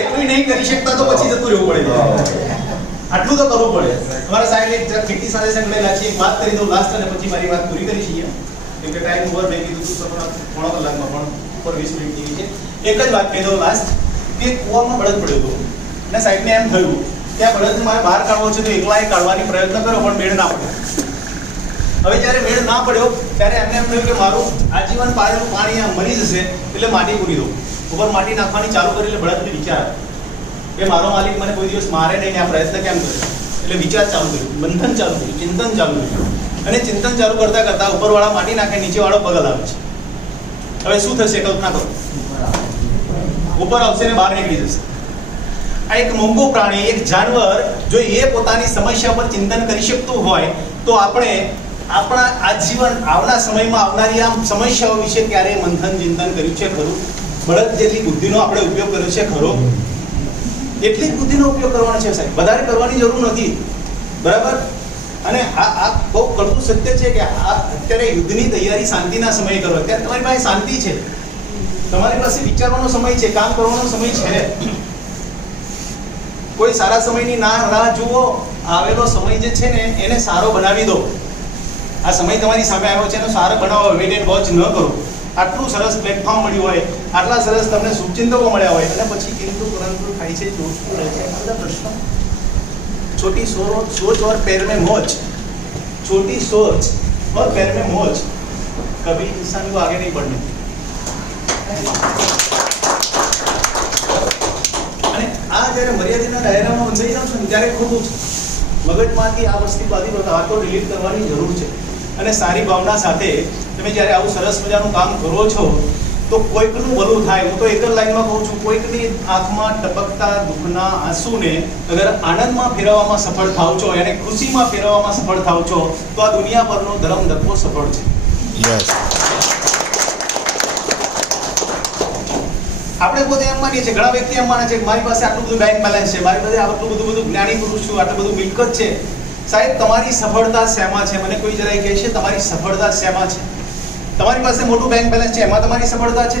એટલું નહીં કરી શકતા તો પછી જતું રહેવું પડે, આટલું તો કરવું પડે. તમારા સાહેબ એક ખેતી સાથે સંકળાયેલા છે, એક વાત કરી દઉં લાસ્ટ અને પછી મારી વાત પૂરી કરી છીએ, કેમ કે ટાઈમ ઓવર મેં કીધું હતું પોણો કલાકમાં પણ ઉપર 20 મિનિટ જેવી છે. એક જ વાત કહી દઉં લાસ્ટ, કે કૂવામાં બળદ પડ્યો હતો અને સાહેબને એમ થયું કે આ બળદ મારે બહાર કાઢવો છે તો એકલાએ કાઢવાની પ્રયત્ન કર્યો પણ મેળ ના પડ્યો. હવે જ્યારે મેળ ના પડ્યો ત્યારે એમને એમ થયું કે મારું આજીવન પાડેલું પાણી આ મરી જશે એટલે માટી પૂરી દઉં. ઉપર માટી નાખવાની ચાલુ કરી એટલે બળદને વિચાર કે મારો માલિક મને કોઈ દિવસ મારે નહીં, આ પ્રયત્ન કેમ કરે, એટલે વિચાર ચાલુ કર્યું, મંથન ચાલુ કર્યું, ચિંતન ચાલુ કર્યું. અને ચિંતન ચાલુ કરતા કરતા ઉપરવાળા માટી નાખે, નીચેવાળો બગલ આવે છે. હવે શું થશે કલ્પના કરો, ઉપર આવશે ને બહાર નીકળી જશે. આ એક મૂંગું પ્રાણી, એક જાનવર, જો એ પોતાની સમસ્યા પર ચિંતન કરી શકતું હોય તો આપણે આપણા આજીવન આવનાર સમયમાં આવનારી આ સમસ્યાઓ વિશે ક્યારે મંથન ચિંતન કર્યું છે ખરું? બળદ જેટલી બુદ્ધિનો આપણે ઉપયોગ કર્યો છે ખરો? એટલી જ બુદ્ધિનો ઉપયોગ કરવાનો છે સાહેબ, વધારે કરવાની જરૂર નથી, બરાબર? અને આ બહુ કડવું સત્ય છે કે આ અત્યારે યુદ્ધની તૈયારી શાંતિના સમયે કરો. અત્યારે તમારી પાસે શાંતિ છે, તમારી પાસે વિચારવાનો સમય છે, કામ કરવાનો સમય છે. કોઈ સારા સમયની રાહ જુઓ, આવેલો સમય જે છે ને એને સારો બનાવી દો. આ સમય તમારી સામે આવ્યો છે એનો સારો બનાવો, વેટ એન્ડ વોચ ન કરો. આટલું સરસ પ્લેટફોર્મ મળ્યું હોય, આટલા સરસ તમને શુભચિંતકો મળ્યા હોય અને પછી કિંતુ પરંતુ થાય છે, જોશતું રહે છે. બધા પ્રશ્નો, छोटी सोच और पैर में मोच, छोटी सोच और पैर में मोच, कभी इंसान को आगे नहीं बढ़ने. અને આ જ્યારે મર્યાદાના દાયરામાં બંધાઈ જાવ છો ને ત્યારે ખોટું છે. મગજમાંથી આ વસ્તુ વાતો ડિલીટ કરવાની જરૂર છે. અને સારી ભાવના સાથે તમે જ્યારે આવું સરસ મજાનું કામ કરો છો તો કોઈકનું ભલું થાય. હું તો એક જ લાઈનમાં કહું છું, કોઈકની આંખમાં ટપકતા દુઃખના આંસુને અગર આનંદમાં ફેરવવામાં સફળ થાવ છો, એને ખુશીમાં ફેરવવામાં સફળ થાવ છો તો આ દુનિયા પરનો ધર્મ ધક્કો સફળ છે. આપણે પોતે એમ માનીએ છીએ, ઘણા વ્યક્તિ એમ માને છે કે મારી પાસે આટલું બધું બેંક બેલેન્સ છે, મારી પાસે આટલું બધું જ્ઞાની પુરુષ છું, આટલું બધું મિલકત છે. સાહેબ તમારી સફળતા શેમાં છે? મને કોઈ જરા કહે છે તમારી સફળતા શેમાં છે? તમારી પાસે મોટું બેંક બેલેન્સ છે એમાં તમારી સફળતા છે?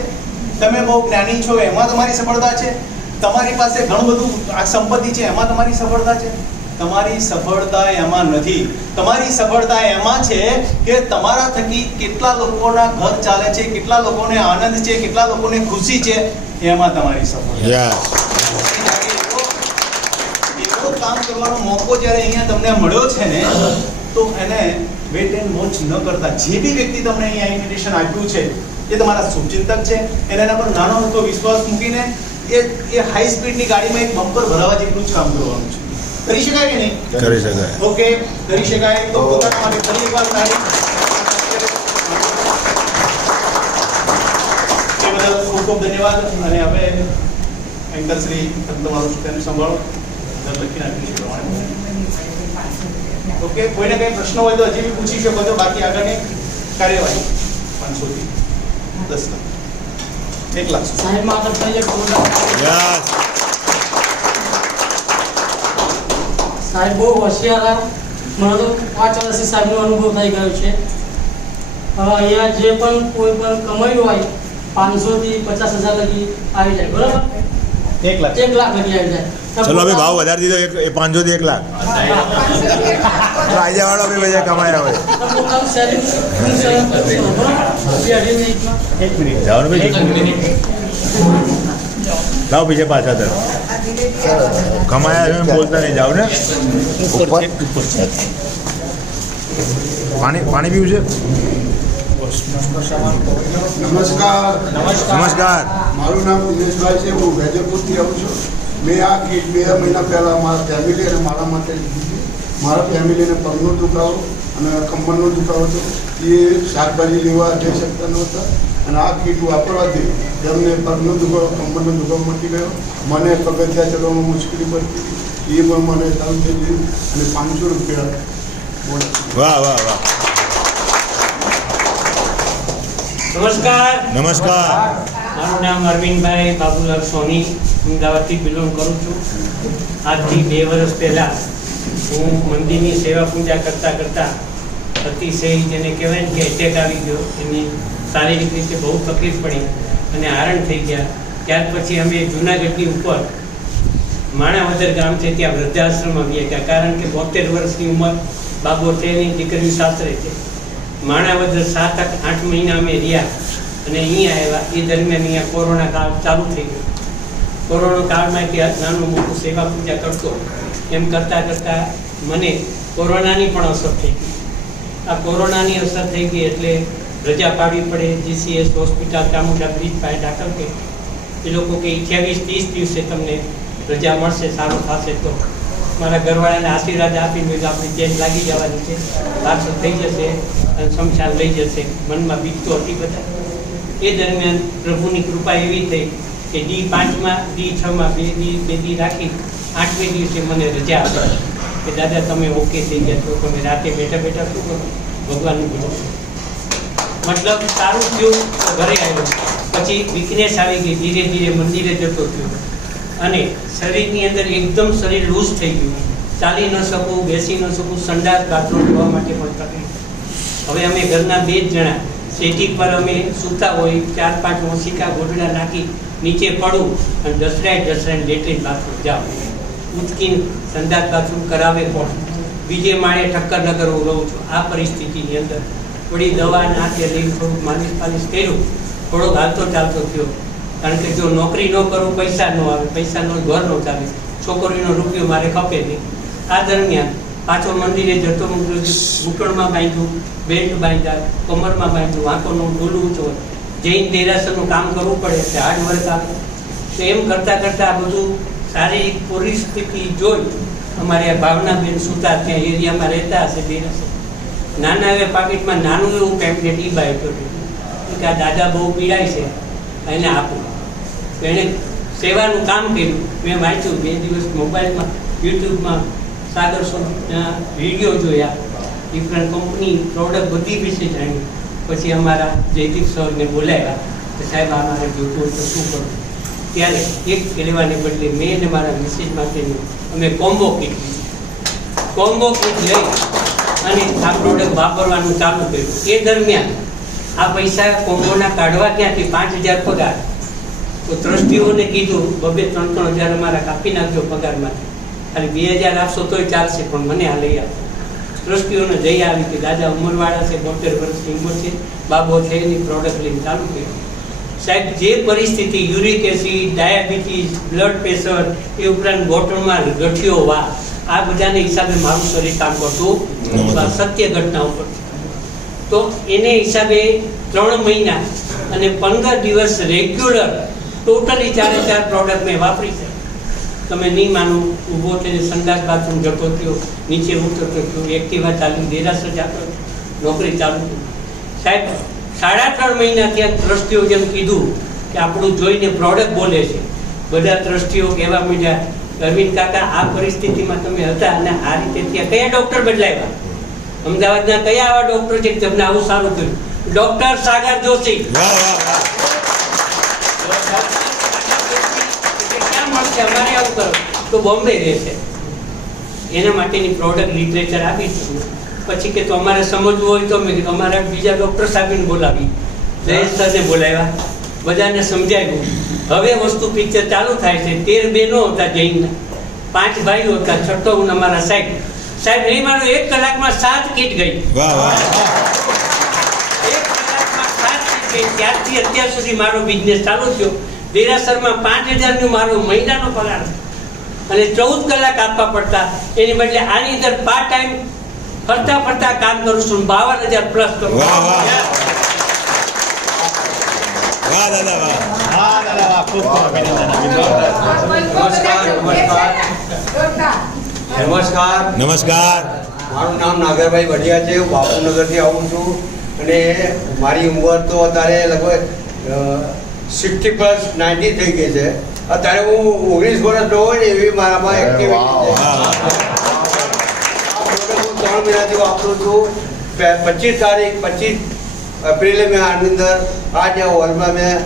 તમે બહુ જ્ઞાની છો એમાં તમારી સફળતા છે? તમારી પાસે ઘણું બધું આ સંપત્તિ છે એમાં તમારી સફળતા છે? તમારી સફળતા એમાં નથી. તમારી સફળતા એમાં છે કે તમારા થકી કેટલા લોકોના ઘર ચાલે છે, કેટલા લોકોને આનંદ છે, કેટલા લોકોને ખુશી છે, એમાં તમારી સફળતા. એવો કામ કરવાનો મોકો જ્યારે અહીંયા તમને મળ્યો છે ને તો એને વેટ એન્ડ વોચ ન કરતા, જે બી વ્યક્તિ તમને અહીંયા ઇન્વિટેશન આપ્યું છે એ તમારા શુભચિંતક છે, એને એના પર નાનો મોટો વિશ્વાસ મૂકીને એ હાઈ સ્પીડની ગાડીમાં એક બમ્પર ભરાવા જેટલું જ કામ કરવાનું છે. કરી શકાય કે નહીં? કરી શકાય. ઓકે, કરી શકાય. તો પોતાના માટે ફરી એકવાર તાળી. એ બદલ ખૂબ ખૂબ ધન્યવાદ. અને હવે એન્કર શ્રી તમારું તેનું સંભાળો લખી નાખ્યું છે પ્રમાણે. ઓકે, કોઈને કંઈ પ્રશ્ન હોય તો હજી બી પૂછી શકો છો, બાકી આગળની કાર્યવાહી 500 થી 10 લાખ 1 લાખ સાહેબ માત્ર સાહેબ બહુ હોશિયાર. મને તો 5 વર્ષથી સાહેબનો અનુભવ થઈ ગયો છે. અહીંયા જે પણ કોઈ પણ કમાયું હોય 500 થી 50,000 લગી આવી જાય, બરાબર? 1 લાખ 1 લાખ લગી આવી જાય. ચલો અભી ભાવ વધારી દીધો, 500 થી 1 લાખ. રાજા વાળો બી બધા કમાયા હોય. એક મિનિટ જાઓ ને ભાઈ, લાવો પીછે પાછા તરફ. કમાયા છે એમ બોલતા નહીં, જાઓ ને ઉપર. પાણી પીવું છે? નમસ્કાર. નમસ્કાર. મારું નામ દિનેશભાઈ છે, હું વેજલપુરથી આવું છું. મેં આ કીટ 2 મહિના પહેલાં મારા ફેમિલી અને મારા માટે લીધી હતી. મારા ફેમિલીને પગનો દુખાવો અને કમરનો દુખાવો હતો, એ શાકભાજી લેવા જઈ શકતા નહોતા અને આ કીટ વાપરવાથી તેમને પગનો દુખાવો, કમરનો દુખાવો મટી ગયો. મને પગથિયા ચડવામાં મુશ્કેલી પડતી હતી, એ પણ મને ચાલુ થઈ ગયું અને 500 રૂપિયા. વાહ વાહ વાહ. નમસ્કાર. નમસ્કાર. મારું નામ અરવિંદભાઈ બાબુલાલ સોની, અમદાવાદથી બિલોંગ કરું છું. આજથી 2 વર્ષ પહેલાં હું મંદિરની સેવા પૂજા કરતાં અતિશય જેને કહેવાય ને કે એટેક આવી ગયો. એની શારીરિક રીતે બહુ તકલીફ પડી અને હારણ થઈ ગયા ત્યાર પછી અમે જુનાગઢની ઉપર માણાવદર ગામ છે ત્યાં વૃદ્ધાશ્રમમાં આવ્યા ગયા, કારણ કે 72 વર્ષની ઉંમર, બાબો છે એની દીકરી સાસરે છે. માણાવદર 7-8 મહિના અમે રહ્યા અને અહીંયા આવ્યા. એ દરમિયાન અહીંયા કોરોના કાળ ચાલુ થઈ ગયો. કોરોના કાળમાં ત્યાં નાનું મોટું સેવા પૂજા કરતો, એમ કરતાં કરતાં મને કોરોનાની પણ અસર થઈ ગઈ. આ કોરોનાની અસર થઈ ગઈ એટલે રજા પાડવી પડે. જીસીએસ હોસ્પિટલ ચામુંડા બ્રિજ પાસે દાખલ થઈ. એ લોકો કે 28-30 દિવસે તમને રજા મળશે, સારું થશે તો. મારા ઘરવાળાને આશીર્વાદ આપીને આપણી જેલ લાગી જવાની છે, પાછળ થઈ જશે અને શમશાન લઈ જશે. મનમાં બીક તો હતી બધા. એ દરમિયાન પ્રભુની કૃપા એવી થઈ કે D5માં D6માં બે દી રાખી 8મે દિવસે મને રજા આપી કે દાદા તમે ઓકે થઈ ગયા છો, તમે રાતે બેઠા બેઠા શું કરો, ભગવાનનું ભજન. મતલબ સારું થયું તો ઘરે આવ્યો. પછી વીકનેસ આવી ગઈ, ધીરે ધીરે મંદિરે જતો થયો અને શરીરની અંદર એકદમ શરીર લૂઝ થઈ ગયું. ચાલી ન શકું, બેસી ન શકું, સંડાસ બાથરૂમ જવા માટે પણ તકલીફ. હવે અમે ઘરના 2 જ જણા, સેટી પર અમે સૂતા હોય, 4-5 ઓશિકા ગોદડા નાખી નીચે પડું અને ઢસડાઈ લેટ્રિન બાથરૂમ જાઉં. ઉચકીને સંડાસ બાથરૂમ કરાવે કોણ? બીજે માળે ઠક્કર નગર હું રહું છું. આ પરિસ્થિતિની અંદર થોડી દવા નાખી લઈને થોડુંક માલિશ કર્યું, થોડોક હાલતો ચાલતો થયો. કારણ કે જો નોકરી ન કરું, પૈસા ન આવે, પૈસા નો ઘર ન ચાલે, છોકરીનો રૂપિયો મારે ખપે નહીં. આ દરમિયાન પાછો મંદિરે જતો ઘૂંટણમાં બાંધ્યું, બેલ્ટ બાંધ્યા, કમરમાં બાંધ્યું, આંખોનું ડોલું ઊંચો. જૈન દેરાસરનું કામ કરવું પડે એટલે હાર્ડ વર્ક આવે. તો એમ કરતાં કરતાં આ બધું શારીરિક પરિસ્થિતિ જોઈ અમારે આ ભાવનાબેન સુતા ત્યાં એરિયામાં રહેતા હશે દેરાસર. નાના એવા પાકીટમાં નાનું એવું પેમ્પલેટ ઈ બાંધ્યું કે આ દાદા બહુ પીડાય છે, એને આપો. તો એણે સેવાનું કામ કર્યું. મેં વાંચ્યું 2 દિવસ મોબાઈલમાં, યુટ્યુબમાં સાગર વિડીયો જોયા, ડિફરન્ટ કંપની પ્રોડક્ટ બધી વિશે જાણ્યું. પછી અમારા જયદીપ સરને બોલાવ્યા કે સાહેબ અમારે જોતું તો શું કરવું. ત્યારે એક લેવાને બદલે મેં અને મારા મિસેજ માટેની અમે કોમ્બો કીટ લઈ અને આ પ્રોડક્ટ વાપરવાનું ચાલુ કર્યું. એ દરમિયાન આ પૈસા કોમ્બોના કાઢવા ક્યાંથી? 5,000 પગાર. તો ટ્રસ્ટીઓને કીધું 2-3 હજાર અમારા કાપી નાખજો પગારમાંથી, ખાલી 2,000 આપશો તોય ચાલશે, પણ મને આ લઈ આપો. ટ્રસ્ટીઓને જઈ આવી કે દાદા ઉંમરવાળા છે, 72 વર્ષની ઉંમર છે, બાબો છે, એની પ્રોડક્ટ લઈને ચાલુ કર્યું. સાહેબ જે પરિસ્થિતિ, uric acid, diabetes, blood pressure, એ ઉપરાંત બોટલમાં ગઠિયો વા, આ બધાને હિસાબે મારું શરીર કામ કરતું સત્ય ઘટના ઉપર. તો એને હિસાબે 3 મહિના અને 15 દિવસ રેગ્યુલર ટોટલી 4 પ્રોડક્ટ મેં વાપરી છે. તમે નહીં માનો, ઊભો થઈને સંડાસ બાથરૂમ જતો થયો, નીચે ઉતરતો થયો, એક્ટિવા ચાલુ, દેરાસર જતો, નોકરી ચાલુ. સાહેબ 3.5 મહિના ત્યાં ટ્રસ્ટીઓ જેમ કીધું કે આપણું જોઈને પ્રોડક્ટ બોલે છે. બધા ટ્રસ્ટીઓ કહેવા માંડ્યા, અરવિંદ કાકા આ પરિસ્થિતિમાં તમે હતા અને આ રીતે ત્યાં કયા ડૉક્ટર બદલાવ્યા? અમદાવાદના કયા આવા ડૉક્ટર છે કે તમને આવું સારું કર્યું? ડૉક્ટર સાગર જોશી. અમારે આવું કરો તો બોમ્બે રહેશે. એના માટેની પ્રોડક્ટ લિટરેચર આપી છું. પછી કે તો અમારે સમજવું હોય તો મેં કીધું અમારા બીજા ડૉક્ટર સાહેબને બોલાવી, જયેશ સરને બોલાવ્યા, બધાને સમજાવ્યું. હવે વસ્તુ પિક્ચર ચાલુ થાય છે. 13 બહેનો હતા જૈનના, 5 ભાઈઓ હતા, 6 હું અમારા સાહેબ નહીં માનો 1 કલાકમાં 7 કીટ ગઈ. 1 કલાકમાં 7 કીટ ગઈ. ત્યારથી અત્યાર સુધી મારો બિઝનેસ ચાલુ થયો. દેરાસરમાં 5,000નો મારો મહિનાનો પગાર અને 14 કલાક આપવા પડતા. એની બદલે આની અંદર પાર્ટ ટાઈમ ફરતા કામ કરું છું, 52,000 પ્લસ કરું. નમસ્કાર. મારું નામ નાગરભાઈ વઢિયા છે. હું બાપુનગરથી આવું છું અને મારી ઉંમર તો અત્યારે લગભગ 60+90 થઈ ગઈ છે. અત્યારે હું 19 વર્ષનો હોય ને એવી મારામાં એક્ટિવિટી છે. હું 3 મહિનાથી વાપરું છું. 25 એપ્રિલે મેં આની અંદર આ જે હોલમાં મેં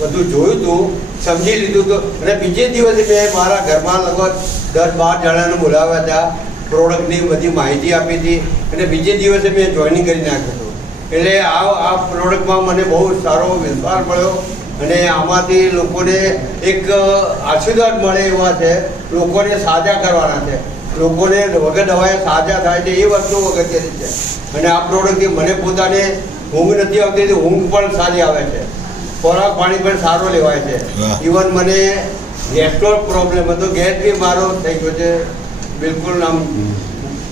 બધું જોયું હતું, સમજી લીધું હતું અને બીજે દિવસે મેં મારા ઘરમાં લગભગ 10-12 જણાને બોલાવ્યા હતા, પ્રોડક્ટની બધી માહિતી આપી હતી અને બીજે દિવસે મેં જોઈનિંગ કરી નાખ્યું હતું. એટલે આ પ્રોડક્ટમાં મને બહુ સારો વિશ્વાસ મળ્યો અને આમાંથી લોકોને એક આશીર્વાદ મળે એવા છે, લોકોને સાજા કરવાના છે, લોકોને વગર દવાએ સાજા થાય છે, એ વસ્તુ અગત્યની છે. અને આ પ્રોડક્ટથી મને પોતાને ઊંઘ નથી આવતી, તો ઊંઘ પણ સારી આવે છે, ખોરાક પાણી પણ સારો લેવાય છે. ઇવન મને ગેસનો પ્રોબ્લેમ હતો, ગેસ બી મારો થઈ ગયો છે, બિલકુલ આમ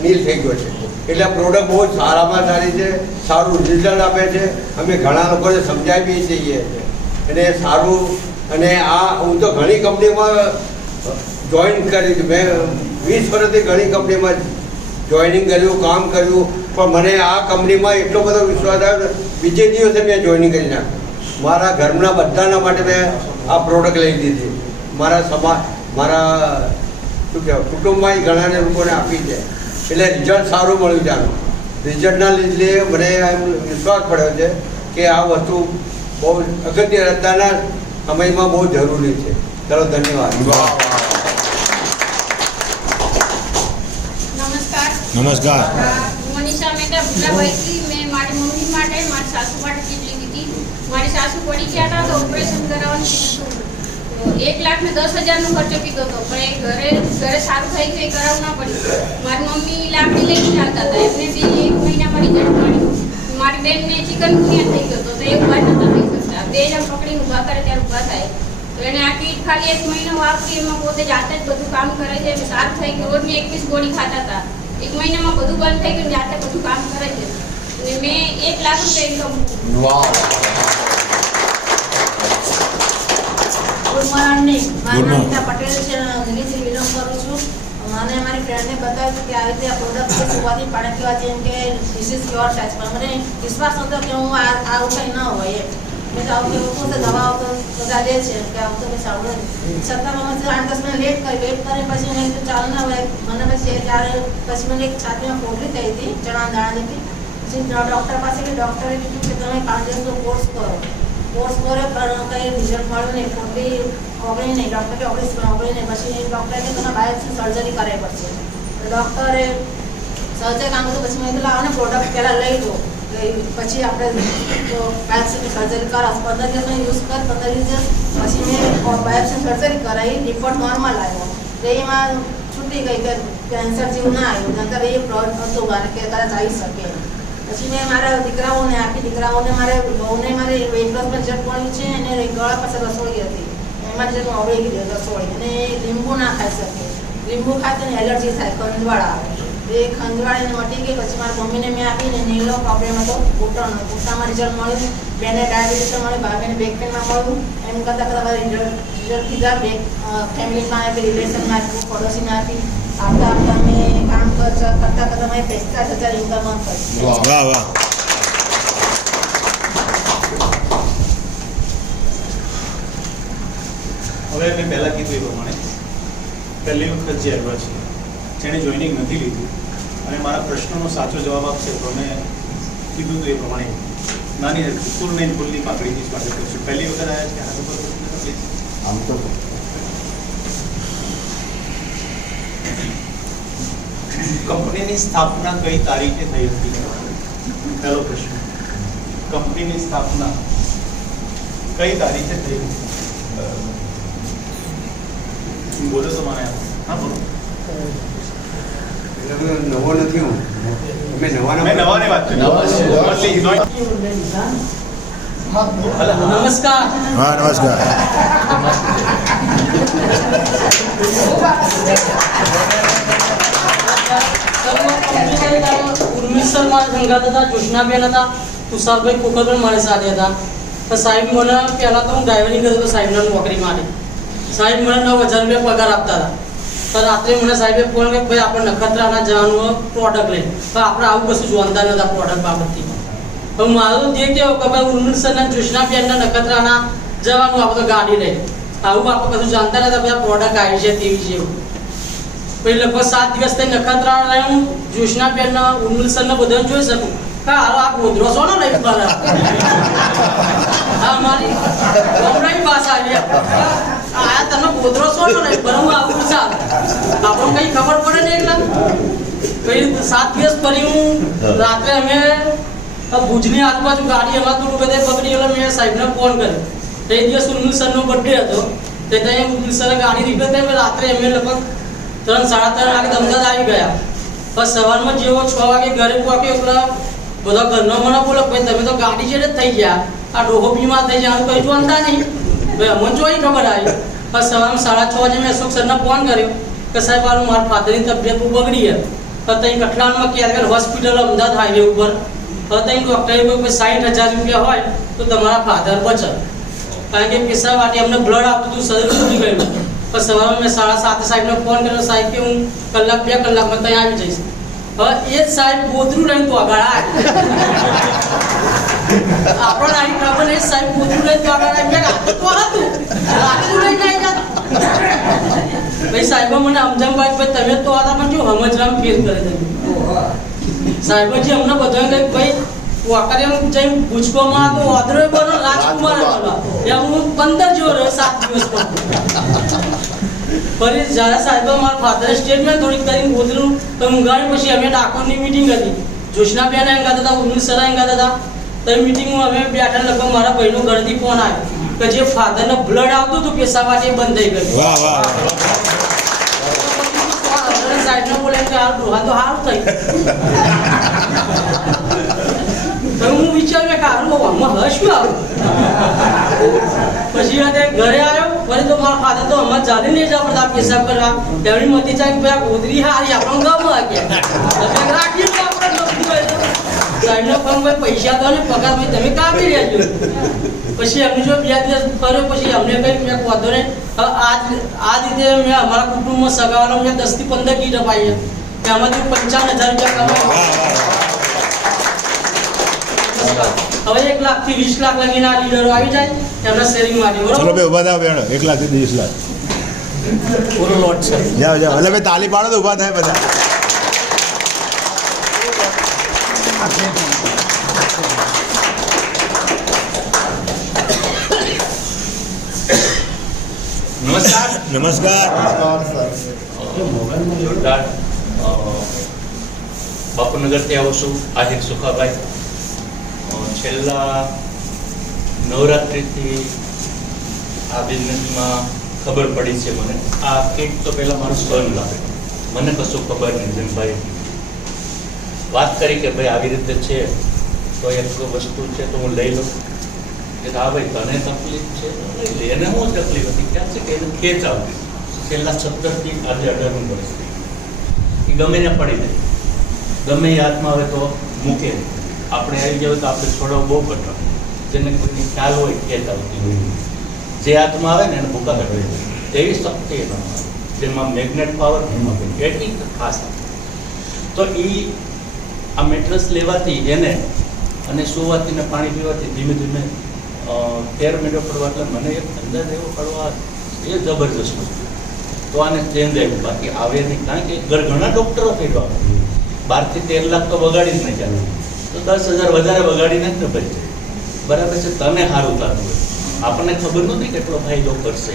નીલ થઈ ગયો છે. એટલે આ પ્રોડક્ટ બહુ સારામાં સારી છે, સારું રિઝલ્ટ આપે છે. અમે ઘણા લોકોને સમજાવી જઈએ છીએ અને સારું. અને આ હું તો ઘણી કંપનીમાં જોઈન કરી છે, મેં 20 વર્ષથી ઘણી કંપનીમાં જોઈનિંગ કર્યું, કામ કર્યું, પણ મને આ કંપનીમાં એટલો બધો વિશ્વાસ આવ્યો, બીજે દિવસે મેં જોઈનિંગ કરી નાખ્યું. મારા ઘરના બધાના માટે મેં આ પ્રોડક્ટ લઈ લીધી. મારા શું કહેવાય કુટુંબમાં ઘણા લોકોને આપી છે. એટલે રિઝલ્ટ સારું મળ્યું છે. આનું રિઝલ્ટના લીધે મને એમ વિશ્વાસ પડ્યો છે કે આ વસ્તુ બહુ અગત્ય અત્યારના સમયમાં બહુ જરૂરી છે. ચાલો, ધન્યવાદ. નમસ્કાર. મનીષા મહેતા ભૂલાભાઈથી મેં મારી મમ્મી માટે, મારી સાસુ માટે ચીજ લીધી હતી. મારી સાસુ પડી ગયા હતા તો ઓપરેશન કરાવવાનું કીધું હતું. 1,10,000નો ખર્ચો કીધો હતો, પણ એ ઘરે સારું થઈ ગયું, એ કરાવવું ના પડ્યું. મારી મમ્મી લાકડી લઈને ચાલતા હતા, એમને બી 1 મહિનામાં રિઝલ્ટ મળ્યું. મારી બેનને ચિકનગુનિયા થઈ ગયો હતો, તો એ ઊભા નહોતા થઈ શકતા. 2 જણ પકડીને ઊભા કરે ત્યારે ઊભા થાય. તો એને આ કીટ ખાલી 1 મહિનો વાપરી, એમાં પોતે જાતે જ બધું કામ કરે છે. સારું થઈ ગયું. રોજની 21 ગોળી ખાતા હતા. 1 મહિનામાં બધું બંધ થઈ ગયું, જાતે બધું કામ કરે છે. અને મેં 1 લાખ રૂપિયા ઇન્કમ. Good morning. મારું નામ ગીતા પટેલ છે, દિલ્હીથી બિલોંગ કરું છું. મને મારી ફ્રેન્ડને બતાવ્યું કે આવી રીતે આ પ્રોડક્ટ સુવાથી પાણી પીવા જેમ કે ડિસીઝ ક્યોર થાય છે, પણ મને વિશ્વાસ નહોતો કે હું આવું કંઈ ન હોય એમ. મેં તો આવું કે લોકો તો દવાઓ તો બધા લે છે કે આવું તો કંઈ સાંભળે છતાં મને 8-10 મિનિટ લેટ કરી પછી મેં કીધું ચાલ ના હોય. મને પછી ત્યારે પછી મને એક છાતીમાં ફોડલી થઈ હતી, ચણા દાણા જેવી. પછી ડૉક્ટર પાસે કે ડૉક્ટરે કીધું કે તમે 5 દિવસનો કોર્સ કરો. કોર્સ કર્યો પણ કંઈ રિઝલ્ટ મળ્યું નહીં, ફોડલી ઓગળી નહીં. ડૉક્ટર કે ઓગળી નહીં. પછી ડૉક્ટરે કે તમે બાયોપ્સી સર્જરી કરાવી પડશે. ડૉક્ટરે સર્જરી કામ કર્યું. પછી મેં કીધું લાવો ને પ્રોડક્ટ પહેલાં લઈ દો, પછી આપણે બાયોપ્સીની સર્જરી કરાવ. 15 દિવસમાં યુઝ કર, 15 દિવસ પછી મેં બાયોપ્સી સર્જરી કરાવી, રિપોર્ટ નોર્મલ આવ્યો. તો એમાં છૂટી ગઈ કે કેન્સર જેવું ના આવ્યું, નંતર એ પ્રોડક્ટ હતું મારે કે કદાચ આવી શકે. પછી મેં મારા દીકરાઓને આપી. દીકરાઓને મારે બહુને મારે વેઇટ લોસ પર રિઝલ્ટ મળ્યું છે. અને ગળા પાસે રસોઈ હતી, એમાં જે અવળી ગઈ રસોઈ. અને લીંબુ ના ખાઈ શકે. લીંબુ ખાય તો એલર્જી થાય, ખંજવાળ આવે. એ ખંજવાળ એને મટી ગઈ. પછી મારી મમ્મીને મેં આપીને નીલો પ્રોબ્લેમ હતો, ઘૂંટણમાં રિઝલ્ટ મળ્યું. બેને ડાયાબિટીસ મળ્યું, ભાભીને બેક પેનમાં મળ્યું. એમ કરતાં મારે રિઝલ્ટ કીધા. બેક ફેમિલીમાં આપી, રિલેશનમાં આપી, પડોશીને આપી. આપતા મેં કામ કરતા મેં 45,000 ઇન્કમ કરી. વાહ વાહ. હવે મેં પહેલાં કીધું એ પ્રમાણે પહેલી વખત જે આવ્યા છે, જેણે જોઈનિંગ નથી લીધું અને મારા પ્રશ્નનો સાચો જવાબ આપશે તો મેં કીધું તો એ પ્રમાણે નાની ફૂલની ફૂલની પાકડીથી સ્વાગત કરશું. પહેલી વખત આવ્યા છે, હાથ ઉપર આમ તો કંપનીની સ્થાપના કઈ તારીખે થઈ હતી? પહેલો પ્રશ્ન. કંપનીની સ્થાપના કઈ તારીખે થઈ હતી? બોલો તો મને. હા બોલો. નવો નથી હું, મેં નવાની વાત કરી. નમસ્કાર. હા નમસ્કાર. ઉર્મિલ સર મારા સંગાત હતા, જોશનાબેન હતા, તુષારભાઈ કોકરભાઈ મારી સાથે હતા. તો સાહેબ મને પહેલાં તો હું ડ્રાઇવરિંગ કરતો હતો સાહેબના નોકરી માટે. સાહેબ મને 9,000 રૂપિયા પગાર આપતા હતા. તો રાત્રે મને સાહેબે ફોન કર્યો, ભાઈ આપણે નખત્રાણા જવાનું પ્રોડક્ટ લઈને. તો આપણે આવું કશું જોનતા નહોતા પ્રોડક્ટ બાબતથી. તો મારું ધ્યેય કેવું કે ભાઈ ઉર્મિલ સરના જોશનાબેનના નખત્રાણા જવાનું, આપણે તો ગાડી લઈ. આવું આપણે કશું જાણતા નહોતા, ભાઈ આ પ્રોડક્ટ આવી છે તેવી છે એવું. પછી લગભગ 7 દિવસ થઈ નખત્રાણા રહે. હું જોશનાબેનના ઉર્મિલ સરને બધાને જોઈ શકું કે હારો આ ગોધરો છો ને લઈ પર હા મારી ગમડાની ભાષા આવી આ તમે ગોધરો છો ને લઈ પર હું આવું ચાલ આપણને કંઈ ખબર પડે ને એકલા. પછી 7 દિવસ ફરી હું રાત્રે અમે ભુજની આજુબાજુ ગાડી એમાં થોડું બધે બગડી એટલે મેં સાહેબને ફોન કર્યો તે દિવસ ઉર્મિલ સરનો બર્થડે હતો. તે ત્યાં ઉર્મિલ સરે ગાડી નીકળી હતી. રાત્રે અમે લગભગ 3-3:30 વાગે અમદાવાદ આવી ગયા. બસ સવારમાં જેવો 6 વાગે ઘરે પહોંચ્યો એટલે બધા ઘરનો મને બોલો ભાઈ તમે તો ગાડી છે જ થઈ ગયા, આ ડોહો બીમાર થઈ જાય કઈ જોતા નહીં. ભાઈ અમને જોઈ ખબર આવી. બસ સવારમાં 6:30 વાગે મેં અશોક સરને ફોન કર્યો કે સાહેબ મારું મારા ફાધરની તબિયત બહુ બગડી છે. તો ત્યાં કઠલાણમાં કેરવેર હોસ્પિટલ અમદાવાદ હાઈવે ઉપર ત્યાં ડૉક્ટરે કહ્યું કે 60,000 રૂપિયા હોય તો તમારા ફાધર બચે. કારણ કે પેશા માટે અમને બ્લડ આપતું હતું, શરીર તૂટી ગયું. પછી સવારમાં મેં 7:30 સાહેબને ફોન કર્યો, સાહેબ કે હું 1-2 કલાકમાં ત્યાં આવી જઈશ. હવે એ જ સાહેબ પોતરું લઈને તો આગળ આપણને આવી ખબર નહીં. સાહેબ પોતરું લઈને તો આગળ આવી તો હતું રાતે લઈને આવી જતા. ભાઈ સાહેબ મને સમજાવવા ભાઈ તમે તો હતા પણ જો સમજરામ ફેર કરે છે. સાહેબજી અમને બધા કંઈક ભાઈ વાકરિયા જઈ પૂછવામાં તો ઓદરો બનો રાજકુમાર બનો એમ હું 15 જેવો રહ્યો 7 દિવસ પર. ફરી જ્યારે સાહેબ મારા ફાધરે સ્ટેટમેન્ટ થોડીક કરીને ગોધરું તો ઊંઘાડી પછી અમે ડાકોરની મિટિંગ હતી. જોશના બેન એમ કહેતા હતા, ઉર્મિલ સર એમ કહેતા હતા. તો એ મિટિંગમાં અમે બેઠા લગભગ મારા ભાઈનો ઘરથી ફોન આવ્યો કે જે ફાધરને બ્લડ આવતું હતું પેશા માટે બંધ થઈ ગયું. વાહ વાહ સાઈડમાં બોલે કે આ ડોહા તો સારું થઈ. તો હું વિચાર્યું કે આનું આમાં હશું આવું. પછી ઘરે આવ્યો ફરી તો મારા ફાધર તો અમારે ચાલી નહીં જવા પડતા પેશાબ કરવા. એમની મતી ચાક ભાઈ ગોદરી હારી આપણને ગમે ગયા રાખીએ સાહેબને ફોન ભાઈ પૈસા તો ને પગાર ભાઈ તમે કાપી રહેજો. પછી એમને જો 2 દિવસ ફર્યો પછી અમને કંઈ મેં વાંધો ને આ રીતે મેં અમારા કુટુંબમાં સગાવાલા મેં 10 થી 15 કીટ અપાઈ છે. એમાંથી 55,000 રૂપિયા કમાય. હવે 1 લાખ થી 20 લાખ લગીને આ લીડરો આવી જાય એમના શેરિંગ માટે. ચલો બરોબર ભાઈ ઉભા થાવ બેનો 1 લાખ થી 20 લાખ પૂરો લોટ છે. જાઓ જાઓ એટલે ભાઈ તાલી પાડો તો ઉભા થાય બધા. નમસ્કાર. નમસ્કાર. જોરદાર. બાપુનગરથી આવું છું, આહિર સુખાભાઈ. છેલ્લા નવરાત્રિથી આ બિઝનેસમાં ખબર પડી છે મને. આ કીટ તો પહેલાં મારું સન લાવે, મને કશું ખબર નહીં. જેમ ભાઈ વાત કરી કે ભાઈ આવી રીતે છે તો એક વસ્તુ છે તો હું લઈ લઉં. કે હા ભાઈ તને તકલીફ છે એને શું તકલીફ હતી ક્યાં છે કે એને ખેંચ આવતી છેલ્લા 17 થી આજે 18 વર્ષ એ ગમે ને પડી જાય, ગમે એ હાથમાં આવે તો મૂકે. આપણે આવી જાય તો આપણે છોડો બહુ કઠણ, જેને કોઈને ખ્યાલ હોય ખેંચ આવતી હોય, જે હાથમાં આવે ને એને ભૂકા કાઢી એવી શક્તિ એમાં જેમાં મેગ્નેટ પાવર એમાં એટલી ખાસ. તો એ આ મેટ્રેસ લેવાથી એને અને સુવાથી ને પાણી પીવાથી ધીમે ધીમે 13 મિનિટ પડવા એટલે મને એક અંદાજ એવો પડવા એ જબરજસ્ત વસ્તુ. તો આને ચેન્જ આવ્યું, બાકી આવે નહીં. કારણ કે ઘણા ડૉક્ટરો થઈ ગયો 12 થી 13 લાખ તો વગાડી જ નહીં ચાલે, તો 10,000 વધારે વગાડીને જ ન ભરી જાય. બરાબર છે, તને સારું થતું હોય. આપણને ખબર નથી કેટલો ફાયદો કરશે,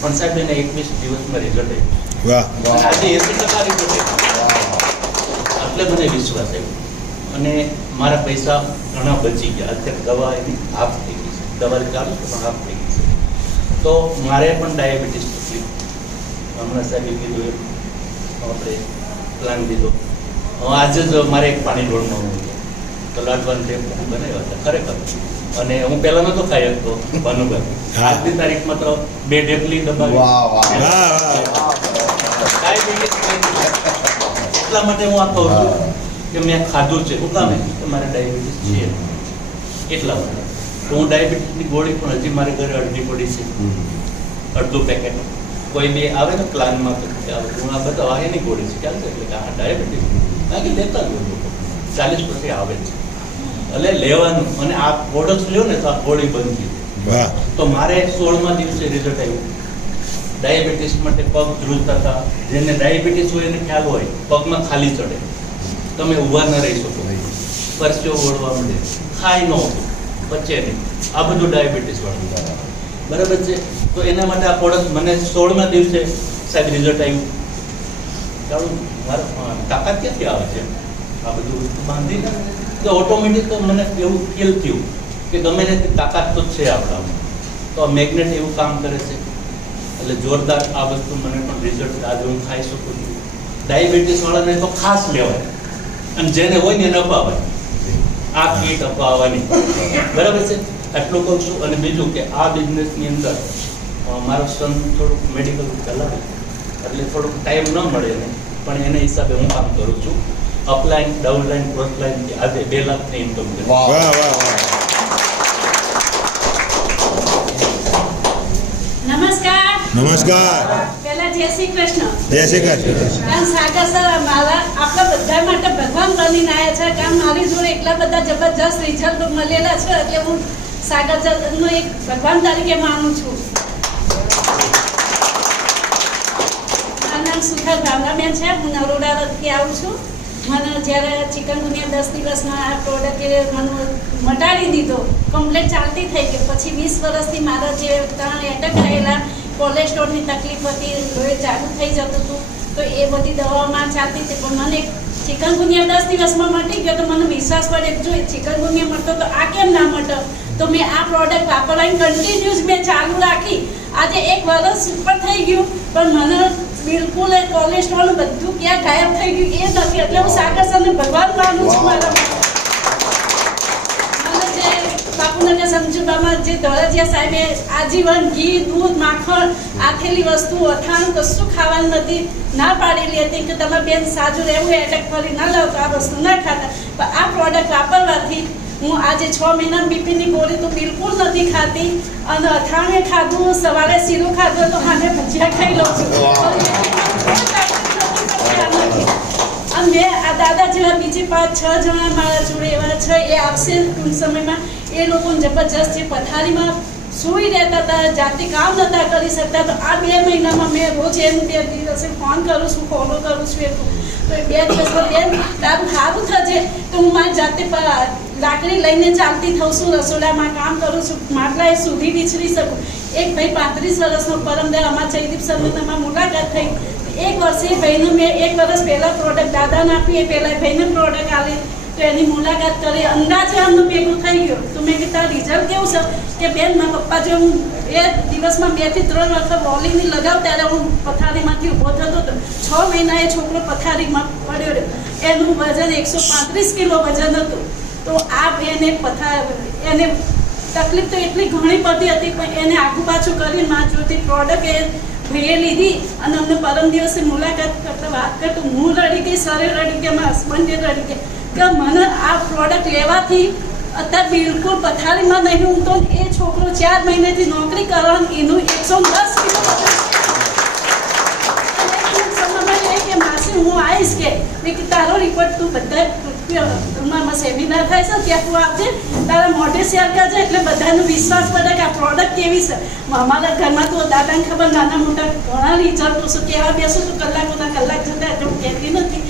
પણ સાહેબ એને 21 દિવસમાં રિઝલ્ટ આવ્યું. આજે 80% રિઝલ્ટ આવ્યું. એટલે મને વિશ્વાસ આવ્યો અને મારા પૈસા ઘણા બચી ગયા. અત્યારે દવા એની હાફ થઈ ગઈ છે, દવા ચાલુ છે પણ હાફ થઈ ગઈ છે. તો મારે પણ ડાયાબિટીસ તકલીફ હમણાં સાહેબે કીધું એમ આપણે પ્લાન લીધો. આજે જ મારે એક પાણી ઢોળમાં તો લાડવાન ટેપ બનાવ્યા હતા ખરેખર. અને હું પહેલાં નહોતો ખાઈ શકતો ભાનુભાઈ, આજની તારીખમાં તો 2 ઢેપલી દબાવી. એટલા માટે હું આ કહું છું કે મેં ખાધું છે. હું કામ કે મારે ડાયાબિટીસ છે એટલા માટે. તો હું ડાયાબિટીસની ગોળી પણ હજી મારે ઘરે અડધી પડી છે, અડધું પેકેટ. કોઈ બી આવે ને પ્લાનમાં તો હું આ બધા એની ગોળી છે ખ્યાલ છે, એટલે કે આ ડાયાબિટીસ બાકી લેતા જ લોકો 40 પછી આવે છે એટલે લેવાનું. અને આ પ્રોડક્ટ લ્યો ને તો આ ગોળી બંધ થઈ. તો મારે 16મા દિવસે રિઝલ્ટ આવ્યું. ડાયાબિટીસ માટે પગ ધ્રુજતા હતા, જેને ડાયાબિટીસ હોય એને ખ્યાલ હોય પગમાં ખાલી ચડે, તમે ઊભા ન રહી શકો, પરસ્યો ઓળવા મળે, ખાઈ ન હતું, બચે નહીં. આ બધું ડાયાબિટીસ વાળું બરાબર છે. તો એના માટે આ પ્રોડક્ટ મને 16મા દિવસે સાહેબ રિઝલ્ટ આવ્યું. ચાલો મારા તાકાત ક્યાંથી આવે છે આ બધું વસ્તુ બાંધીને? તો ઓટોમેટિક તો મને એવું ફીલ થયું કે ગમે તે તાકાત તો છે આપણામાં. તો તો આ મેગ્નેટ એવું કામ કરે છે. એટલે જોરદાર આ વસ્તુ મને પણ રિઝલ્ટ આજે હું ખાઈ શકું છું. ડાયાબિટીસ વાળાને તો ખાસ લેવાય અને જેને હોય ને એને અપાવાય. આ કીટ અપાવવાની બરાબર છે. આટલું કહું છું. અને બીજું કે આ બિઝનેસની અંદર મારો સન થોડુંક મેડિકલ ચલાવે એટલે થોડુંક ટાઈમ ન મળે ને, પણ એના હિસાબે હું કામ કરું છું. અપલાઈન, ડાઉનલાઈન, ક્રોસલાઈન આજે 2 લાખની ઇન્કમ છે. વાહ વાહ વાહ. નમસ્કાર. નમસ્કાર. પહેલા જય શ્રી કૃષ્ણ. જય શ્રી કૃષ્ણ. કામ સાગર સર મારા આપણા બધા માટે ભગવાન બનીને આવ્યા છે. કામ મારી જોડે એટલા બધા જબરજસ્ત રિઝલ્ટ મળેલા છે એટલે હું સાગર સરનું એક ભગવાન તરીકે માનું છું. મારું નામ સુખદ ભાવનાબેન છે. હું નરોડાથી આવું છું. મને જ્યારે ચિકનગુનિયા 10 દિવસમાં આ પ્રોડક્ટે મને મટાડી દીધો, કમ્પ્લેટ ચાલતી થઈ ગઈ. પછી 20 વર્ષથી મારા જે 3 એટેક આવેલા, કોલેસ્ટ્રોલની તકલીફ હતી, લોહી ચાલુ થઈ જતું હતું, તો એ બધી દવાઓમાં ચાલતી હતી. પણ મને ચિકનગુનિયા 10 દિવસમાં મટી ગયો તો મને વિશ્વાસ પડે જો ચિકનગુનિયા મળતો તો આ કેમ ના મળતો. તો મેં આ પ્રોડક્ટ વાપરવાની કન્ટિન્યુઅસ મેં ચાલુ રાખી. આજે 1 વર્ષ ઉપર થઈ ગયું પણ મને બિલકુલ એ કોલેસ્ટ્રોલ બધું ક્યાં ગાયબ થઈ ગયું એ નથી. એટલે હું સાગર સરને ભગવાન માનું છું. મારા મને જે બાપુનગર સમજુબામાં જે દોરજીયા સાહેબે આજીવન ઘી, દૂધ, માખણ, આથેલી વસ્તુ, અથાણું કશું ખાવાનું નથી ના પાડેલી હતી કે તમે બેન સાજુ રહેવું, એટેક ફરી ના લાવ તો આ વસ્તુ ના ખાતા. પણ આ પ્રોડક્ટ વાપરવાથી હું આજે 6 મહિના બીપીની ગોળી તો બિલકુલ નથી ખાતી. અને અથાણે ખાધું, સવારે શીરું ખાધું તો સાંજે ભજીયા ખાઈ લઉં છું. અને મેં આ દાદા જેવા બીજી 5-6 જણા મારા જોડે એવા છે, એ આવશે ટૂંક સમયમાં. એ લોકોને જબરજસ્ત જે પથારીમાં સૂઈ રહેતા હતા, જાતે કામ નહોતા કરી શકતા, તો આ 2 મહિનામાં મેં રોજ એનું 2 દિવસે ફોન કરું છું, ફોલો કરું છું. તો એ 2 દિવસમાં બેન તારું સારું થશે તો હું મારી જાતે લાકડી લઈને ચાલતી થઉં છું, રસોડામાં કામ કરું છું, માટલા સુધી વિચરી શકું. એક ભાઈ 35 વર્ષનો પરમદાર અમારા ચૈદીપ સરનામાં મુલાકાત થઈ. 1 વર્ષે ભાઈને મેં 1 વર્ષ પહેલાં પ્રોડક્ટ દાદાને આપી, એ પહેલાં ભાઈને પ્રોડક્ટ આવી તો એની મુલાકાત કરી. અંદાજે આમનું ભેગું થઈ ગયું. તો મેં કીધું તારું રિઝલ્ટ કેવું છે કે બેન મારા પપ્પા જો હું એ દિવસમાં 2 થી 3 વખત બોલિંગની લગાવ ત્યારે હું પથારીમાંથી ઊભો થતો હતો. 6 મહિના એ છોકરો પથારીમાં પડ્યો રહ્યો. એનું વજન 135 કિલો વજન હતું. તો આ એને એને તકલીફ તો એટલી ઘણી બધી હતી પણ એને આગુ પાછું કરી મારા જોતી પ્રોડક્ટ એ ભાઈએ લીધી. અને અમને પરમ દિવસે મુલાકાત કરતા વાત કરતો હું રડી ગઈ, સરે રડી ગઈ, મારા હસબન્ડે રડી ગયા કે મને આ પ્રોડક્ટ લેવાથી અત્યારે બિલકુલ પથારીમાં નહીં ઊંઘતો. એ છોકરો 4 મહિનાથી નોકરી કરવાનું, એનું 110 કિલો કે માસી હું આવીશ કે તારો રિપોર્ટ તું બધા સેમિનાર થાય છે ત્યાં તું આપજે, તારા મોઢે શેર કરજે એટલે બધાનો વિશ્વાસ પડે કે આ પ્રોડક્ટ કેવી છે. અમારા ઘરમાં તો દાદાને ખબર નાના મોટા ઘણા રિઝલ્ટો છે, કહેવા બેસું તો કલાકોના કલાક જતા એટલે હું કહેતી નથી.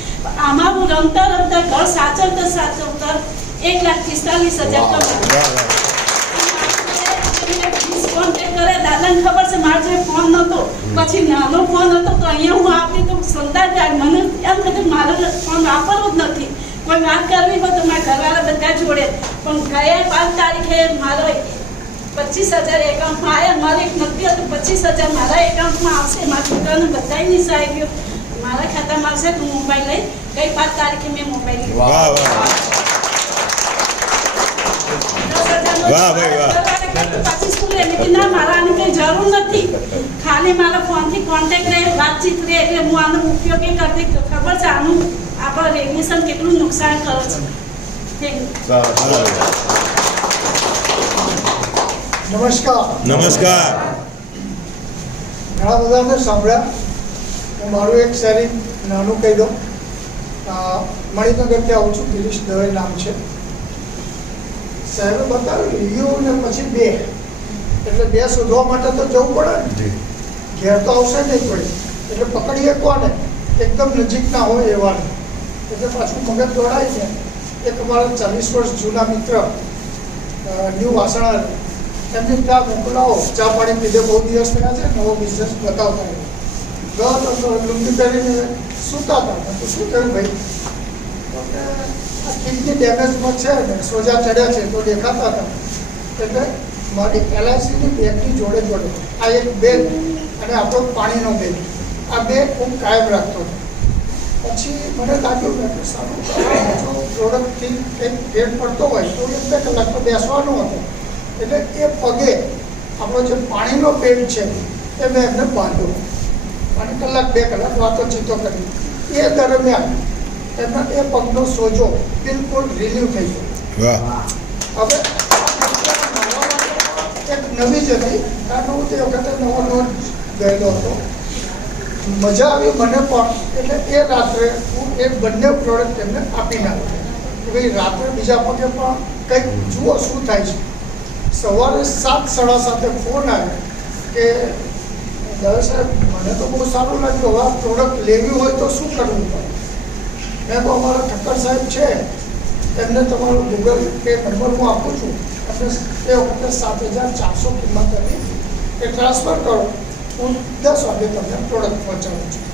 આમાં હું રમતા રમતા ઘર સાચવતા 1,45,000 કોન્ટેક્ટ કરે. દાદાને ખબર છે મારો જે ફોન નહોતો, પછી નાનો ફોન હતો તો અહીંયા હું આપી તો સંતા જાય મને એમ કે મારો ફોન વાપરવો જ નથી. કોઈ વાત કરવી હોય તો મારા ઘરવાળા બધા જોડે. પણ ગયા 5 તારીખે મારો 25,000 એકાઉન્ટમાં આવ્યા. મારે એક નક્કી હતું 25,000 મારા એકાઉન્ટમાં આવશે. મારા છોકરાને બધાય નિશાઈ ગયો મારા ખાતામાં આવશે તો મોબાઈલ લઈ ગઈ 5 તારીખે મેં મોબાઈલ લીધો. વાહ ભાઈ વાહ. ના મારા આની કઈ જરૂર નથી, ખાલી મારા ફોનથી કોન્ટેક્ટ રહે, વાતચીત રહે એટલે હું આનો ઉપયોગ એ કરતી. ખબર છે આનું આપણા રેડિયેશન કેટલું નુકસાન કરે છે. નમસ્કાર. નમસ્કાર. ઘણા બધાને સાંભળ્યા. હું મારું એક શરીર નાનું કહી દઉં. મણિનગરથી આવું છું, ગિરીશ દવે નામ છે. સાહેબે બતાવ્યું યુ ને પછી 2 એટલે 2 શોધવા માટે તો જવું પડે ને, ઘેર તો આવશે નહીં કોઈ. એટલે પકડીએ કોને એકદમ નજીકના હોય એવાને. એટલે પાછું મગજ દોડાય છે. એક અમારા 40 વર્ષ જૂના મિત્ર ન્યૂ વાસણા એમની ત્યાં મોકલાવો, ચા પાણી પીધે બહુ દિવસ થયા છે, નવો બિઝનેસ બતાવતા ગયો તો લુંગી પહેરીને સૂતા હતા. તો શું થયું ભાઈ આ કિડની ડેમેજમાં છે ને સોજા ચડ્યા છે તો દેખાતા હતા. એટલે મારી LICની બેગની જોડે જોડે આ એક બેગ અને આપણો પાણીનો બેગ, આ બે હું કાયમ રાખતો હતો. પછી મને લાગ્યું કે સારું જો પ્રોડક્ટથી કંઈક ભેદ પડતો હોય તો 1-2 કલાક તો બેસવાનું હતું. એટલે એ પગે આપણો જે પાણીનો પેડ છે એ મેં એમને બાંધ્યો અને 1-2 કલાક વાતોચીતો કરી. એ દરમિયાન એમના એ પગનો સોજો બિલકુલ રિલીવ થઈ ગયો. હવે એક નવી જ હતી, કારણ હું તે વખતે નવો ગયેલો હતો. મજા આવી મને પણ. એટલે એ રાત્રે હું એ બંને પ્રોડક્ટ એમને આપી નાખ્યો કે ભાઈ રાત્રે બીજા પગે પણ કંઈક જુઓ શું થાય છે. સવારે 7:30 ફોન આવ્યો કે દવે સાહેબ મને તો બહુ સારું લાગ્યું, હવે આ પ્રોડક્ટ લેવી હોય તો શું કરવું પડે? મેં તો અમારા ઠક્કર સાહેબ છે એમને તમારો ગૂગલ પે નંબર હું આપું છું, એટલે એ વખતે 7,400 કિંમત હતી, એ ટ્રાન્સફર કરો, હું 10 વાગે તમને પ્રોડક્ટ પહોંચાડું છું.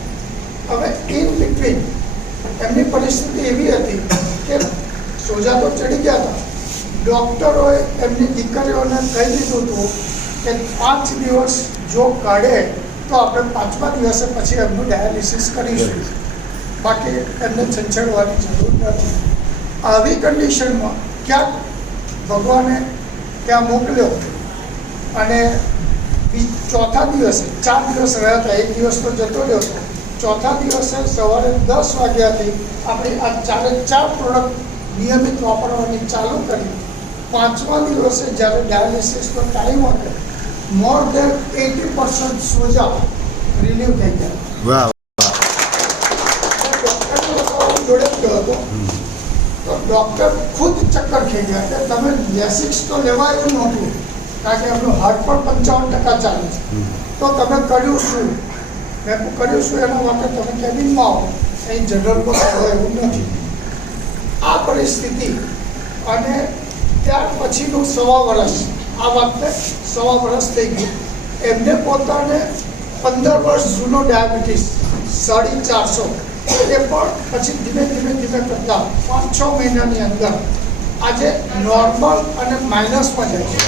હવે ઇન બિટવીન એમની પરિસ્થિતિ એવી હતી કે સોજા તો ચડી ગયા હતા. ડૉક્ટરોએ એમની દીકરીઓને કહી દીધું હતું કે 5 દિવસ જો કાઢે તો આપણે 5મા દિવસે પછી એમનું ડાયાલિસિસ કરીશું, બાકી એમને છંછેડવાની જરૂર નથી. આવી કન્ડિશનમાં ક્યાંક ભગવાને ત્યાં મોકલ્યો અને ચોથા દિવસે 4 દિવસ રહ્યા હતા, 1 દિવસ તો જતો રહ્યો હતો. ચોથા દિવસે સવારે 10 વાગ્યાથી આપણે આ 4 પ્રોડક્ટ નિયમિત વાપરવાની ચાલુ કરી. 5મા દિવસે જ્યારે ડાયાલિસિસનો ટાઈમ હતો, મોર દેન 80% સોજા રિલીવ થઈ ગયા. ડૉક્ટરની જોડે ગયો હતો તો ડૉક્ટર ખુદ ચક્કર થઈ ગયા કે તમે લેસિક્સ તો લેવાયું નહોતું, કારણ કે એમનું હાર્ટ પણ 55% ચાલે છે, તો તમે કર્યું શું? મેં કર્યું શું એના માટે તમે કેબિનમાં આવો, અહીં જનરલમાં હોય એવું નથી. આ પરિસ્થિતિ અને ત્યાર પછીનું 1.25 વર્ષ, આ વાતને 1.25 વર્ષ થઈ ગયું. એમને પોતાને 15 વર્ષ જૂનો ડાયાબિટીસ 450, એ પણ પછી ધીમે કરતા 5-6 મહિનાની અંદર આજે નોર્મલ અને માઇનસમાં જાય છે.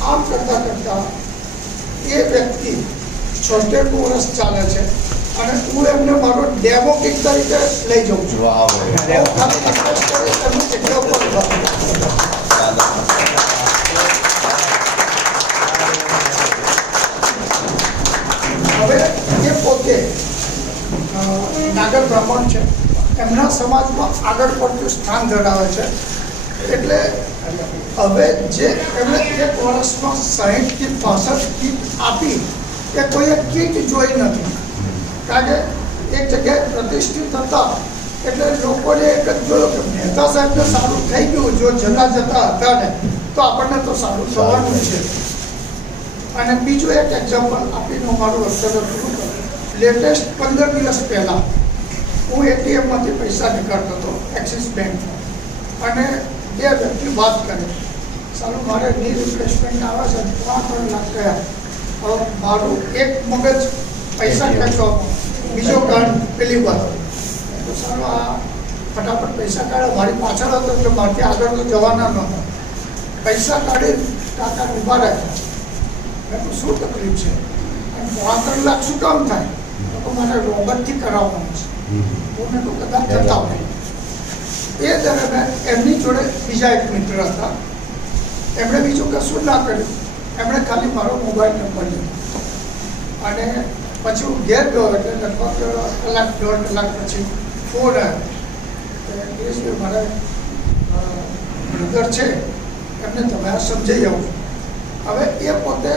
આમ કરતા એ વ્યક્તિ 76 વર્ષ ચાલે છે અને હું એમને મારો ડેમો કિટ તરીકે લઈ જાઉં છું. હવે એ પોતે નાગર બ્રાહ્મણ છે, એમના સમાજમાં આગળ પડતું સ્થાન ધરાવે છે. એટલે હવે જે એમણે 1 વર્ષમાં 60થી 65 કીટ આપી એ કોઈએ કીટ જોઈ નથી, કારણ કે એક જગ્યાએ પ્રતિષ્ઠિત હતા એટલે લોકોને એક જ જોયું કે મહેતા સાહેબને સારું થઈ ગયું, જો જતા હતા ને તો આપણને તો સારું થવાનું છે. અને બીજું એક એક્ઝામ્પલ આપીને મારું વક્તવ્ય પૂરું કરું. લેટેસ્ટ 15 દિવસ પહેલાં હું ATMમાંથી પૈસા નીકાળતો હતો એક્સિસ બેંકમાં, અને 2 વ્યક્તિ વાત કરે, સારું મારે ની રિપ્લેસમેન્ટ આવે છે, 3 લાખ ગયા. હવે મારું એક મગજ પૈસા ખેંચવામાં, બીજો કાઢ પેલી વાત, તો સારું આ ફટાફટ પૈસા કાઢે, મારી પાછળ હતો એટલે મારથી આગળ તો જવાના નહોતા. પૈસા કાઢી કાકા ઊભા રાખ્યા. મેં શું તકલીફ છે? અને 3 લાખ શું કામ થાય? તો મારે રોબોટથી કરાવવાનું છે. હું તો કદાચ જતા હોય. એ દરમિયાન એમની જોડે બીજા એક મિત્ર હતા, એમણે બીજું કશું ના કર્યું, એમણે ખાલી મારો મોબાઈલ નંબર લીધો અને પછી હું ઘેર ગયો એટલે લગભગ 1-1.5 કલાક પછી ફોન આવ્યો કે મારા બ્રધર છે એમને તમે આ સમજાઈ આવો. હવે એ પોતે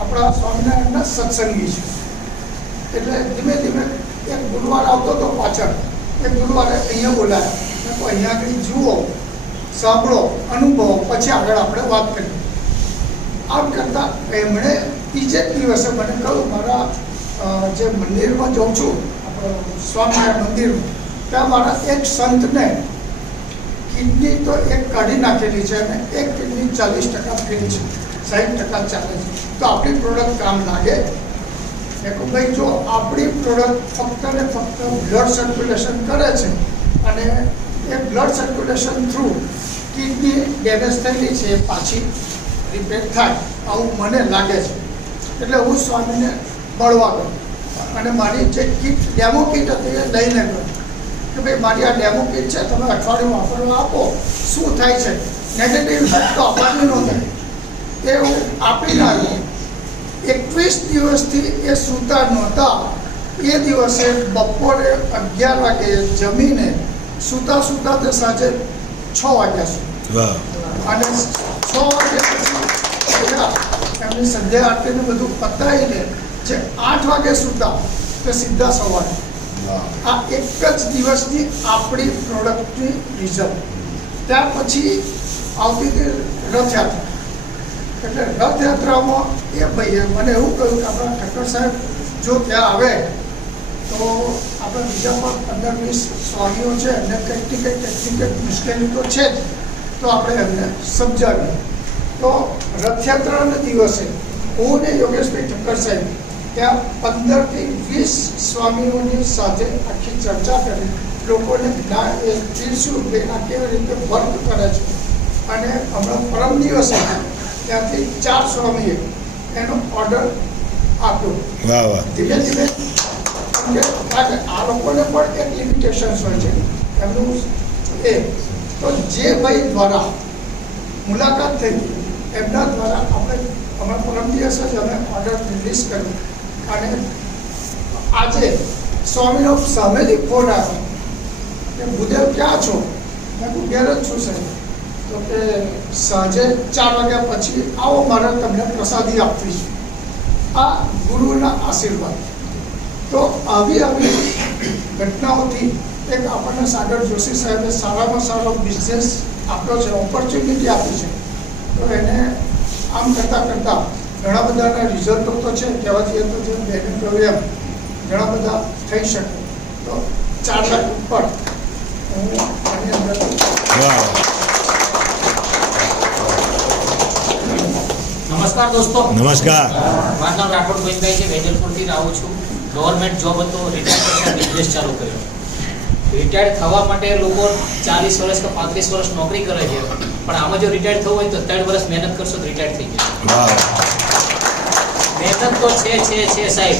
આપણા સ્વામિનારાયણના સત્સંગી છે, એટલે ધીમે એક ગુરુવાર આવતો હતો પાછળ, એ ગુરુવારે અહીંયા બોલાયા, તો અહીંયા આગળ જુઓ, સાંભળો, અનુભવો, પછી આગળ આપણે વાત કરીએ. આમ કરતાં એમણે બીજે જ દિવસે મને કહ્યું, મારા જે મંદિરમાં જાઉં છું સ્વામિનારાયણ મંદિરમાં, ત્યાં મારા એક સંતને કિડની તો એક કાઢી નાખેલી છે અને એક કિડની 40% ફેલ છે, 60% ચાલે છે, તો આપણી પ્રોડક્ટ કામ લાગે? મેં કહું ભાઈ જો આપણી પ્રોડક્ટ ફક્ત ને ફક્ત બ્લડ સર્ક્યુલેશન કરે છે અને એ blood circulation through kidney damage થયેલી છે એ પાછી રિપેર થાય આવું મને લાગે છે. એટલે હું સ્વામીને મળવા ગયો અને મારી જે કીટ ડેમો કીટ હતી એ લઈને ગયો કે ભાઈ મારી આ ડેમો કીટ છે, તમે અઠવાડિયું વાપરવા આપો, શું થાય છે, નેગેટિવ ઇફેક્ટ તો આપવાની ન થાય. એ હું આપીને આવ્યો. 21 દિવસથી એ સૂતા નહોતા. એ દિવસે બપોરે 11 વાગે જમીને સૂતા સૂતા તે સાંજે 6 વાગ્યા સુધી, અને 6 વાગ્યા પછી એમની સંધ્યા આરતીને બધું પતાવીને જે 8 વાગે સૂતા તે સીધા સવારે. આ એક જ દિવસની આપણી પ્રોડક્ટની રિઝલ્ટ. ત્યાર પછી આવતી હતી રથયાત્રા. એટલે રથયાત્રામાં એ ભાઈએ મને એવું કહ્યું કે આપણા ઠક્કર સાહેબ જો ત્યાં આવે તો આપણે બીજા પણ 15-20 સ્વામીઓ છે, એમને કંઈક ને કંઈક ટેકનિકલ મુશ્કેલી તો છે જ, તો આપણે એમને સમજાવીએ. તો રથયાત્રાના દિવસે હું ને યોગેશભાઈ ઠક્કર સાહેબ ત્યાં 15 થી 20 સ્વામીઓની સાથે આખી ચર્ચા કરી, લોકોને જ્ઞાન એ શું આ કેવી રીતે વર્ક કરે છે. અને હમણાં પરમ દિવસે ત્યાંથી 4 સ્વામીએ એનો ઓર્ડર આપ્યો. ધીમે ધીમે આ લોકોને પણ એક લિમિટેશન્સ હોય છે એમનું. એ તો જે ભાઈ દ્વારા મુલાકાત થઈ એમના દ્વારા આપણે હમણાં પરમ દિવસે જ અમે ઓર્ડર રિલીઝ કર્યો. અને આજે સ્વામીનો સામેથી ફોન આવ્યો કે ભૂદેવ ક્યાં છો? મેં કહું ઘેર જ છું સાહેબ. તો કે સાંજે 4 વાગ્યા પછી આવો, મારે તમને પ્રસાદી આપવી છે. આ ગુરુના આશીર્વાદ. તો આવી ઘટનાઓથી એક આપણને સાગર જોશી સાહેબે સારામાં સારો બિઝનેસ આપ્યો છે, ઓપોર્ચ્યુનિટી આપી છે. તો એને આમ કરતાં કરતાં ઘણા બધાના રિઝલ્ટો તો છે, કહેવા જઈએ તો જે બહેને કહ્યું એમ ઘણા બધા થઈ શકે. તો 4 લાખ ઉપર હું આની અંદર. નમસ્કાર દોસ્તો. નમસ્કાર. મારું નામ રાઠોડ ગોવિંદભાઈ છે, વેજલપુરથી આવું છું. ગવર્મેન્ટ જોબ હતો, રિટાયર પછી બિઝનેસ ચાલુ કર્યો. રિટાયર થવા માટે લોકો 40 વર્ષ કે 35 વર્ષ નોકરી કરે છે, પણ આમાં જો રિટાયર થવું હોય તો 3 વર્ષ મહેનત કરશો તો રિટાયર થઈ જાય. મહેનત તો છે સાહેબ.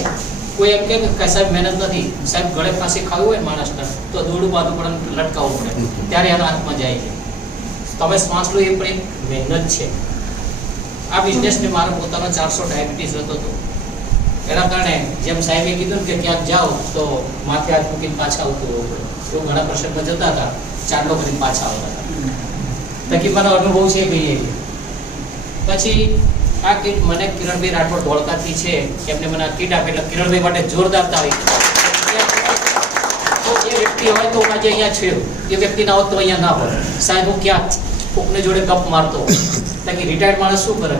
કોઈ એમ કે સાહેબ મહેનત નથી, સાહેબ ગળે ફાંસી ખાવી હોય માણસને તો દોડું બાજુ પણ લટકાવવું પડે, ત્યારે એના હાથમાં જાય છે. તમે શ્વાસ લો એ પણ એક મહેનત છે. આ બિઝનેસને મારો પોતાનો 400 ડાયાબિટીસ હતો હતો. એના કારણે જેમ સાહેબે કીધું કે ક્યાંક જાઓ તો માથે હાથ મૂકીને પાછા આવતું હોવું પડે. એવું ઘણા પ્રસંગમાં જતા હતા, ચાંદલો કરીને પાછા આવતા હતા. તકી મારો અનુભવ છે ભાઈ. પછી આ કીટ મને કિરણભાઈ રાઠોડ ધોળકાથી છે, એમને મને આ કીટ આપી. એટલે કિરણભાઈ માટે જોરદાર તાળી. તો એ વ્યક્તિ હોય તો આજે અહીંયા છે, એ વ્યક્તિ ના હોત તો અહીંયા ના હોય. સાહેબ હું ક્યાંક કોકને જોડે કપ મારતો હોય. તાકી રિટાયર્ડ માણસ શું કરે,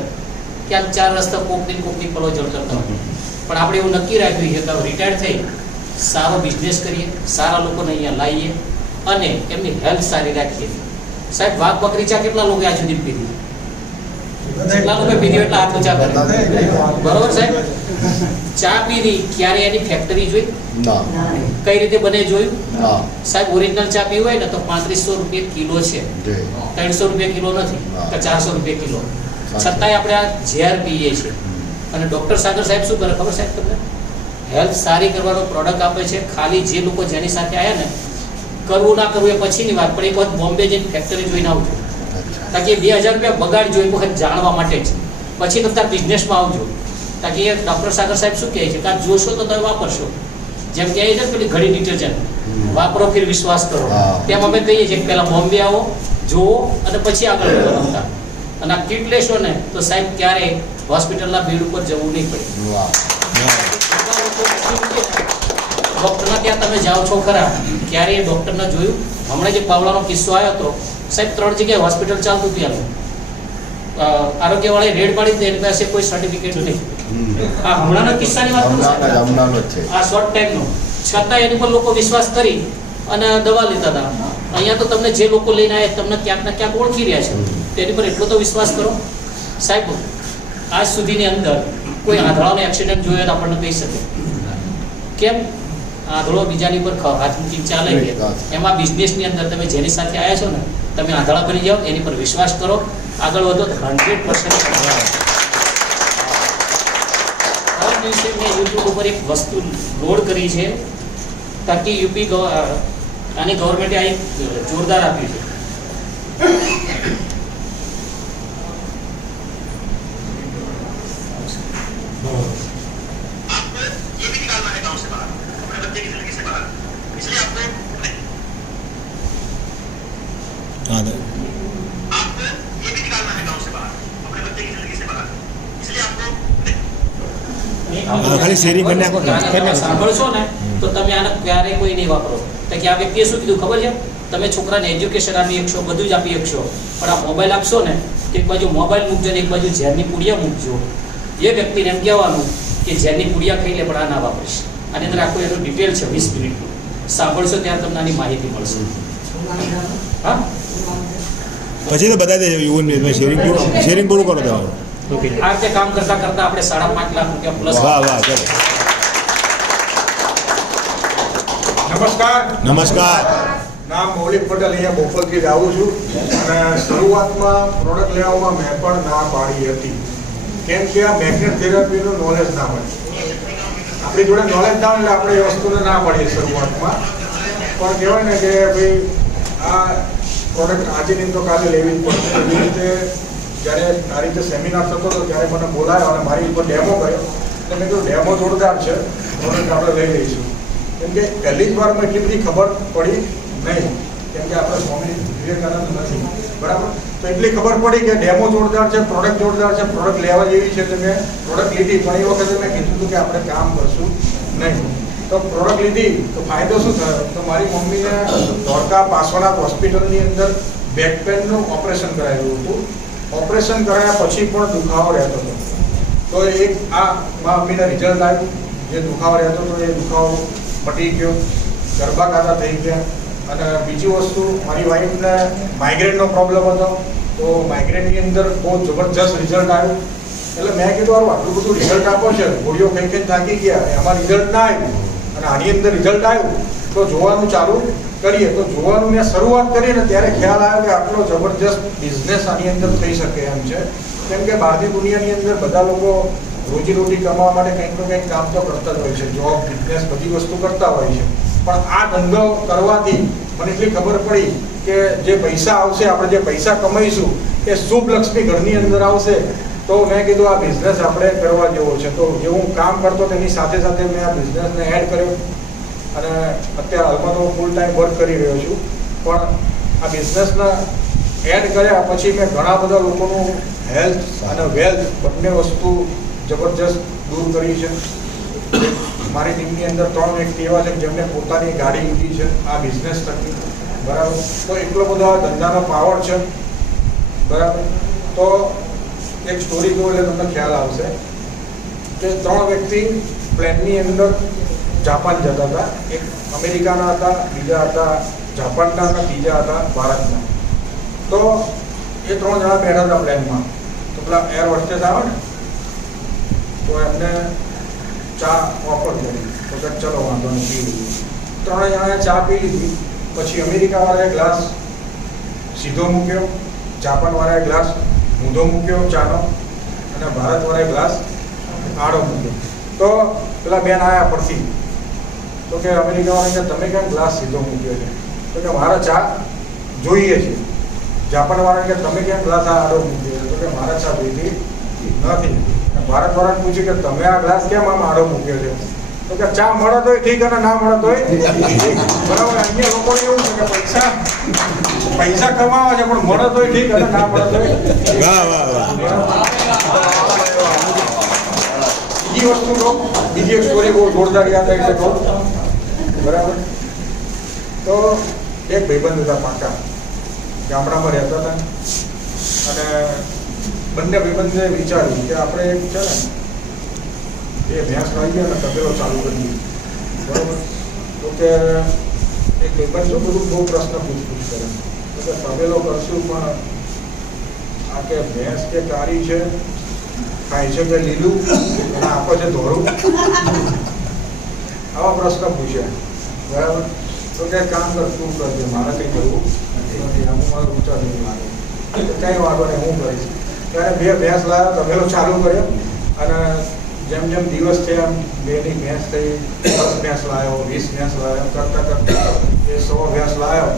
ક્યાંક 4 રસ્તા કોકની પલો જળ કરતા હોય. પણ આપણે એવું નક્કી રાખ્યું છે કે રિટાયર થઈ સારો બિઝનેસ કરીએ, સારા લોકોને અહીંયા લાવીએ અને એમની હેલ્થ સારી રાખીએ. સાહેબ વાઘ બકરી ચા કેટલા લોકો આ સુધી પીધી? કેટલા લોકો પીધી? એટલા હાથ ઊંચા કરે. બરોબર સાહેબ? ચા પીધી ક્યારે એની ફેક્ટરી જોઈ? કઈ રીતે બને જોયું? સાહેબ ઓરિજિનલ ચા પીવી હોય ને તો 3500 રૂપિયા કિલો છે, 300 રૂપિયા કિલો નથી કે 400 રૂપિયા કિલો. છતાંય આપણે આ ઝેર પીએ છીએ. અને ડૉક્ટર સાગર સાહેબ શું કરે ખબર સાહેબ તમને? હેલ્થ સારી કરવાનો પ્રોડક્ટ આપે છે. ખાલી જે લોકો જેની સાથે આવ્યા ને, કરવું ના કરવું એ પછીની વાત, પણ એક વખત બોમ્બે જઈને ફેક્ટરી જોઈને આવજો. તાકી 2000 રૂપિયા બગાડજો એક વખત જાણવા માટે જ, પછી તમે તાર બિઝનેસમાં આવજો. તાકી એ ડૉક્ટર સાગર સાહેબ શું કહે છે કે જોશો તો તમે વાપરશો. જેમ કહે છે પેલી ઘડી ડિટર્જન્ટ વાપરો ફિર વિશ્વાસ કરો, તેમ અમે કહીએ છીએ કે પહેલાં બોમ્બે આવો, જુઓ અને પછી આગળ વધો. અને આ કીટ લેશો ને તો સાહેબ ક્યારેય હોસ્પિટલના બેડ ઉપર જવું નહીં પડે. ડૉક્ટરના ત્યાં તમે જાઓ છો ખરા, ક્યારેય ડૉક્ટરને જોયું? હમણાં જે પાવલાનો કિસ્સો આવ્યો હતો સાહેબ, 3 જગ્યાએ હોસ્પિટલ ચાલતું હતું. આરોગ્યવાળાએ રેડ પાડી હતી, એની પાસે કોઈ સર્ટિફિકેટ નહીં. આ હમણાંના કિસ્સાની વાત કરું, આ શોર્ટ ટાઈમનો, છતાં એની પર લોકો વિશ્વાસ કરી અને દવા લેતા હતા. અહીંયા તો તમને જે લોકો લઈને આવ્યા તમને ક્યાંક ને ક્યાંક ઓળખી રહ્યા છે, તેની પર એટલો તો વિશ્વાસ કરો. સાહેબ આજ સુધીની અંદર કોઈ આંધળાનો એક્સિડન્ટ જોયો તો આપણને કહી શકે. કેમ? આંધળો બીજાની પર હાથ મૂકીને ચાલે. એમાં બિઝનેસની અંદર તમે જેની સાથે આવ્યા છો ને તમે આંધળા બની જાઓ, એની પર વિશ્વાસ કરો, આગળ વધો, 100% દિવસે મેં યુટ્યુબ ઉપર એક વસ્તુ લોડ કરી છે તાકી યુપી આની ગવર્મેન્ટે આ એક જોરદાર આપ્યું છે. ખાલી શેરિંગ કરીને આપો ને. તમે સાંભળશો ને તો તમે આને ક્યારેય કોઈ નહીં વાપરો. તો કે આ વ્યક્તિએ શું કીધું ખબર છે? તમે છોકરાને એજ્યુકેશન આપી શકશો, બધું જ આપી શકશો, પણ આ મોબાઈલ આપશો ને એક બાજુ મોબાઈલ મૂકજો ને એક બાજુ ઝેરની પુડિયા મૂકજો. એ વ્યક્તિને એમ કહેવાનું કે ઝેરની પુડિયા ખાઈ લે પણ આ ના વાપરીશ. આની અંદર આખું એનું ડિટેલ છે 20 મિનિટનું. સાંભળશો ત્યારે તમને આની માહિતી મળશે. હા, પછી તો બધા શેરિંગ પૂરું કરો તમારું. આ રીતે કામ કરતા કરતા આપણે 5.5 લાખ રૂપિયા પ્લસ. વાહ વાહ, ચલો. નમસ્કાર. નમસ્કાર. નામ મૌલિક પટેલ, અહીંયા બોપલથી જ આવું છું. અને શરૂઆતમાં પ્રોડક્ટ લેવામાં મેં પણ ના પાડી હતી, કેમ કે આ મેગ્નેટ થેરાપીનું નોલેજ ના હોય. આપણી જોડે નોલેજ ના હોય એટલે આપણે એ વસ્તુને ના પાડીએ શરૂઆતમાં. પણ કહેવાય ને કે ભાઈ આ પ્રોડક્ટ આજેની તો કાલે લેવી જ પડશે. એવી રીતે જ્યારે આ રીતે સેમિનાર થતો હતો ત્યારે મને બોલાયો અને મારી ઉપર ડેમો કર્યો. એટલે મેં કીધું ડેમો જોરદાર છે, પ્રોડક્ટ આપણે લઈ લઈશું. કેમ કે પહેલી જ વારમાં એટલી બધી ખબર પડી નહીં, કેમ કે આપણે સ્વામી વિવેકાનંદ નથી, બરાબર? તો એટલી ખબર પડી કે ડેમો જોરદાર છે, પ્રોડક્ટ જોરદાર છે, પ્રોડક્ટ લેવા જેવી છે. તો મેં પ્રોડક્ટ લીધી, પણ એ વખતે મેં કીધું હતું કે આપણે કામ કરશું નહીં. તો પ્રોડક્ટ લીધી તો ફાયદો શું થયો? તો મારી મમ્મીને ધોળકા પાસવાના હોસ્પિટલની અંદર બેક પેનનું ઓપરેશન કરાવ્યું હતું. ઓપરેશન કરાયા પછી પણ દુખાવો રહેતો હતો. તો એક આ મમ્મીને રિઝલ્ટ આવ્યું, જે દુખાવો રહેતો હતો એ દુખાવો મટી ગયો, ગર્ભાકાતા થઈ ગયા. અને બીજી વસ્તુ, મારી વાઈફને માઇગ્રેનનો પ્રોબ્લેમ હતો, તો માઇગ્રેનની અંદર બહુ જબરજસ્ત રિઝલ્ટ આવ્યું. એટલે મેં કીધું આટલું બધું રિઝલ્ટ આપો છે, ગોળીઓ કઈ કઈ થાકી ગયા, એમાં રિઝલ્ટ ના આવ્યું અને આની અંદર રિઝલ્ટ આવ્યું, તો જોવાનું ચાલુ કરીએ. તો જોવાનું મેં શરૂઆત કરી ને ત્યારે ખ્યાલ આવ્યો કે આટલો જબરજસ્ત બિઝનેસ આની અંદર થઈ શકે એમ છે. કેમ કે બહારની દુનિયાની અંદર બધા લોકો રોજીરોટી કમાવા માટે કંઈક ને કંઈક કામ તો કરતા જ હોય છે, જોબ, બિઝનેસ, બધી વસ્તુ કરતા હોય છે. પણ આ ધંધો કરવાથી મને એટલી ખબર પડી કે જે પૈસા આવશે, આપણે જે પૈસા કમાઈશું એ શુભ લક્ષ્મી ઘરની અંદર આવશે. તો મેં કીધું આ બિઝનેસ આપણે કરવા જેવો છે. તો જે હું કામ કરતો તેની સાથે સાથે મેં આ બિઝનેસને એડ કર્યો અને અત્યારે હાલમાં તો ફૂલ ટાઈમ વર્ક કરી રહ્યો છું. પણ આ બિઝનેસના એડ કર્યા પછી મેં ઘણા બધા લોકોનું હેલ્થ અને વેલ્થ બંને વસ્તુ જબરજસ્ત દૂર કરી છે. મારી ટીમની અંદર 3 વ્યક્તિ એવા છે જેમને પોતાની ગાડી લીધી છે આ બિઝનેસ થકી, બરાબર? તો એટલો બધો આ ધંધાનો પાવર છે, બરાબર? તો એક સ્ટોરી કહું એટલે તમને ખ્યાલ આવશે કે 3 વ્યક્તિ પ્લેનની અંદર જાપાન જતા હતા. એક અમેરિકાના હતા, બીજા હતા જાપાનના અને ત્રીજા હતા ભારતના. તો એ 3 જણા બેઠા હતા પ્લેનમાં. તો પેલા એર હોસ્ટેસ આવે ને, તો એમને ચા ઓફર કરી. તો કે ચલો વાંધો નહીં, પી લીધી. 3 જણાએ ચા પી લીધી. પછી અમેરિકાવાળાએ ગ્લાસ સીધો મૂક્યો, જાપાનવાળાએ ગ્લાસ ઊંધો મૂક્યો ચાનો, અને ભારતવાળાએ ગ્લાસ આડો મૂક્યો. તો પેલા બેન આવ્યા પરથી, તો કે અમેરિકાવાળા કે તમે કેમ ગ્લાસ સીધો મૂક્યો છે? તો કે મારે ચા જોઈએ છે. જાપાનવાળા કે તમે કેમ ગ્લાસ આડો મૂક્યો છે? તો કે મારે ચા જોઈતી નથી. ભારતવાળાને પૂછ્યું કે તમે આ ગ્લાસ કેમ આમ આડો મૂક્યો છે? તો કે ચા મળે તોય ઠીક અને ના મળે તોય બરાબર. અહીંયા લોકોને એવું છે કે પૈસા કમાવા છે પણ મળે તોય ઠીક અને ના મળે તોય. વાહ વાહ વાહ. બીજી વસ્તુ કહું, બીજી એક સ્ટોરી બહુ જોરદાર યાદ આવી છે કહું, બરાબર? તો એક ભાઈબંધ હતા પાકા, ગામડામાં રહેતા હતા. અને બંને ભાઈબંધે વિચાર્યું કે આપણે એક છે ને એ ભેંસ વાળી અને તબેલો ચાલુ કરીએ, બરાબર? તો કે એક ભાઈબંધ શું બધું બહુ પ્રશ્ન પૂછપૂછ કરે. તો કે તબેલો કરશું પણ આ કે ભેંસ કે કાળી છે, ખાય છે કે લીલું અને આપે છે ધોળું, આવા પ્રશ્ન પૂછ્યા, બરાબર? તો કે કામ કર, શું કરજે, મારે કંઈ કરવું નથી. નથી, આમ મારું ઊંચા નહીં લાગે. કંઈ વાંધો નહીં, હું કરીશ. ત્યારે 2 ભેંસ લાવ્યો, તબેલો ચાલુ કર્યો અને જેમ જેમ દિવસ છે એમ 2ની ભેંસ થઈ, 10 ભેંસ લાવ્યો, 20 ભેંસ લાવ્યો, કરતાં એ 100 ભેંસ લાવ્યો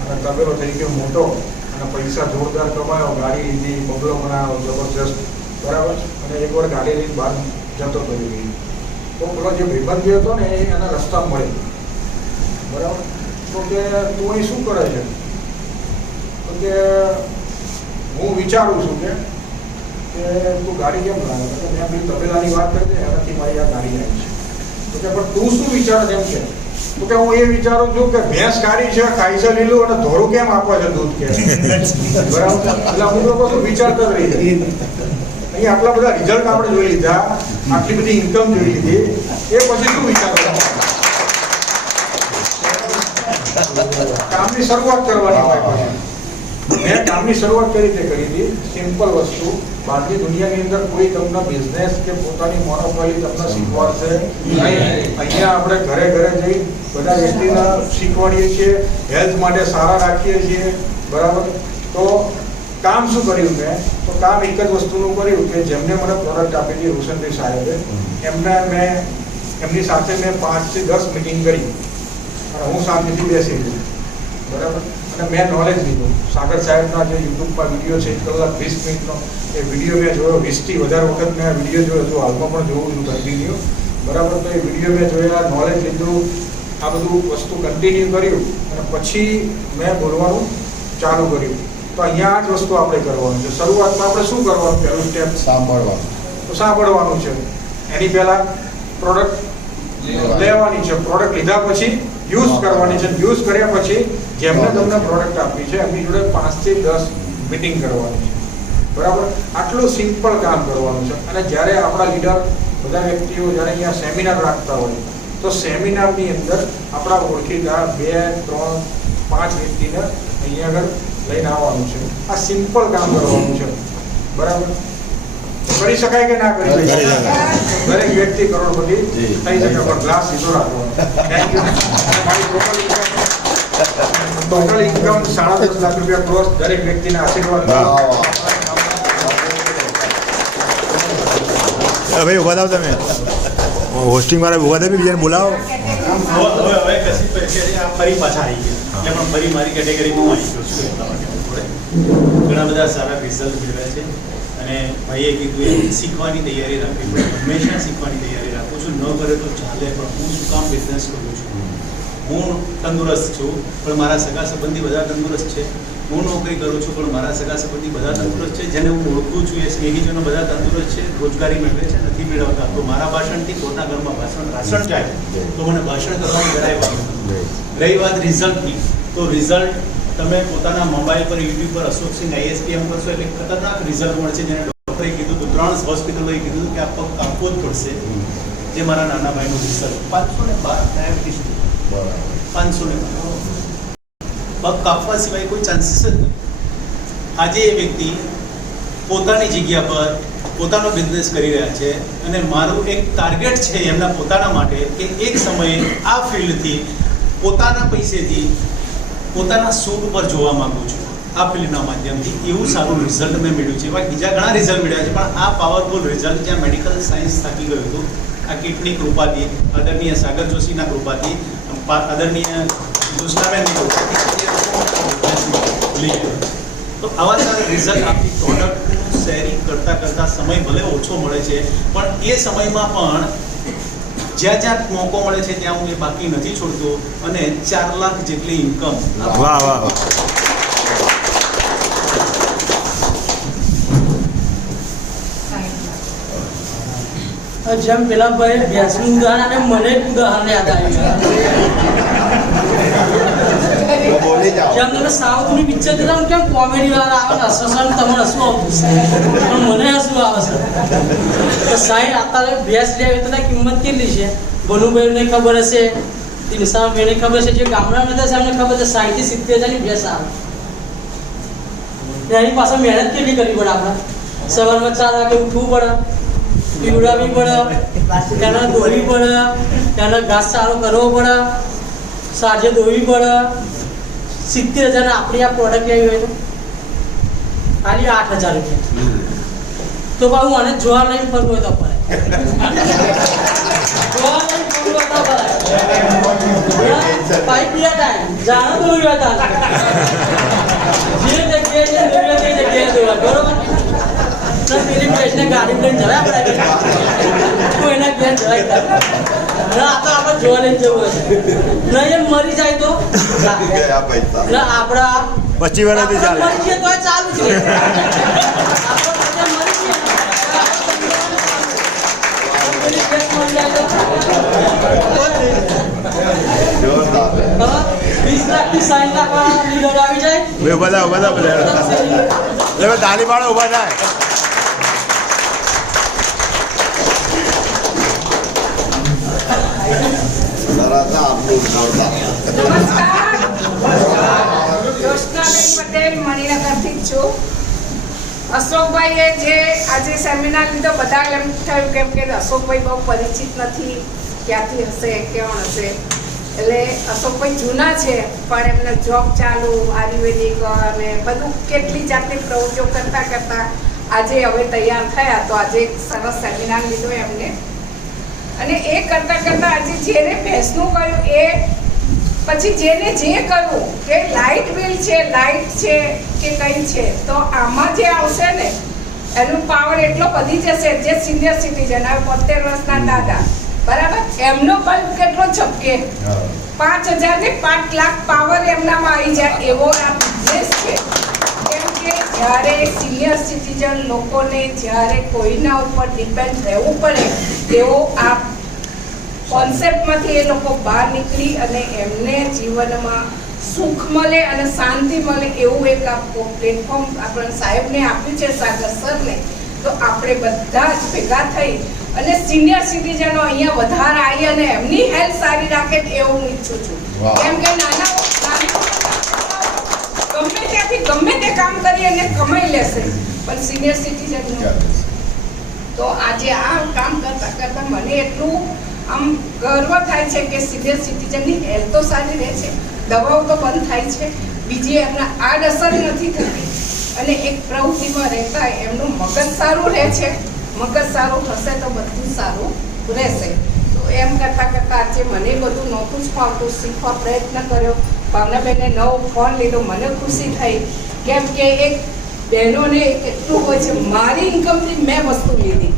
અને તબેલો થઈ ગયો મોટો અને પૈસા જોરદાર કમાયો, ગાડી લીધી, બંગલો બનાવ્યો જબરજસ્ત, બરાબર. અને એકવાર ગાડી લઈને બહાર જતો થઈ તો પેલો જે ભાઈબંધી હતો ને એ એના રસ્તા મળે, બરાબર. તો કે તું અહીં શું કરે છે? તો કે હું વિચારું છું કે તું ગાડી કેમ લાવે? તો મેં પેલી તબેલાની વાત કરી દે, એનાથી મારી આ ગાડી આવી છે. તો કે પણ તું શું વિચારે એમ છે? તો કે હું એ વિચારું છું કે ભેંસ કાઢી છે, ખાઈ છે લીલું અને ધોરું કેમ આપે છે દૂધ કે, બરાબર. એટલે હું લોકો શું વિચારતા રહી જાય. અહીં આટલા બધા રિઝલ્ટ આપણે જોઈ લીધા, આટલી બધી ઇન્કમ જોઈ લીધી, એ પછી શું વિચારો? કામની શરૂઆત કરવાની હોય. મેં કામની શરૂઆત કઈ રીતે કરી હતી? સિમ્પલ વસ્તુ. બહારની દુનિયાની અંદર કોઈ તમને બિઝનેસ કે પોતાની મોનોપોલી તમને શીખવાડશે નહીં. અહીંયા આપણે ઘરે ઘરે જઈ બધા વ્યક્તિને શીખવાડીએ છીએ, હેલ્થ માટે સારા રાખીએ છીએ, બરાબર. તો કામ શું કર્યું મેં? તો કામ એક જ વસ્તુનું કર્યું કે જેમને મને પ્રોડક્ટ આપી હતી રોશનભાઈ સાહેબે, એમની સાથે મેં 5 થી 10 મિટિંગ કરી અને હું શાંતિથી બેસી ગયો, બરાબર. અને મેં નોલેજ લીધું. સાગર સાહેબના જે યુટ્યુબમાં વિડીયો છે 1 કલાક 20 મિનિટનો, એ વિડીયો મેં જોયો. 20થી વધારે વખત મેં આ વિડીયો જોયો હતો, હાલમાં પણ જોઉં છું કન્ટિન્યુ, બરાબર. તો એ વિડીયો મેં જોયા, નોલેજ લીધું, આ બધું વસ્તુ કન્ટિન્યુ કર્યું અને પછી મેં બોલવાનું ચાલુ કર્યું. તો અહીંયા આ જ વસ્તુ આપણે કરવાનું છે. શરૂઆતમાં આપણે શું કરવાનું? પહેલું સ્ટેપ સાંભળવાનું. તો સાંભળવાનું છે. એની પહેલાં પ્રોડક્ટ લેવાની છે. પ્રોડક્ટ લીધા પછી યુઝ કરવાની છે. યુઝ કર્યા પછી જેમને તમને પ્રોડક્ટ આપી છે એમની જોડે 5 થી 10 મિટિંગ કરવાની છે, બરાબર. આટલું સિમ્પલ કામ કરવાનું છે. અને જ્યારે આપણા લીડર બધા વ્યક્તિઓ જ્યારે અહીંયા સેમિનાર રાખતા હોય તો સેમિનારની અંદર આપણા ઓળખીતા 2, 3, 5 વ્યક્તિને અહીંયા આગળ લઈને આવવાનું છે. આ સિમ્પલ કામ કરવાનું છે, બરાબર. કરી શકાય કે ના કરી શકાય? દરેક વ્યક્તિ કરોડપતિ થઈ શકે, પણ ગ્લાસ સીધો રાખવાનો. Thank you. Total income 10.5 lakh રૂપિયા ક્રોસ. દરેક વ્યક્તિના આશીર્વાદ. ભાઈ ઉભા થાવ તમે, હોસ્ટિંગ વાળા ઉભા થાય, બીજાને બોલાવો. હવે કશી આ ફરી પાછા આવી ગયા, એટલે પણ ફરી મારી કેટેગરીમાં આવી ગયો છું. એટલા માટે ઘણા બધા સારા રિઝલ્ટ મેળવ્યા છે. અને ભાઈએ કીધું એ શીખવાની તૈયારી રાખવી પડે. હંમેશા શીખવાની તૈયારી રાખું છું. ન કરે તો ચાલે, પણ હું શું કામ બિઝનેસ કરું છું? હું તંદુરસ્ત છું, પણ મારા સગા સંબંધી બધા તંદુરસ્ત છે. હું નોકરી કરું છું, પણ મારા સગા સંબંધી બધા તંદુરસ્ત છે. જેને હું ઓળખું છું એ સ્નેહીજનો બધા તંદુરસ્ત છે, રોજગારી મેળવે છે, નથી મેળવતા. તો મારા ભાષણથી કોઈના ઘરમાં રાશન જાય તો મને ભાષણ કરવાનું જરાય વાંધો નથી. રહી વાત રિઝલ્ટની, તો રિઝલ્ટ તમે પોતાના મોબાઈલ પર, યુટ્યુબ પર અશોકસિંહ ISPM કરશો એટલે ખતરનાક રિઝલ્ટ મળશે. જેને ડૉક્ટરે કીધું હતું, 3 હોસ્પિટલોએ કીધું હતું કે આ પગ કાપવો જ પડશે. જે મારા નાના ભાઈનું રિઝલ્ટ 512 ડાયાબિટીસ, 512 પગ કાપવા સિવાય કોઈ ચાન્સીસ જ નથી. આજે એ વ્યક્તિ પોતાની જગ્યા પર પોતાનો બિઝનેસ કરી રહ્યા છે અને મારું એક ટાર્ગેટ છે એમના પોતાના માટે કે એક સમયે આ ફિલ્ડથી પોતાના પૈસેથી પોતાના સુખ પર જોવા માંગુ છું. આ ફિલ્ડના માધ્યમથી એવું સારું રિઝલ્ટ મેં મેળવ્યું છે. એવા બીજા ઘણા રિઝલ્ટ મેળવ્યા છે, પણ આ પાવરફુલ રિઝલ્ટ જ્યાં મેડિકલ સાયન્સ થાકી ગયું હતું, આ કિટની કૃપાથી, આદરણીય સાગર જોશીના કૃપાથી, આદરણીય જોશનાબેનની કૃપાથી, તો આવા સારા રિઝલ્ટ આપતી પ્રોડક્ટનું શેરિંગ કરતાં સમય ભલે ઓછો મળે છે, પણ એ સમયમાં પણ જ્યાં જ્યાં મોકો મળે છે ત્યાં હું એ બાકી નથી છોડતો. અને 4 લાખ જેટલી ઇન્કમ. વાહ વાહ વાહ. જેમ પેલા ભાઈ ભેંસનું ઉદાહરણ અને મને એક ઉદાહરણ યાદ આવ્યું. જેમ તમે સાઉથની પિક્ચર જોતા કેમ કોમેડી વાળા આવે ને હસવાનું તમને હસવું આવતું, પણ મને હસવું આવે છે. તો સાહેબ અત્યારે ભેંસ લેવી તો કિંમત કેટલી છે? ભનુભાઈને ખબર હશે, દિલશાભાઈને ખબર છે, જે ગામડાના હતા એમને ખબર છે 60 થી 70 હજારની ભેંસ આવે. એની પાછળ મહેનત કેટલી કરવી પડે? આપણે સવારમાં 4 વાગે ઉઠવું પડે, પીવડાવવી પડે, તેને ધોવી પડે, તેને ઘાસ સારો કરવો પડે, સાંજે ધોવી પડે, 70,000 આપણી આ પ્રોડક્ટ આવી હોય તો ખાલી 8,000 રૂપિયા તો બાબુ મને જોવા લઈને ફરવું હોય તો પડે જોવા લઈને ફરવું હોય તો પડે પાઇપ પિયા ટાઈમ જાણો તો હોય હતા જે જગ્યાએ છે તે જગ્યાએ જોવા બરોબર તો પેલી પેશને ગાડી લઈને જવાય આપણે કોઈના ઘેર જવાય ના આ તો આપણે જોવા લઈને જવું હશે નહીં એમ મરી જાય તો ના આપણા 25 વર્ષથી ચાલે મરી જઈએ તો ચાલુ છે જોરદાર 20 લાખથી 60 લાખ લીડર આવી જાય બધા એટલે તાલી પાડો ઉભા થાય પટેલ મણિનગરથી જ છું. અશોકભાઈએ જે આજે સેમિનાર લીધો બધા એમ થયું કેમ કે અશોકભાઈ બહુ પરિચિત નથી ક્યાંથી હશે કેવણ હશે એટલે અશોકભાઈ જૂના છે પણ એમને જોબ ચાલુ આયુર્વેદિક અને બધું કેટલી જાતની પ્રવૃત્તિઓ કરતા આજે હવે તૈયાર થયા તો આજે એક સરસ સેમિનાર લીધો એમને અને એ કરતા આજે જેને ભેંસનું કહ્યું એ પછી જેને જે કહ્યું કે લાઇટ બિલ છે લાઇટ છે કે કંઈ છે તો આમાં જે આવશે ને એનું પાવર એટલો વધી જશે જે સિનિયર સિટીઝન હવે 70 વર્ષના દાદા બરાબર એમનો બલ્બ કેટલો છપકે 5,000 ને 5 લાખ પાવર એમનામાં આવી જાય એવો આ બિઝનેસ છે કેમ કે જ્યારે સિનિયર સિટીઝન લોકોને જ્યારે કોઈના ઉપર ડિપેન્ડ રહેવું પડે એવો આ કોન્સેપ્ટમાંથી એ લોકો બહાર નીકળી અને એમને જીવનમાં સુખ મળે અને શાંતિ મળે એવું એક આ પ્લેટફોર્મ આપણા સાહેબને આપ્યું છે સાગર સરને તો આપણે બધા જ ભેગા થઈ અને સિનિયર સિટીઝનો અહીંયા વધારે આવી અને એમની હેલ્થ સારી રાખે એવું હું ઈચ્છું છું કેમ કે નાના ગમે ત્યાંથી ગમે તે કામ કરી અને કમાઈ લેશે પણ સિનિયર સિટીઝન તો આજે આ કામ કરતા મને એટલું આમ ગર્વ થાય છે કે સિનિયર સિટીઝનની હેલ્થ તો સારી રહે છે દવાઓ તો બંધ થાય છે બીજી એમના આડઅસર નથી થતી અને એક પ્રવૃત્તિમાં રહેતા એમનું મગજ સારું રહે છે મગજ સારું થશે તો બધું સારું રહેશે તો એમ કરતાં આજે મને બધું નહોતું જ ફાવતું શીખવા પ્રયત્ન કર્યો ભાવનાબેને નવો ફોન લીધો મને ખુશી થઈ કેમ કે એક બહેનોને કેટલું હોય છે મારી ઇન્કમથી મેં વસ્તુ લીધી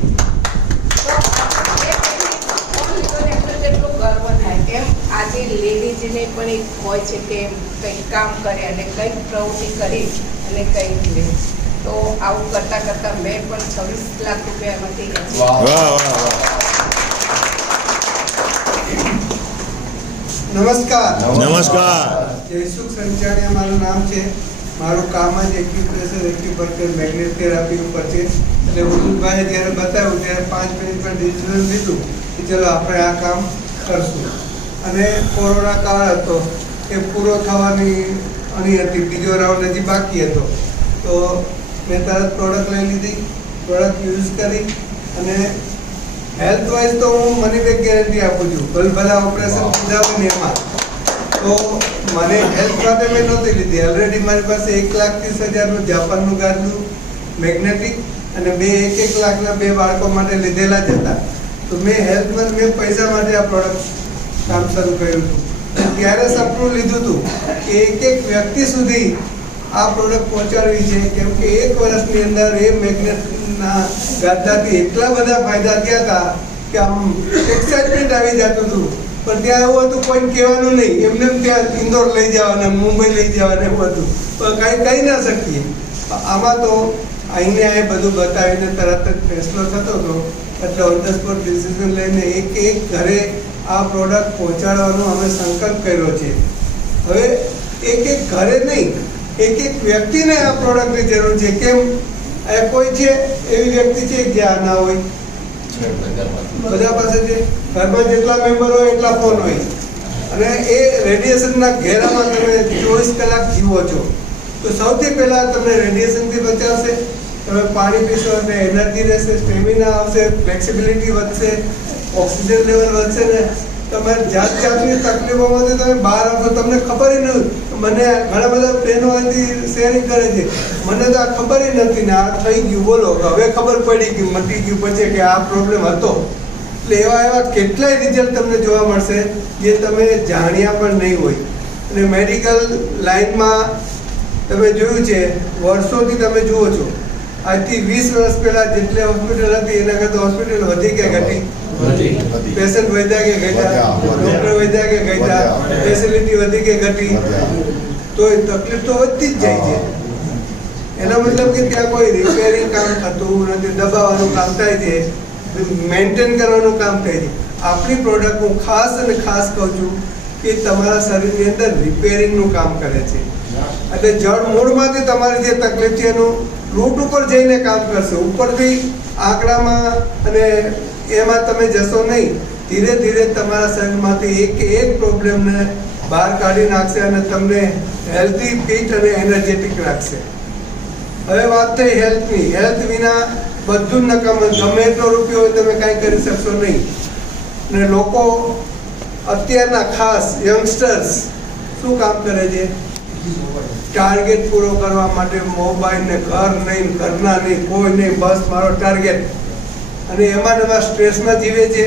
ગર્વ થાય એમ આજે લેડીઝને પણ એક હોય છે કે કંઈક કામ કરે અને કંઈક પ્રવૃત્તિ કરી અને કંઈક લે તો આવું કરતાં મેં પણ 26 લાખ રૂપિયા નમસ્કાર જયસુખ સંચાણીયા મારું નામ છે મારું કામ જ એક્યુપ્રેશર મેગ્નેટ થેરાપી ઉપર છે એટલે ઉદુભાઈએ જ્યારે બતાવ્યું ત્યારે 5 મિનિટમાં ડિસિઝન લીધું કે ચલો આપણે આ કામ કરશું અને કોરોના કાળ હતો એ પૂરો થવાની અણી હતી બીજો રાઉન્ડ હજી બાકી હતો તો મેં તરત પ્રોડક્ટ લઈ લીધી પ્રોડક્ટ યુઝ કરી અને હેલ્થ વાઇઝ તો હું મની બેક ગેરંટી આપું છું ભલભલા ઓપરેશન કીધા હોય ને એમાં તો મને હેલ્થ માટે મેં નહોતી લીધી ઓલરેડી મારી પાસે 1,30,000નું જાપાનનું ગાડલું મેગ્નેટિક અને 1 લાખના 2 બાળકો માટે લીધેલા જ હતા તો મેં હેલ્થમાં મેં પૈસા માટે આ પ્રોડક્ટ કામ શરૂ કર્યું હતું ત્યારે સપનું લીધું હતું કે એક વ્યક્તિ સુધી આ પ્રોડક્ટ પહોંચાડવી છે કેમ કે 1 વર્ષની અંદર એ મેગ્નેટના ગાડાથી એટલા બધા ફાયદા થયા હતા કે આમ એક્સાઇટમેન્ટ આવી જતું હતું પણ ત્યાં એવું હતું કોઈને કહેવાનું નહીં એમને ત્યાં ઇન્દોર લઈ જવાના મુંબઈ લઈ જવાના એવું હતું પણ કહી ના શકીએ આમાં તો અહીંને આ બધું બતાવીને તરત જ ફેસલો થતો હતો એટલે ઓન ધ સ્પોટ ડિસિઝન લઈને એક ઘરે આ પ્રોડક્ટ પહોંચાડવાનો અમે સંકલ્પ કર્યો છે હવે એક ઘરે નહીં એક વ્યક્તિને આ પ્રોડક્ટની જરૂર છે કેમ કોઈ છે એવી વ્યક્તિ છે જ્યાં ના હોય બધા પાસે છે ઘરમાં જેટલા મેમ્બર હોય એટલા ફોન હોય અને એ રેડિયેશનના ઘેરામાં તમે 24 કલાક જીવો છો તો સૌથી પહેલાં તમને રેડિયેશનથી બચાવશે તમે પાણી પીશો એટલે એનર્જી રહેશે સ્ટેમિના આવશે ફ્લેક્સિબિલિટી વધશે ઓક્સિજન લેવલ વધશે ને તમે જાતની તકલીફોમાંથી તમે બહાર આવશો તમને ખબર નહીં મને ઘણા બધા બહેનો શેરિંગ કરે છે, મને તો આ ખબર નથી ને આ થઈ ગયું, બોલો હવે ખબર પડી ગયું, મટી ગયું પછી કે આ પ્રોબ્લેમ હતો. એટલે એવા કેટલાય રિઝલ્ટ તમને જોવા મળશે જે તમે જાણ્યા પણ નહીં હોય. અને મેડિકલ લાઈનમાં તમે જોયું છે, વર્ષોથી તમે જુઓ છો, આજથી 20 વર્ષ પહેલા જેટલી હોસ્પિટલ હતી એના કરતાં હોસ્પિટલ વધી કે ઘટી? પેશન્ટ વધ્યા કે ઘટ્યા? ડોક્ટર વધ્યા કે ઘટ્યા? ફેસિલિટી વધી કે ઘટી? તો એ તકલીફ તો વધતી જ જાય છે. એનો મતલબ કે ત્યાં કોઈ રિપેરિંગ કામ થતું નથી, દબાવવાનું કામ થાય છે, મેન્ટેન કરવાનું કામ થાય છે. આપણી પ્રોડક્ટ હું ખાસ અને ખાસ કહું છું કે તમારા શરીરની અંદર રિપેરિંગનું કામ કરે છે. એટલે જળ મૂળમાંથી તમારી જે તકલીફ છે એનું રૂટ ઉપર જઈને કામ કરશે. ઉપરથી આંકડામાં અને એમાં તમે જશો નહીં. ધીરે ધીરે તમારા શરીરમાંથી એક પ્રોબ્લેમને બહાર કાઢી નાખશે અને તમને હેલ્ધી, ફિટ અને એનર્જેટિક રાખશે. હવે વાત થઈ હેલ્થની. હેલ્થ વિના બધું જ નકામું. ગમે એટલો રૂપિયો હોય તમે કાંઈ કરી શકશો નહીં. અને લોકો અત્યારના ખાસ યંગસ્ટર્સ શું કામ કરે છે? ટાર્ગેટ પૂરો કરવા માટે મોબાઈલ ને ઘર નહીં, ઘરના નહીં, કોઈ નહીં, બસ મારો ટાર્ગેટ. અને એમાં સ્ટ્રેસમાં જીવે છે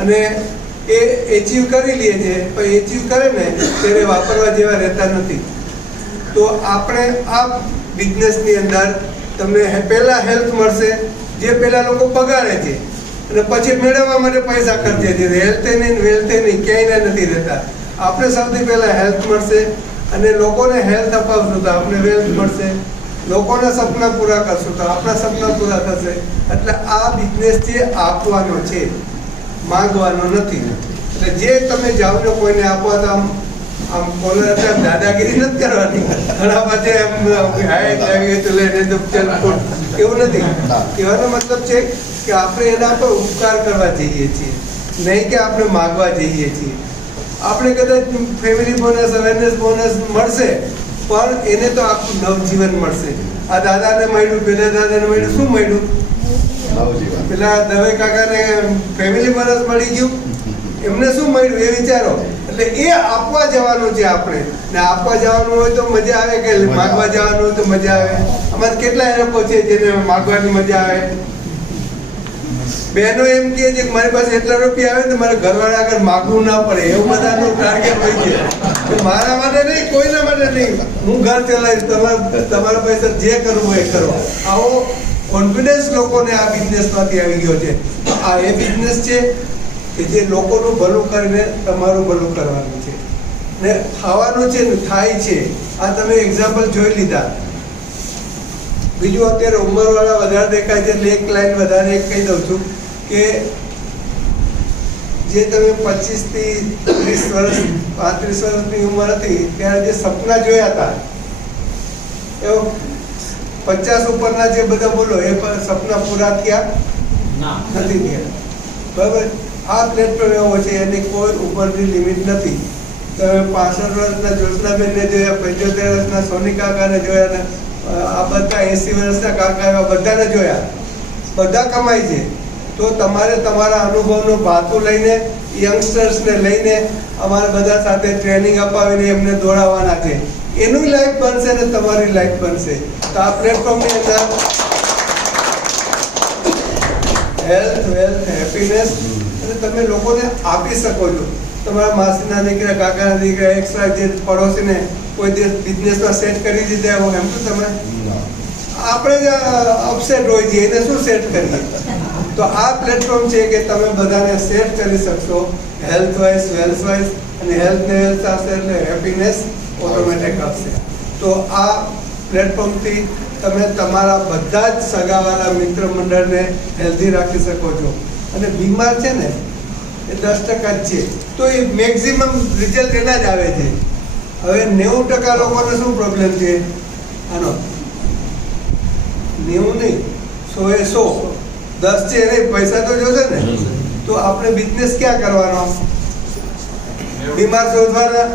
અને એ એચીવ કરી લે છે, પણ એચીવ કરે ને ત્યારે વાપરવા જેવા રહેતા નથી. તો આપણે આ બિઝનેસની અંદર તમને પહેલા હેલ્થ મળશે, જે પહેલા લોકો બગાડે છે અને પછી મેળવવા માટે પૈસા ખર્ચે છે. હેલ્થે નહીં, વેલ્થે નહીં, ક્યાંય નથી રહેતા. આપણે સૌથી પહેલા હેલ્થ મળશે અને લોકોને હેલ્થ અપાવશું તો આપણે વેલ્થ મળશે. લોકોના સપના પૂરા કરશું તો આપણા સપના પૂરા થશે. એટલે આ બિઝનેસ છે આપવાનો છે, માંગવાનો નથી. એટલે જે તમે જાઓ ને કોઈને આપવા તો આમ બોલો દાદાગીરી નથી કરવાની. ઘણા પાસે એવું નથી. કહેવાનો મતલબ છે કે આપણે એના પર ઉપકાર કરવા જઈએ છીએ, નહીં કે આપણે માગવા જઈએ છીએ. આપણે કદાચ ફેમિલી બોનસ, અવેરનેસ બોનસ મળશે પણ એને તો આખું નવજીવન મળશે. આ દાદાને મળ્યું, પેલા દાદાને મળ્યું, શું મળ્યું? પેલા દવે કાકાને ફેમિલી બોનસ મળી ગયું, એમને શું મળ્યું એ વિચારો. એટલે એ આપવા જવાનું છે આપણે. ને આપવા જવાનું હોય તો મજા આવે કે માગવા જવાનું હોય તો મજા આવે? અમારે કેટલા એ લોકો છે જેને માગવાની મજા આવે? બહેનો એમ કહે છે કે મારી પાસે એટલા રૂપિયા આવે તો મારે ઘરવાળા આગળ માગવું ના પડે, એવું બધાનું ટાર્ગેટ હોય છે. મારા માટે નહીં, કોઈના માટે નહીં, હું ઘર ચલાવીશ, તમારા પૈસા જે કરવું હોય કરો. આવો કોન્ફિડન્સ લોકોને આ બિઝનેસમાંથી આવી ગયો છે. આ એ બિઝનેસ છે કે જે લોકોનું ભલું કરીને તમારું ભલું કરવાનું છે ને ખાવાનું છે ને થાય છે. આ તમે એક્ઝામ્પલ જોઈ લીધા. બીજું અત્યારે ઉંમરવાળા વધારે દેખાય છે એટલે એક લાઈન વધારે કહી દઉં છું કે જે તમે 25 થી 30 વર્ષ, 35 વર્ષની ઉંમર હતી ત્યારે જે સપના જોયા હતા એવો 50 ઉપરના જે બધા બોલો એ સપના પૂરા થયા નથી થયા. બરાબર? આ પ્લેટફોર્મ એવો છે એની કોઈ ઉપરની લિમિટ નથી. તમે 65 વર્ષના જ્યોત્સનાબેનને જોયા, 75 વર્ષના સોની કાકાને જોયા ને આ બધા 80 વર્ષના કાકા એવા બધાને જોયા. બધા કમાય છે. તો તમારે તમારા અનુભવનું ભાતું લઈને, યંગસ્ટર્સને લઈને અમારે બધા સાથે ટ્રેનિંગ અપાવીને એમને દોડાવવાના છે. એનું લાઈફ બનશે ને તમારી લાઈફ બનશે. તો આ પ્લેટફોર્મની અંદર હેલ્થ, વેલ્થ, હેપીનેસ અને તમે લોકોને આપી શકો છો. તમારા માસીના દીકરા, કાકાના દીકરા, એક્સ્ટ્રા જે પડોશીને કોઈ દિવસ બિઝનેસમાં સેટ કરી દીધા હોય એમ તો તમે આપણે જ અપસેટ હોય છે, એને શું સેટ કરીએ? તો આ પ્લેટફોર્મ છે કે તમે બધાને સેટ કરી શકશો હેલ્થ વાઇઝ, વેલ્થ વાઇઝ. અને હેલ્થ ને હેલ્થ આવશે એટલે હેપીનેસ ઓટોમેટિક આવશે. તો આ પ્લેટફોર્મથી તમે તમારા બધા જ સગાવાળા મિત્ર મંડળને હેલ્ધી રાખી શકો છો. અને બીમાર છે ને એ 10% જ છે, તો એ મેક્સિમમ રિઝલ્ટ એના જ આવે છે. હવે 90% લોકોને શું પ્રોબ્લેમ છે આનો? 90 નહીં, 100 એ 100, 10 છે નહીં, પૈસા તો જોશે ને. તો આપણે બિઝનેસ ક્યાં કરવાનો? બીમાર શોધવાના.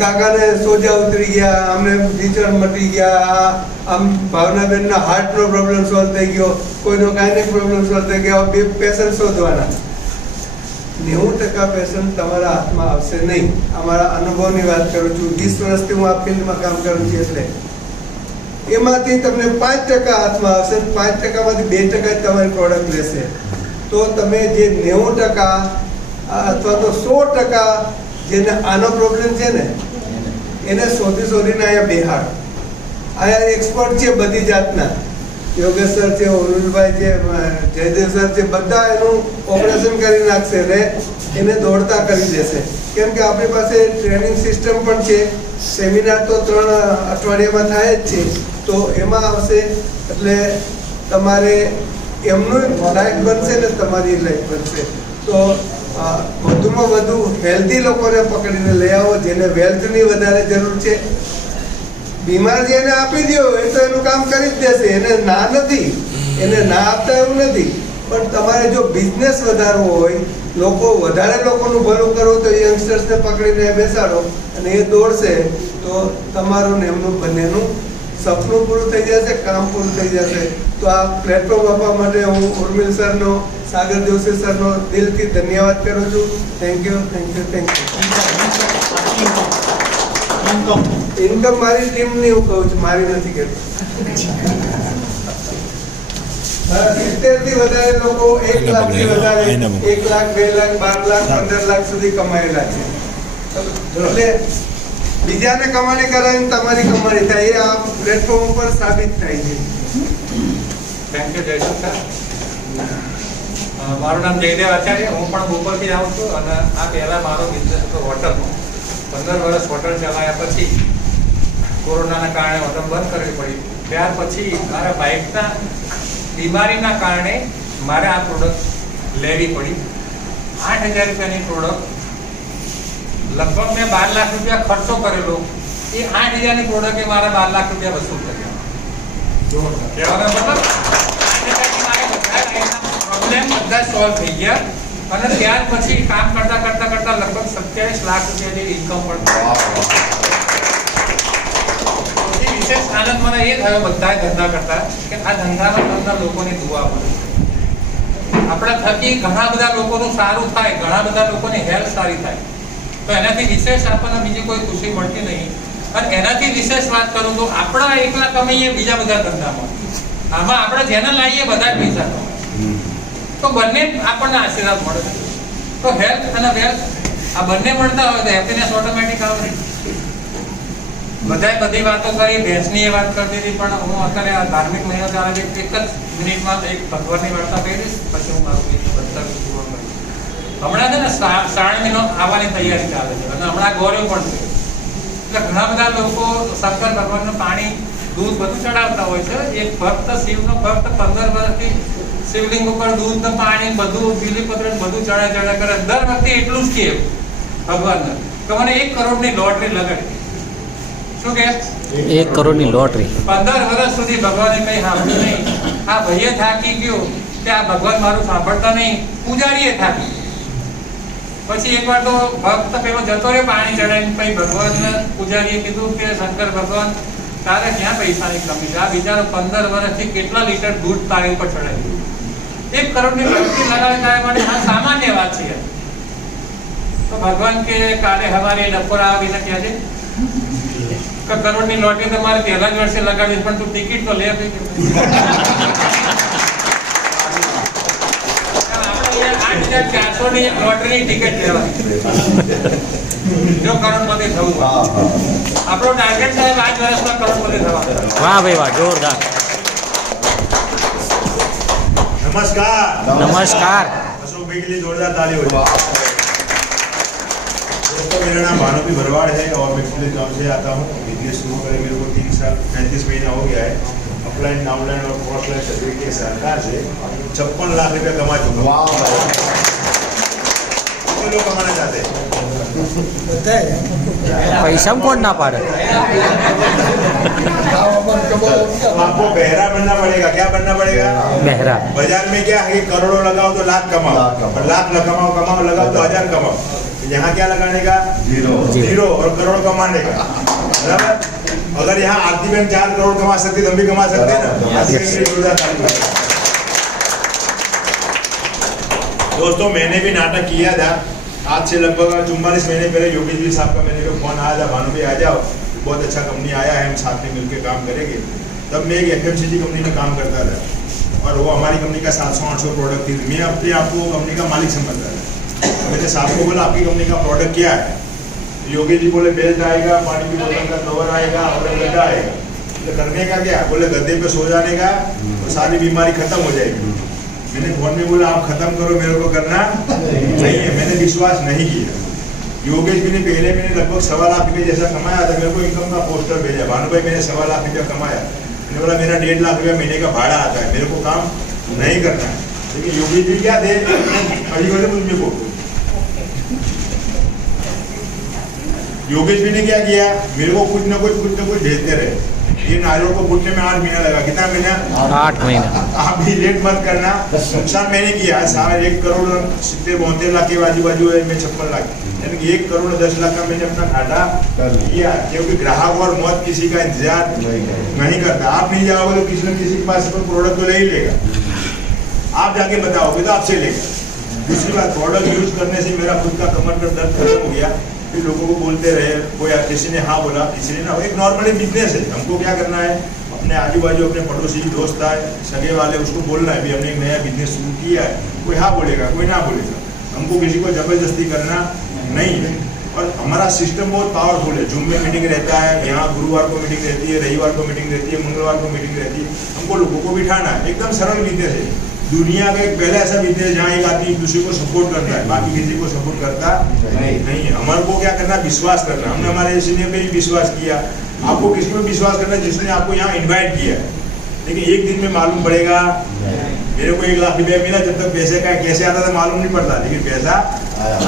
કાકાને સોજા ઉતરી ગયા, અમને ટીચર મટી ગયા, આમ ભાવનાબેનના હાર્ટનો પ્રોબ્લેમ સોલ્વ થઈ ગયો, કોઈનો ગાયનેક પ્રોબ્લેમ સોલ્વ થઈ ગયો, બે પેશન્ટ શોધવાના. 90% પેશન્ટ તમારા હાથમાં આવશે નહીં. અમારા અનુભવની વાત કરું છું, 20 વર્ષથી હું આ ફિલ્ડમાં કામ કરું છું, એટલે એમાંથી તમને 5% હાથમાં આવશે, 5%માંથી 2% જ તમારી પ્રોડક્ટ લેશે. તો તમે જે 90% અથવા તો 100% જેને આનો પ્રોબ્લેમ છે ને એને શોધીને અહીંયા બેહાડ. અહીંયા એક્સપર્ટ છે બધી જાતના, યોગેશ સર છે, ઉરુલભાઈ છે, જયદેવ સર છે, બધા એનું ઓપરેશન કરી નાખશે ને એને દોડતા કરી દેશે. કેમ કે આપણી પાસે ટ્રેનિંગ સિસ્ટમ પણ છે. સેમિનાર તો 3 અઠવાડિયામાં થાય જ છે, તો એમાં આવશે એટલે તમારે એમનું લાઈફ બનશે ને તમારી લાઈફ બનશે. તો વધુમાં વધુ હેલ્ધી લોકોને પકડીને લઈ આવો, જેને વેલ્થની વધારે જરૂર છે. બીમાર જેને આપી દો એ તો એનું કામ કરી જ દેશે, એને ના નથી, એને ના આપતા એવું નથી. પણ તમારે જો બિઝનેસ વધારવો હોય, વધારે લોકોનું ભલું કરવું, તો યંગસ્ટર્સને પકડીને બેસાડો અને એ દોડશે, તો તમારું ને એમનું બંનેનું સપનું પૂરું થઈ જશે, કામ પૂરું થઈ જશે. તો આ પ્લેટફોર્મ આપવા માટે હું ઉર્મિલ સરનો, સાગર જોશી સરનો દિલથી ધન્યવાદ કરું છું. Thank you. ઇન્કમ મારી ટીમની હું કહું છું, મારી નથી કહેતો. 70 થી વધારે લોકો 1 લાખથી વધારે 1 લાખ, 2 લાખ, 12 લાખ, 15 લાખ સુધી કમાયેલા છે. એટલે બીજાને કમાણી કરાવીને તમારી કમાણી થાય, એ આ પ્લેટફોર્મ ઉપર સાબિત થાય છે. Thank you Jaysukh sir. મારું નામ જયદેવ આચાર્ય, હું પણ બોપલથી આવું છું અને આ પહેલાં મારો બિઝનેસ હતો હોટલનો. 15 વર્ષ હોટલ ચલાવ્યા પછી કોરોનાના કારણે હોટલ બંધ કરવી પડી. ત્યાર પછી મારા વાઈફના બીમારીના કારણે મારે આ પ્રોડક્ટ લેવી પડી. 8,000 રૂપિયાની પ્રોડક્ટ, લગભગ મેં 12 લાખ રૂપિયા ખર્ચો કરેલો, એ 8,000ની પ્રોડક્ટે મારા 12 લાખ રૂપિયા વસૂલ કર્યા. કહેવાનો મતલબ પ્રોબ્લેમ બધા સોલ્વ થઈ ગયા. અને ત્યાર પછી કામ કરતા લગભગ 27 લાખ રૂપિયા જેવી ઇન્કમ પણ સૌથી વિશેષ આનંદ મને એ થયો બધા ધંધા કરતા કે આ ધંધામાં તમને લોકોની દુઆ મળે. આપણા થકી ઘણા બધા લોકોનું સારું થાય, ઘણા બધા લોકોની હેલ્થ સારી થાય, તો એનાથી વિશેષ આપણને બીજી કોઈ ખુશી મળતી નહીં. અને એનાથી વિશેષ વાત કરું તો આપણા એકલા કમાઈએ બીજા બધા ધંધામાં, આમાં આપણે જેને લાવીએ બધા જ પૈસા કમાય, તો બંને આપણને આશીર્વાદ મળે. તો હેલ્થ અને વેલ્થ આ બંને મળતા હોય તો હેપીનેસ ઓટોમેટિક આવે. બધાએ બધી વાતો કરી, ભેંસની એ વાત કરી દીધી, પણ હું અત્યારે આ ધાર્મિક મહિનો ચાલે છે, એક જ મિનિટમાં એક ભગવાનની વાર્તા કહી દઈશ, પછી હું મારું પૂર્ણ કરીશ. હમણાં છે ને શ્રાવણ મહિનો આવવાની તૈયારી ચાલે છે અને હમણાં ગૌરવ પણ છે. એટલે ઘણા બધા લોકો શંકર ભગવાનનું પાણી, દૂધ બધું ચડાવતા હોય છે. એક ભક્ત શિવનો ભક્ત 15 વર્ષથી શિવલિંગ ઉપર દૂધ, પાણી બધું, બીલીપત્ર બધું ચડા કરે. દર વખતે એટલું જ કહે ભગવાનને કે મને 1 કરોડની લોટરી લગાડી. શું કે 1 કરોડની લોટરી? 15 વર્ષ સુધી ભગવાને કઈ સાંભળ્યું નહીં. આ ભાઈએ થાકી ગયો કે આ ભગવાન મારું સાંભળતા નહીં, પૂજારીએ થાકી. પછી એકવાર તો ભક્ત પેલો જતો રહ્યો પાણી ચડાવીને. પછી ભગવાનને પૂજારીએ કીધું કે શંકર ભગવાન, તારે ક્યાં પૈસાની કમી છે? આ બિચારો 15 વર્ષથી કેટલા લીટર દૂધ તારી ઉપર ચડાવ્યું. 1 કરોડની લોટરી લગાવી તારે માટે આ સામાન્ય વાત છે. તો ભગવાન કે કાલે હવારે ડકોર આવીને કહે છે કે કરોડની લોટરી તમારે પહેલા જ વર્ષે લગાડી, પણ તું ટિકિટ તો લે. આપણે 8,400ની લોટરીની ટિકિટ લેવાની જો કરોડપતિ થવું. આપણો ટાર્ગેટ છે 5 વર્ષમાં કરોડપતિ થવાનો. વાહ ભાઈ વાહ, જોરદાર. नमस्कार अशोक भाई के लिए जोरदार ताली हो जाए। दोस्तों मेरा नाम भानुभी भरवाड़ है और मैं पुलिस गाँव से आता हूँ। बिजनेस शुरू करे मेरे को 3 साल 35 महीना हो गया है। ऑफलाइन, डाउनलाइन और क्रॉसलाइन सर्टिफिकेट के सरकार से 56 लाख रुपया कमा चुका हूँ। कितने लोग कमाना चाहते हैं? पैसा कौन ना पाड़े? आपको बहरा बनना पड़ेगा। क्या बनना पड़ेगा? बहरा। बाजार में क्या है, करोड़ों लगाओ तो लाख कमाओ, और लाख कमाओ लगाओ तो 1000 कमाओ। यहाँ क्या लगाने का? जीरो और करोड़ कमाने का। बराबर? अगर यहाँ आरती बैंक 4 करोड़ कमा सकती तो हम भी कमा सकते हैं ना। दोस्तों मैंने भी नाटक किया था आज से लगभग 44 महीने पहले। योगेश जी साहब का मेरे को फोन आया था, भानु भाई आ जाओ, बहुत अच्छा कंपनी आया है, हम साथ में मिलकर काम करेंगे। तब मैं एक FMCG कंपनी में काम करता था और वो हमारी कंपनी का 700-800 प्रोडक्ट थी। मैं अपने आप को कंपनी का मालिक समझता था। मैंने साहब को बोला आपकी कंपनी का प्रोडक्ट क्या है? योगेश जी बोले बेल्ट आएगा, पानी की बोतल का कवर आएगा और गद्दा आएगा। बोले करने का क्या? बोले गद्दे पे सो जाने का तो सारी बीमारी खत्म हो जाएगी। मैंने फोन में बोला आप खत्म करो, मेरे को करना नहीं है। मैंने विश्वास नहीं किया। योगेश जी ने पहले मैंने लगभग 1.25 लाख रुपये जैसा कमाया था, मेरे को इनकम का पोस्टर भेजा, भानु भाई मैंने 1.25 लाख रुपया कमाया। मैंने बोला मेरा 1.5 लाख रुपया महीने का भाड़ा आता है, मेरे को काम नहीं करना है। लेकिन योगेश जी क्या थे, अभी बोले मुझे को योगेश जी ने क्या किया, मेरे को कुछ ना कुछ भेजते रहे। ये नारियल को फूटने में 8 महीना लगा। कितना महीना? 8 महीना। आप भी लेट मत करना। नुकसान मैंने किया 1.70-72 लाख के बाजू है, मैं 56 लाख, यानी कि 1.10 लाख का मैंने अपना घाटा किया। क्योंकि ग्राहक और मौत किसी का इंतजार नहीं करता। आप नहीं जाओगे तो किसी न किसी के पास प्रोडक्ट तो ले ही लेगा, आप जाके बताओगे तो आपसे लेगा। दूसरी बात, प्रोडक्ट यूज करने से मेरा खुद का कमर का दर्द खत्म हो गया। फिर लोगों को बोलते रहे, कोई किसी ने हाँ बोला, इसलिए ना एक नॉर्मली बिजनेस है। हमको क्या करना है, अपने आजू बाजू अपने पड़ोसी दोस्त आए सगे वाले उसको बोलना है भी हमने एक नया बिजनेस शुरू किया है। कोई हाँ बोलेगा, कोई ना बोलेगा। हमको किसी को जबरदस्ती करना नहीं है। और हमारा सिस्टम बहुत पावरफुल है। जूम में मीटिंग रहता है, यहाँ गुरुवार को मीटिंग रहती है, रविवार को मीटिंग रहती है, मंगलवार को मीटिंग रहती है। हमको लोगों को बिठाना है। एकदम सरल बिजनेस है। दुनिया का एक पहला ऐसा बिजनेस जहाँ एक आदमी दूसरे को सपोर्ट करता है, बाकी किसी को सपोर्ट करता नहीं है। हमारे को क्या करना, विश्वास करना। हमने हमारे सीनियर पे भी विश्वास किया। आपको किसी पे विश्वास करना जिसने आपको यहाँ इन्वाइट किया। लेकिन एक दिन में मालूम पड़ेगा। मेरे को 1 लाख रुपया मिला, जब तक पैसे का कैसे आता था मालूम नहीं पड़ता, लेकिन पैसा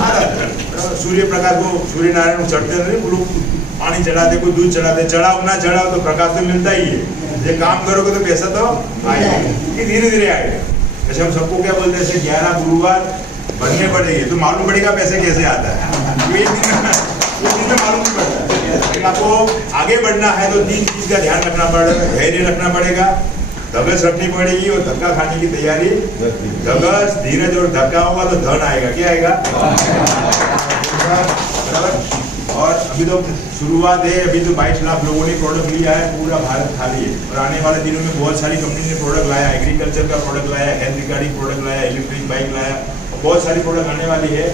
आता था। सूर्य प्रकाश को सूर्य नारायण को चढ़ते नहीं, लोग पानी चढ़ाते, कोई दूध चढ़ाते, चढ़ाओ ना चढ़ाओ तो प्रकाश तो मिलता ही है। ये काम करोगे तो पैसा तो आएगा, धीरे धीरे आएगा। जैसे हम सबको क्या बोलते हैं, 11 गुरुवार बनने पड़ेंगे तो मालूम पड़ेगा पैसे कैसे आता है। एक दिन में मालूम नहीं पड़ता। लेकिन आपको आगे बढ़ना है तो 3 चीज का ध्यान रखना पड़ेगा। धैर्य रखना पड़ेगा, धगस रखनी पड़ेगी और धक्का खाने की तैयारी। धगस, धीरज और धक्का होगा तो धन आएगा। क्या आएगा? और अभी तो शुरुआत है। अभी तो 22 लाख लोगों ने प्रोडक्ट लिया है, पूरा भारत खाली है। और आने वाले दिनों में बहुत सारी कंपनी ने प्रोडक्ट लाया, एग्रीकल्चर का प्रोडक्ट लाया, हेल्थ रिगार्डिंग प्रोडक्ट लाया, इलेक्ट्रिक बाइक लाया, बहुत सारी प्रोडक्ट आने वाली है।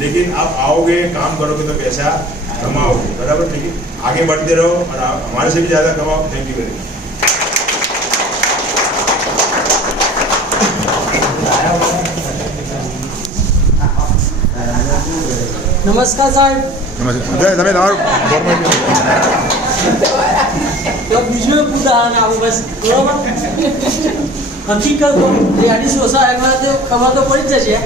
लेकिन आप आओगे, काम करोगे तो पैसा कमाओगे, बराबर। लेकिन आगे बढ़ते रहो और आप हमारे से भी ज़्यादा कमाओ। Thank you very much. નમસ્કાર સાહેબ. બીજું એક ઉદાહરણ આવું બસ, બરોબર. હકીકત લેડીઝ સોસાયટીમાં તો ખબર તો પડી જ જશે.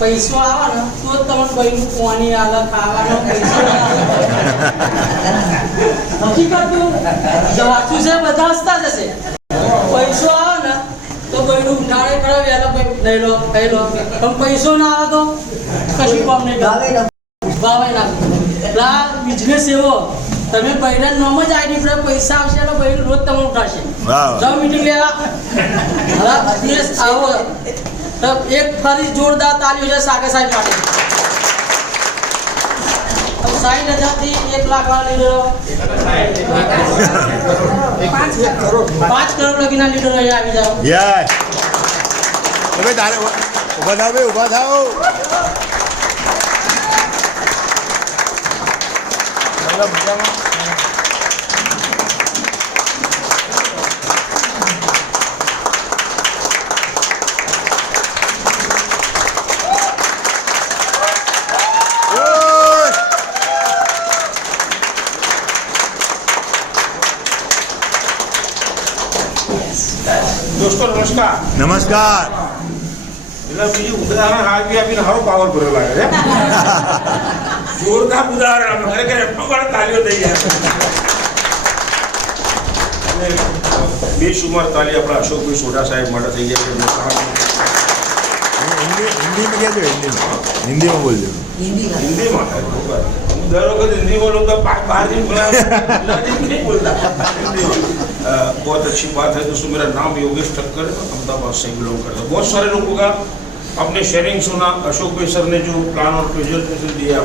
પૈસો આવે ને તો જ તમને ભાઈનું પાણી આવે, ખાવાનો પૈસો આવે. હકીકત તો વાંચ્યું છે, બધા હસતા જશે. પૈસો આવે ને તો ભાઈનું ઉઠાડે કરે, વહેલા ભાઈ લઈ લો ખાઈ લો. પણ પૈસો ના આવે તો કશું કામ નહીં, ભાવે ના. એટલે આ બિઝનેસ એવો, તમે પહેલા નોમ જ આઈડી પર પૈસા આવશે એટલે ભાઈ રોજ તમે ઉઠાડશે. જાઓ મીટિંગ લેવા, હવે દિવસ આવો તો એક ફરી જોરદાર તાળીઓ છે સાગર સાહેબ માટે. 60,000 થી 1 લાખ વાળા લીડરો, 5 કરોડ લગીના લીડરો અહીંયા આવી જાઓ. ઉભા થાવ, ઉભા થાવ. दोस्तों नमस्कार. નમસ્કાર. એટલે બીજું ઉદાહરણ આપી આપીને હારો પાવર ભરેલો લાગે છે. જોરદાર ઉદાહરણ આપણે ખરેખર અમારા તાલીઓ થઈ ગયા. અને બેશુમાર તાલી આપણા અશોકભાઈ સોઢા સાહેબ માટે થઈ ગયા છે. हिंदी में क्या जो हिंदी में बोल दो. हिंदी में હું દર વખત हिंदी बोलूँ तो बाहर नहीं बोला, नहीं बोलता हिंदी में. बहुत अच्छी बात है दोस्तों. मेरा नाम योगेश ठक्कर, अहमदाबाद से बिलोंग करता हूँ. बहुत सारे लोगों का आपने शेयरिंग सुना, अशोक भाई सर ने जो प्लान और प्रेजेंटेशन दिया,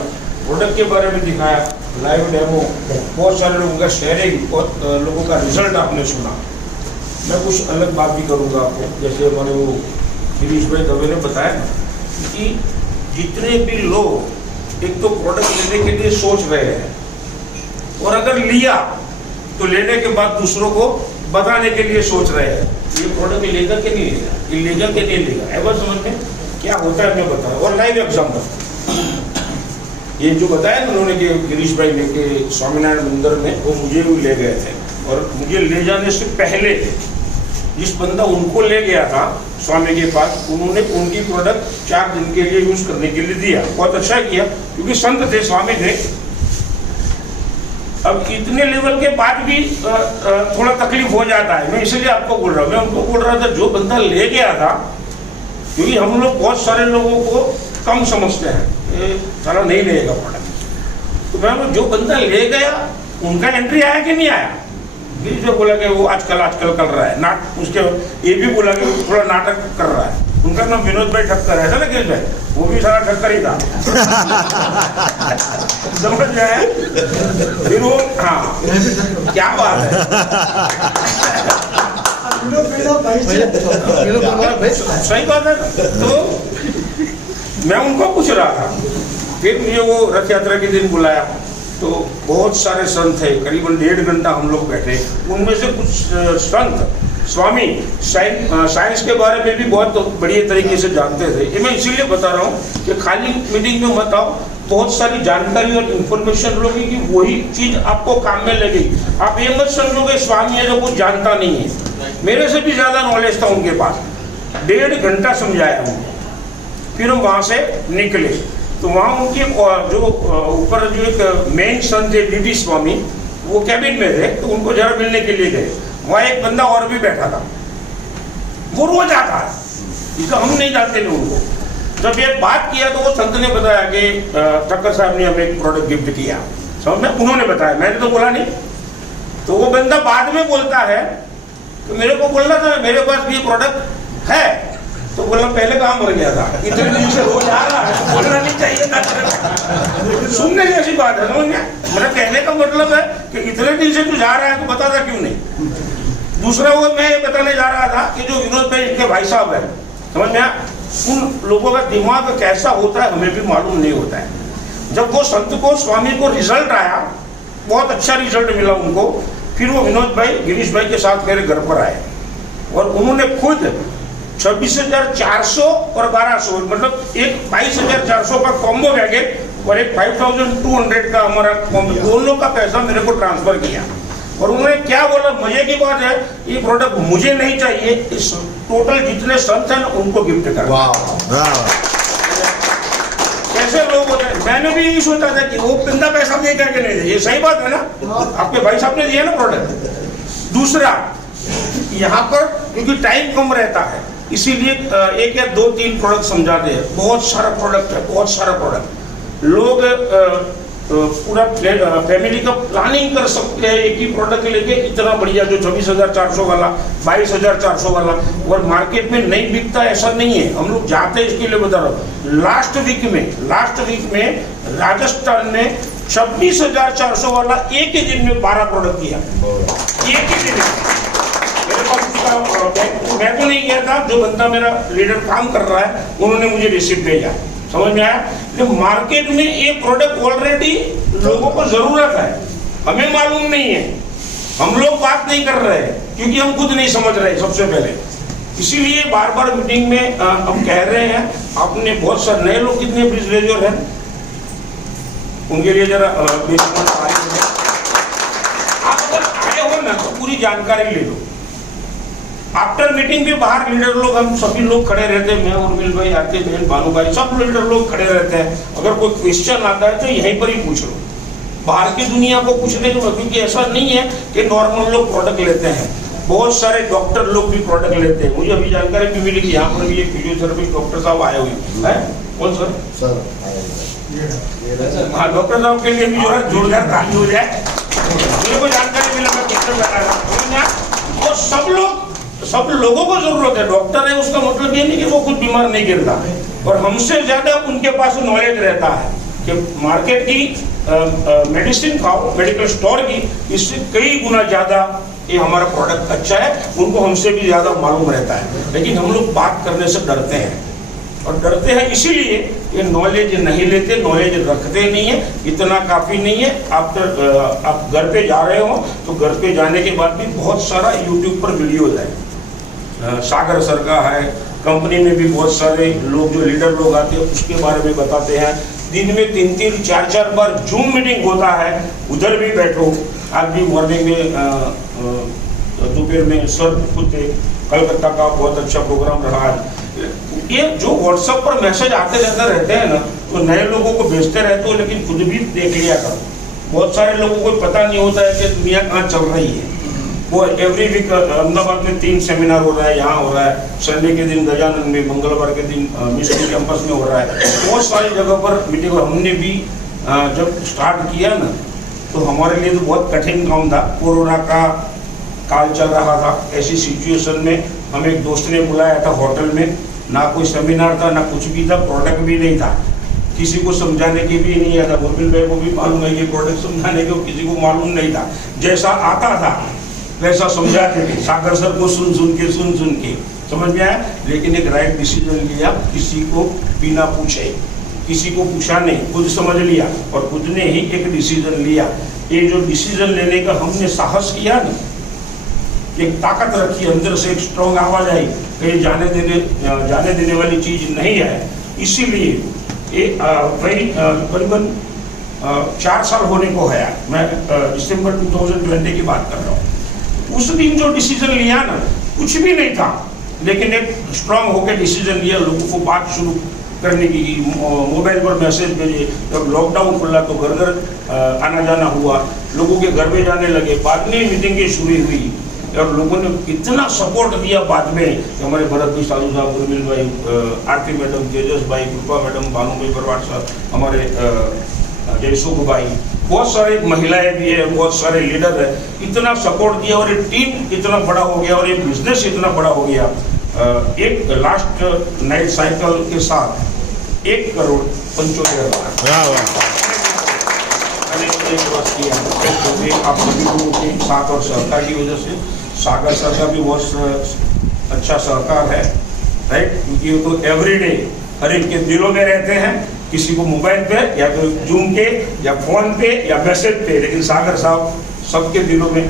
प्रोडक्ट के बारे में दिखाया, लाइव डेमो, बहुत सारे लोगों का शेयरिंग, बहुत लोगों का रिजल्ट आपने सुना। मैं कुछ अलग बात भी करूँगा आपको, जैसे हमारे वो गिरीश भाई दवे ने बताया कि जितने भी लोग एक तो प्रोडक्ट लेने के लिए सोच रहे हैं और अगर लिया तो लेने के बाद दूसरों को बताने के लिए सोच रहे हैं, ये प्रोडक्ट लेगा कि नहीं लेगा, इलीगल के नहीं लेगा, एवर समझ में क्या होता है मैं बताया। और लाइव एग्जाम्पल ये जो बताया ना उन्होंने कि गिरीश भाई लेके स्वामीनारायण मंदिर में, वो मुझे भी ले गए थे और मुझे ले जाने से पहले जिस बंदा उनको ले गया था स्वामी के पास, उन्होंने उनकी प्रोडक्ट 4 दिन के लिए यूज करने के लिए दिया। बहुत अच्छा किया क्योंकि संत थे, स्वामी थे। अब इतने लेवल के बाद भी थोड़ा तकलीफ हो जाता है, मैं इसलिए आपको बोल रहा हूँ। मैं उनको बोल रहा था जो बंदा ले गया था, क्योंकि हम लोग बहुत सारे लोगों को कम समझते हैं, सारा नहीं लेगा प्रोडक्ट, तो मैं जो बंदा ले गया उनका एंट्री आया कि नहीं आया। बीच में बोला कि वो आजकल कर रहा है नाटक, उसके ये भी बोला कि वो थोड़ा नाटक कर रहा है। उनका नाम विनोद भाई ठक्कर है ना, गिरीश भाई, वो भी सारा ठक्कर ही था। समझ गए? फिर वो हाँ क्या बात है, सही बात है। तो मैं उनको पूछ रहा था, फिर मुझे वो रथ यात्रा के दिन बुलाया, तो बहुत सारे संत थे, करीबन 1.5 घंटा हम लोग बैठे। उनमें से कुछ संत स्वामी साइंस के बारे में भी बहुत बढ़िया तरीके से जानते थे। ये मैं इसीलिए बता रहा हूँ कि खाली मीटिंग में मत आओ, बहुत सारी जानकारी और इन्फॉर्मेशन लोगे कि वही चीज आपको काम में लगेगी। आप ये मत समझोगे स्वामी है जो कुछ जानता नहीं है, मेरे से भी ज्यादा नॉलेज था उनके पास। 1.5 घंटा समझाया उनको, फिर हम वहाँ से निकले। तो वहाँ उनके जो ऊपर जो एक मेन संत थे डीडी स्वामी, वो कैबिन में थे, तो उनको जरा मिलने के लिए गए। वहाँ एक बंदा और भी बैठा था, वो रोज आता है, इसलिए हम नहीं जानते थे उनको। जब ये बात किया तो वो संत ने बताया कि ठक्कर साहब ने हमें एक प्रोडक्ट गिफ्ट किया, समझ में, उन्होंने बताया, मैंने तो बोला नहीं। तो वो बंदा बाद में बोलता है कि मेरे को बोलना था मेरे पास भी ये प्रोडक्ट है, तो बोला पहले कहाँ मर गया था, इतने दिन से रोज आ रहा है, तो बोलना नहीं चाहिए था। सुनने जैसी बात है, समझ में। मेरा कहने का मतलब है कि इतने दिन से तू जा रहा है तो बता था क्यों नहीं। दूसरा वो मैं ये बताने जा रहा था कि जो विनोद भाई इनके भाई साहब है, समझ में, उन लोगों का दिमाग कैसा होता है हमें भी मालूम नहीं होता है। जब वो संत को स्वामी को रिजल्ट आया, बहुत अच्छा रिजल्ट मिला उनको, फिर वो विनोद भाई गिरीश भाई के साथ मेरे घर पर आए और उन्होंने खुद 26,400 और 1,200, मतलब एक 22,400 का कॉम्बो पैकेट और एक 5,200 का हमारा कॉम्बो, दोनों का पैसा मेरे को ट्रांसफर किया। और उन्होंने क्या बोला, मजे की बात है, ये प्रोडक्ट मुझे नहीं चाहिए, इस टोटल जितने संत हैं उनको गिफ्ट कर। कैसे लोग होते हैं, मैंने भी यही सोचा था कि वो बिंदा पैसा दे करके नहीं दे, ये सही बात है ना, आपके भाई साहब ने दिया ना प्रोडक्ट। दूसरा, यहाँ पर क्योंकि टाइम कम रहता है, इसीलिए 1 या 2-3 प्रोडक्ट समझाते हैं। बहुत सारा प्रोडक्ट है, बहुत सारा प्रोडक्ट, लोग पूरा फैमिली का प्लानिंग कर सकते हैं एक ही प्रोडक्ट लेके, इतना बढ़िया जो 26,400 वाला, 22,400 वाला, और मार्केट में नहीं बिकता ऐसा नहीं है। हम लोग जाते हैं, इसके लिए बता रहा हूँ। लास्ट वीक में राजस्थान ने 26,400 वाला एक ही दिन में 12 प्रोडक्ट किया, एक ही दिन में। मेरे पास उसका मैं तो नहीं गया था, जो बंदा मेरा लीडर काम कर रहा है उन्होंने मुझे रिसिप्ट भेजा, समझ में आया। कि मार्केट में ये प्रोडक्ट ऑलरेडी लोगों को जरूरत है, हमें मालूम नहीं है, हम लोग बात नहीं कर रहे हैं क्योंकि हम खुद नहीं समझ रहे सबसे पहले। इसीलिए बार बार मीटिंग में हम कह रहे हैं, आपने बहुत सारे नए लोग कितने ब्रिजलेजर हैं उनके लिए जरा आप अगर आए हो ना तो पूरी जानकारी ले लो। आफ्टर मीटिंग भी बाहर लीडर लोग, हम सभी लोग खड़े रहते हैं, मैं उर्मिल भाई आते, बहन भानु भाई, सब लीडर लोग खड़े रहते हैं। अगर कोई क्वेश्चन आता है तो यहीं पर ही पूछ लो, बाहर की दुनिया को पूछने के, क्योंकि ऐसा नहीं है कि नॉर्मल लोग प्रोडक्ट लेते हैं, बहुत सारे डॉक्टर लोग भी प्रोडक्ट लेते हैं। मुझे अभी जानकारी भी मिली कि यहाँ पर भी एक फिजियोथेरेपिस्ट डॉक्टर साहब आए हुए हैं। कौन सर? हाँ, डॉक्टर साहब के लिए भी जो है जोरदार ताली हो जाए। मुझे को जानकारी मिला, मैं कितने बता रहा हूँ। और सब लोग सब लोगों को जरूरत है। डॉक्टर है उसका मतलब ये नहीं कि वो खुद बीमार नहीं गिरता, और हमसे ज्यादा उनके पास नॉलेज रहता है कि मार्केट की मेडिसिन खाओ, मेडिकल स्टोर की, इससे कई गुना ज्यादा ये हमारा प्रोडक्ट अच्छा है। उनको हमसे भी ज्यादा मालूम रहता है, लेकिन हम लोग बात करने से डरते हैं, और डरते हैं इसीलिए ये नॉलेज नहीं लेते, नॉलेज रखते नहीं है। इतना काफ़ी नहीं है। आप घर पे जा रहे हो तो घर पे जाने के बाद भी बहुत सारा यूट्यूब पर वीडियोज है, सागर सर का है, कंपनी में भी बहुत सारे लोग जो लीडर लोग आते हैं उसके बारे में बताते हैं। दिन में 3-3, 4-4 बार जूम मीटिंग होता है, उधर भी बैठो। आज भी मॉर्निंग में दोपहर में सर खुद थे, कलकत्ता का बहुत अच्छा प्रोग्राम रहा है। ये जो व्हाट्सएप पर मैसेज आते रहते हैं ना, तो नए लोगों को भेजते रहते हो, लेकिन खुद भी देख लिया करो। बहुत सारे लोगों को पता नहीं होता है कि दुनिया कहाँ चल रही है। वो एवरी वीक अहमदाबाद में 3 सेमिनार हो रहा है, यहाँ हो रहा है, संडे के दिन गजानन में, मंगलवार के दिन मिस्ट्री कैंपस में हो रहा है, बहुत सारी जगह पर मीटिंग। हमने भी जब स्टार्ट किया ना, तो हमारे लिए तो बहुत कठिन काम था। कोरोना का काल चल रहा था, ऐसी सिचुएशन में हमें एक दोस्त ने बुलाया था होटल में, ना कोई सेमिनार था, ना कुछ भी था, प्रोडक्ट भी नहीं था, किसी को समझाने की भी नहीं आता। मुरबिल भाई को भी मालूम है कि प्रोडक्ट समझाने को किसी को मालूम नहीं था, जैसा आता था वैसा समझाते थे। सागर सर को सुन सुन के समझ में आया, लेकिन एक राइट डिसीजन लिया, किसी को बिना पूछे, किसी को पूछा नहीं, खुद समझ लिया और खुद ने ही एक डिसीजन लिया। ये जो डिसीजन लेने का हमने साहस किया ना, एक ताकत रखी अंदर से, एक स्ट्रॉन्ग आवाज आई, कहीं जाने देने वाली चीज नहीं है। इसीलिए ये वही करीबन 4 साल होने को है। मैं दिसंबर 2020 की बात कर रहा हूँ। उस दिन जो डिसीजन लिया ना, कुछ भी नहीं था, लेकिन एक स्ट्रॉन्ग होकर डिसीजन लिया, लोगों को बात शुरू करने की, मोबाइल पर मैसेज भेजे। जब लॉकडाउन खुला तो घर घर आना जाना हुआ, लोगों के घर में जाने लगे, बाद में मीटिंगें शुरू हुई और लोगों ने इतना सपोर्ट दिया बाद में कि हमारे भरत भाई, साधु साहब, उर्मिल भाई, आरती मैडम, तेजस भाई, कृपा मैडम, भानु भाई बरवाड़ साहब, हमारे जयसुख भाई, बहुत सारे महिलाएं भी है, बहुत सारे लीडर है, इतना सपोर्ट दिया और ये टीम इतना बड़ा हो गया और ये बिजनेस इतना बड़ा हो गया। एक लास्ट नाइट साइकिल के साथ 1,75,00,000 किया आप सभी लोगों के साथ और सहकार की वजह से। सागर सर का भी बहुत अच्छा सहकार है, राइट, क्योंकि वो तो एवरीडे हर एक के दिलों में रहते हैं, किसी को मोबाइल पे या तो जूम के या फोन पे या मैसेज पे, लेकिन सागर साहब सबके दिलों में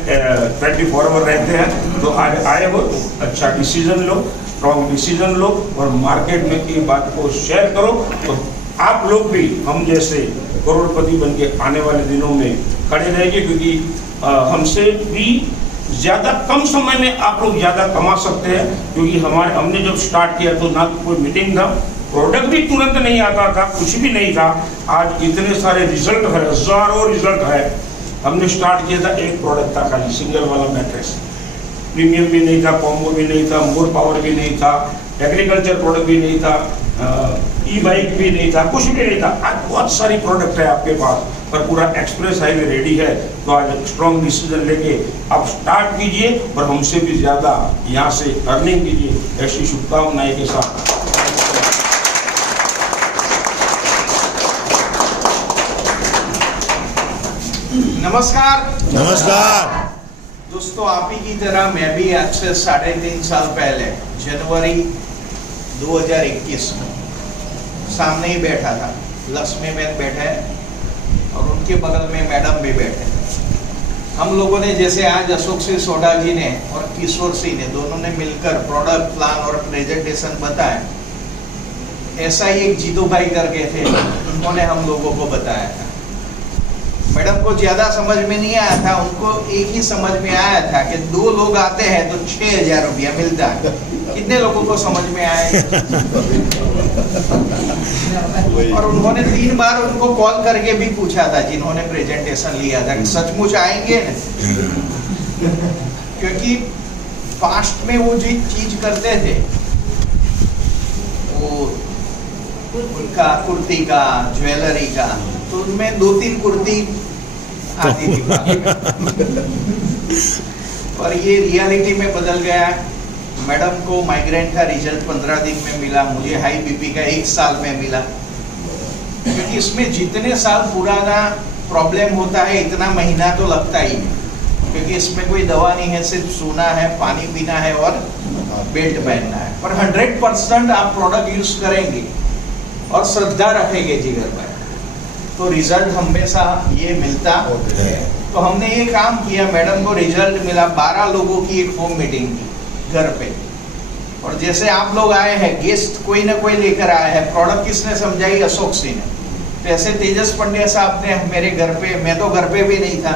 24 आवर रहते हैं। तो आए हो तो अच्छा डिसीजन लो, स्ट्रॉन्ग डिसीजन लो और मार्केट में की बात को शेयर करो, तो आप लोग भी हम जैसे करोड़पति बन के आने वाले दिनों में खड़े रहेंगे, क्योंकि हमसे भी ज़्यादा कम समय में आप लोग ज़्यादा कमा सकते हैं। क्योंकि हमने जब स्टार्ट किया तो ना कोई मीटिंग था, प्रोडक्ट भी तुरंत नहीं आता था, कुछ भी नहीं था। आज इतने सारे रिजल्ट है, हजारों रिजल्ट है। हमने स्टार्ट किया था, एक प्रोडक्ट था खाली, सिंगल वाला मैट्रेस, प्रीमियम भी नहीं था, कॉम्बो भी नहीं था, मोर पावर भी नहीं था, एग्रीकल्चर प्रोडक्ट भी नहीं था, ई बाइक भी नहीं था, कुछ भी नहीं था। आज बहुत सारी प्रोडक्ट है आपके पास, पर पूरा एक्सप्रेस हाईवे रेडी है। तो आज स्ट्रॉन्ग डिसीजन लेके आप स्टार्ट कीजिए और हमसे भी ज़्यादा यहाँ से अर्निंग कीजिए, ऐसी शुभकामनाएं के साथ। नमस्कार दोस्तों, आप ही की तरह मैं भी आज से 3.5 साल पहले जनवरी 2021 में सामने ही बैठा था। लक्ष्मी बहन बैठे और उनके बगल में मैडम भी बैठे। हम लोगों ने जैसे आज अशोक सिंह सोडा जी ने और किशोर सिंह ने दोनों ने मिलकर प्रोडक्ट प्लान और प्रेजेंटेशन बताया, ऐसा ही एक जीतू भाई करके थे, उन्होंने हम लोगों को बताया था। मैडम को ज्यादा समझ में नहीं आया था, उनको एक ही समझ में आया था कि 2 लोग आते हैं तो 6,000 रुपया मिलता है। कितने लोगों को समझ में आया? और उन्होंने 3 बार उनको कॉल करके भी पूछा था जिन्होंने प्रेजेंटेशन लिया था कि सचमुच आएंगे न? क्योंकि पास्ट में वो जो चीज करते थे, वो उनका कुर्ती का, ज्वेलरी का, तो उनमें 2-3 कुर्ती आती थी। और ये रियलिटी में बदल गया। मैडम को माइग्रेन का रिजल्ट 15 दिन में मिला, मुझे हाई बीपी का 1 साल में मिला। क्योंकि इसमें जितने साल पुराना प्रॉब्लम होता है इतना महीना तो लगता ही नहीं, क्योंकि इसमें कोई दवा नहीं है, सिर्फ सोना है, पानी पीना है और बेल्ट पहनना है। पर 100% आप प्रोडक्ट यूज करेंगे और श्रद्धा रखेंगे जिगर पर, तो रिजल्ट हमेशा ये मिलता है। तो हमने ये काम किया, मैडम को रिजल्ट मिला, 12 लोगों की एक होम मीटिंग की घर पे। और जैसे आप लोग आए हैं, गेस्ट कोई ना कोई लेकर आए हैं, प्रोडक्ट किसने समझाई? अशोक सिंह ने। तो ऐसे तेजस पंड्या साहब ने मेरे घर पे, मैं तो घर पे भी नहीं था,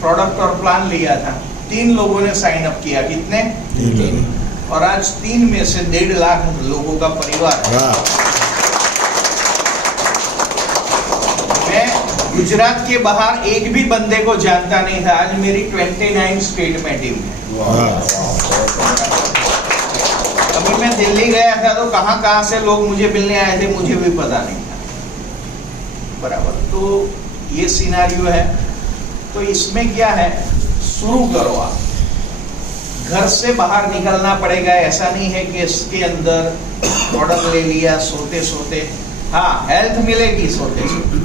प्रोडक्ट और प्लान लिया था। 3 लोगों ने साइन अप किया। कितने? 3। और आज 3 में से 1.5 लाख लोगों का परिवार है। मैं गुजरात के बाहर एक भी बंदे को जानता नहीं था, आज मेरी 29 स्टेट में टीम है। अभी मैं दिल्ली गया था तो कहाँ से लोग मुझे मिलने आए थे मुझे भी पता नहीं था, बराबर। तो ये सिनारियो है। तो इसमें क्या है, शुरू करो आप, घर से बाहर निकलना पड़ेगा। ऐसा नहीं है कि इसके अंदर प्रोडक्ट ले लिया सोते सोते, हाँ हेल्थ मिलेगी सोते सोते,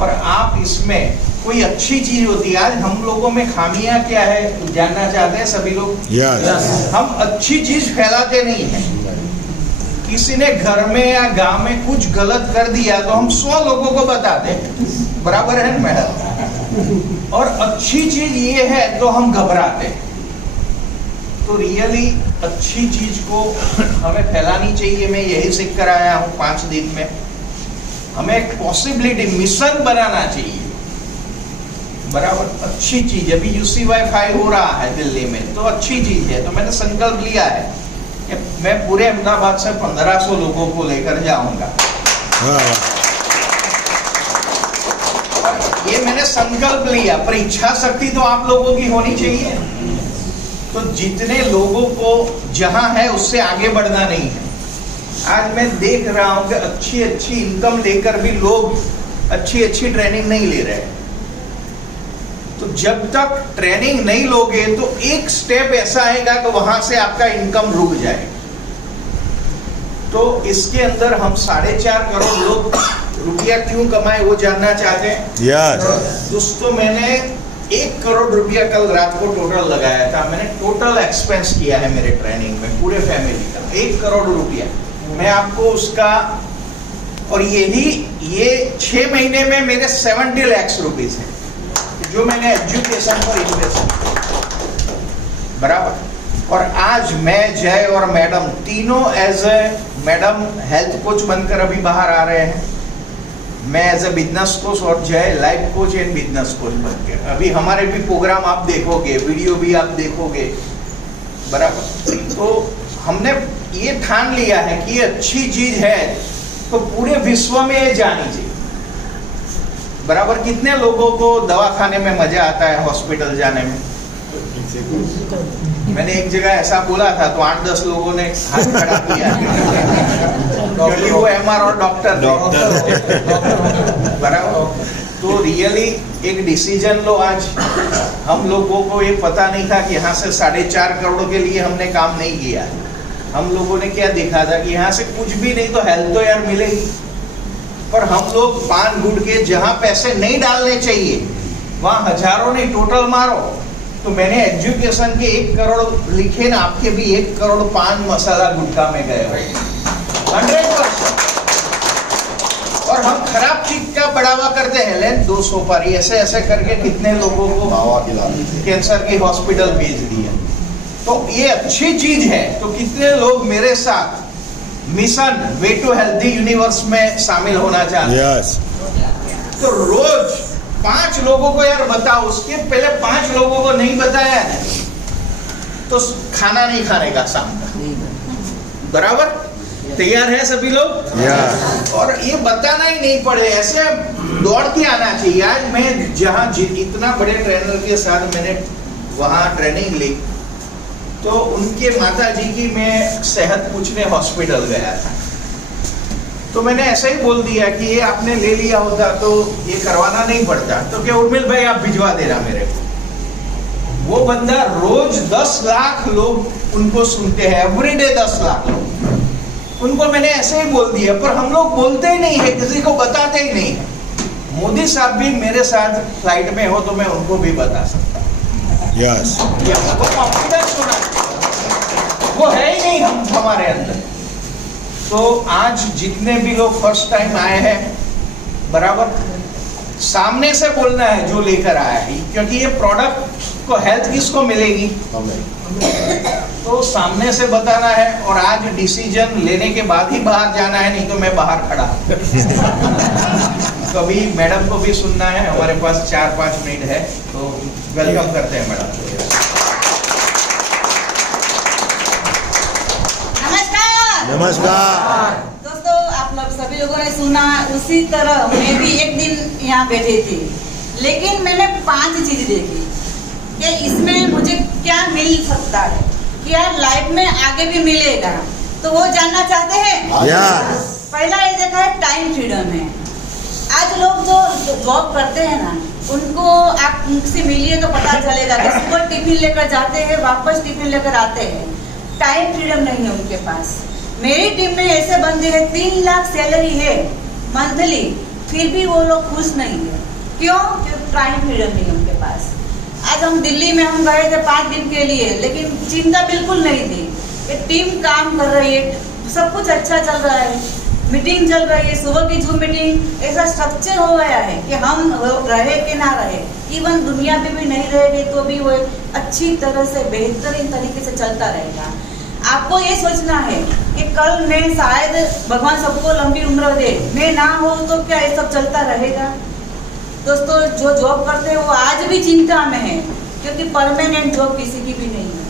पर आप इसमें कोई अच्छी चीज होती है। आज हम लोगों में खामियां क्या है जानना चाहते हैं सभी लोग। हम अच्छी चीज फैलाते नहीं हैं। किसी ने घर में या गांव में कुछ गलत कर दिया तो हम 100 लोगों को बताते हैं, बराबर है मैडम। और अच्छी चीज ये है तो हम घबराते हैं। तो रियली अच्छी चीज को हमें फैलानी चाहिए। मैं यही सीख कर आया हूँ 5 दिन में। हमें एक पॉसिबिलिटी, मिशन बनाना चाहिए, बराबर। अच्छी चीज, अभी UCY5 हो रहा है दिल्ली में, तो अच्छी चीज है। तो मैंने संकल्प लिया है कि मैं पूरे अहमदाबाद से 1500 लोगों को लेकर जाऊंगा। ये मैंने संकल्प लिया, पर इच्छा शक्ति तो आप लोगों की होनी चाहिए। तो जितने लोगों को जहां है उससे आगे बढ़ना नहीं है। आज मैं देख रहा हूं कि अच्छी अच्छी इनकम लेकर भी लोग अच्छी अच्छी ट्रेनिंग नहीं ले रहे। तो जब तक ट्रेनिंग नहीं लोगे तो एक स्टेप ऐसा आएगा कि वहां से आपका इनकम रुक जाएगा। तो इसके अंदर हम 4.5 करोड़ लोग रुपया क्यों कमाए वो जानना चाहते हैं। दोस्तों मैंने 1 करोड़ रुपया कल रात को टोटल लगाया था। मैंने टोटल एक्सपेंस किया है मेरे ट्रेनिंग में पूरे फैमिली का 1 करोड़ रुपया। मैं आपको उसका, और ये 6 महीने में मेरे 70 लाख रुपीस है जो मैंने एजुकेशन पर इन्वेस्ट किया, बराबर। और आज मैं, जय और मैडम तीनों as a, madam health coach बनकर अभी बाहर आ रहे हैं, मैं एज ए बिजनेस कोच, और जय life coach and business coach बनकर। अभी हमारे भी प्रोग्राम आप देखोगे, वीडियो भी आप देखोगे, बराबर। तो हमने ये ठान लिया है कि ये अच्छी चीज है तो पूरे विश्व में ये जानी चाहिए, बराबर। कितने लोगों को दवाखाने में मजा आता है हॉस्पिटल जाने में? मैंने एक जगह ऐसा बोला था तो 8-10 लोगों ने हाथ खड़ा किया क्योंकि वो MR और डॉक्टर, बराबर। तो रियली एक डिसीजन लो। आज हम लोगों को ये पता नहीं था कि यहाँ से 4.5 करोड़ के लिए हमने काम नहीं किया। हम लोगों ने क्या देखा था कि यहाँ से कुछ भी नहीं तो हेल्थ तो यार मिलेगी, पर हम लोग पान गुटके जहाँ पैसे नहीं डालने चाहिए वहाँ हजारों नहीं टोटल मारो। तो मैंने एजुकेशन के 1 करोड़ लिखे ना, आपके भी 1 करोड़ पान मसाला गुटखा में गए 100%। और हम खराब चीज का बढ़ावा करते हैं, लें 200 पारी ऐसे ऐसे करके कितने लोगों को कैंसर की हॉस्पिटल भेज दिया। तो ये अच्छी चीज है। तो कितने लोग मेरे साथ mission way to healthy universe में शामिल होना चाहते हैं? तो रोज 5 लोगों को यार बताओ, उसके पहले 5 लोगों को नहीं बताया तो खाना नहीं खाने का शाम का, बराबर। तैयार है सभी लोग? और ये बताना ही नहीं पड़े, ऐसे दौड़ के आना चाहिए। आज मैं जहाँ इतना बड़े ट्रेनर के साथ मैंने वहाँ ट्रेनिंग ली, तो उनके माताजी की मैं सेहत पूछने हॉस्पिटल गया था। तो मैंने ऐसा ही बोल दिया कि ये आपने ले लिया होता तो ये करवाना नहीं पड़ता। तो क्या उर्मिल भाई आप भिजवा देना मेरे को। वो बंदा रोज 10 लाख लोग उनको सुनते हैं, एवरीडे 10 लाख लोग। उनको मैंने ऐसे ही बोल दिया, पर हम लोग बोलते ही नहीं है, किसी को बताते ही नहीं है। मोदी साहब भी मेरे साथ फ्लाइट में हो तो मैं उनको भी बता सकता हूँ। यस वो कॉन्फिडेंस होना, वो है ही नहीं हमारे अंदर। तो आज जितने भी लोग फर्स्ट टाइम आए हैं, बराबर सामने से बोलना है जो लेकर आया है, क्योंकि ये प्रोडक्ट को हेल्थ किसको मिलेगी, तो सामने से बताना है। और आज डिसीजन लेने के बाद ही बाहर जाना है, नहीं तो मैं बाहर खड़ा। तो अभी मैडम को भी सुनना है, हमारे पास 4-5 मिनट है, तो वेलकम करते हैं मैडम। नमस्कार दोस्तों, आप लोग सभी लोगों ने सुना, उसी तरह मैं भी एक दिन यहाँ बैठी थी, लेकिन मैंने 5 चीज देखी कि इसमें मुझे क्या मिल सकता है, क्या लाइफ में आगे भी मिलेगा, तो वो जानना चाहते हैं। पहला ये देखा है टाइम फ्रीडम है। आज लोग जो जॉब करते हैं ना, उनको आप उनसे मिलिए तो पता चलेगा कि सुबह टिफिन लेकर जाते हैं, वापस टिफिन लेकर आते हैं, टाइम फ्रीडम नहीं है उनके पास। मेरी टीम में ऐसे बंदे हैं 3 लाख सैलरी है मंथली, फिर भी वो लोग खुश नहीं है। क्यों? क्योंकि टाइम फ्रीडम नहीं है उनके पास। आज हम दिल्ली में हम गए थे 5 दिन के लिए, लेकिन चिंता बिल्कुल नहीं थी कि टीम काम कर रही है, सब कुछ अच्छा चल रहा है, मीटिंग चल रही है, सुबह की जूम मीटिंग, ऐसा स्ट्रक्चर हो गया है कि हम रहे कि ना रहे, इवन दुनिया में भी नहीं रहेगी तो भी वो अच्छी तरह से बेहतरीन तरीके से चलता रहेगा। आपको ये सोचना है कि कल मैं शायद भगवान सबको लंबी उम्र दे, मैं ना हो तो क्या ये सब चलता रहेगा? दोस्तों, जो जॉब करते हैं वो आज भी चिंता में है, क्योंकि परमानेंट जॉब किसी की भी नहीं है।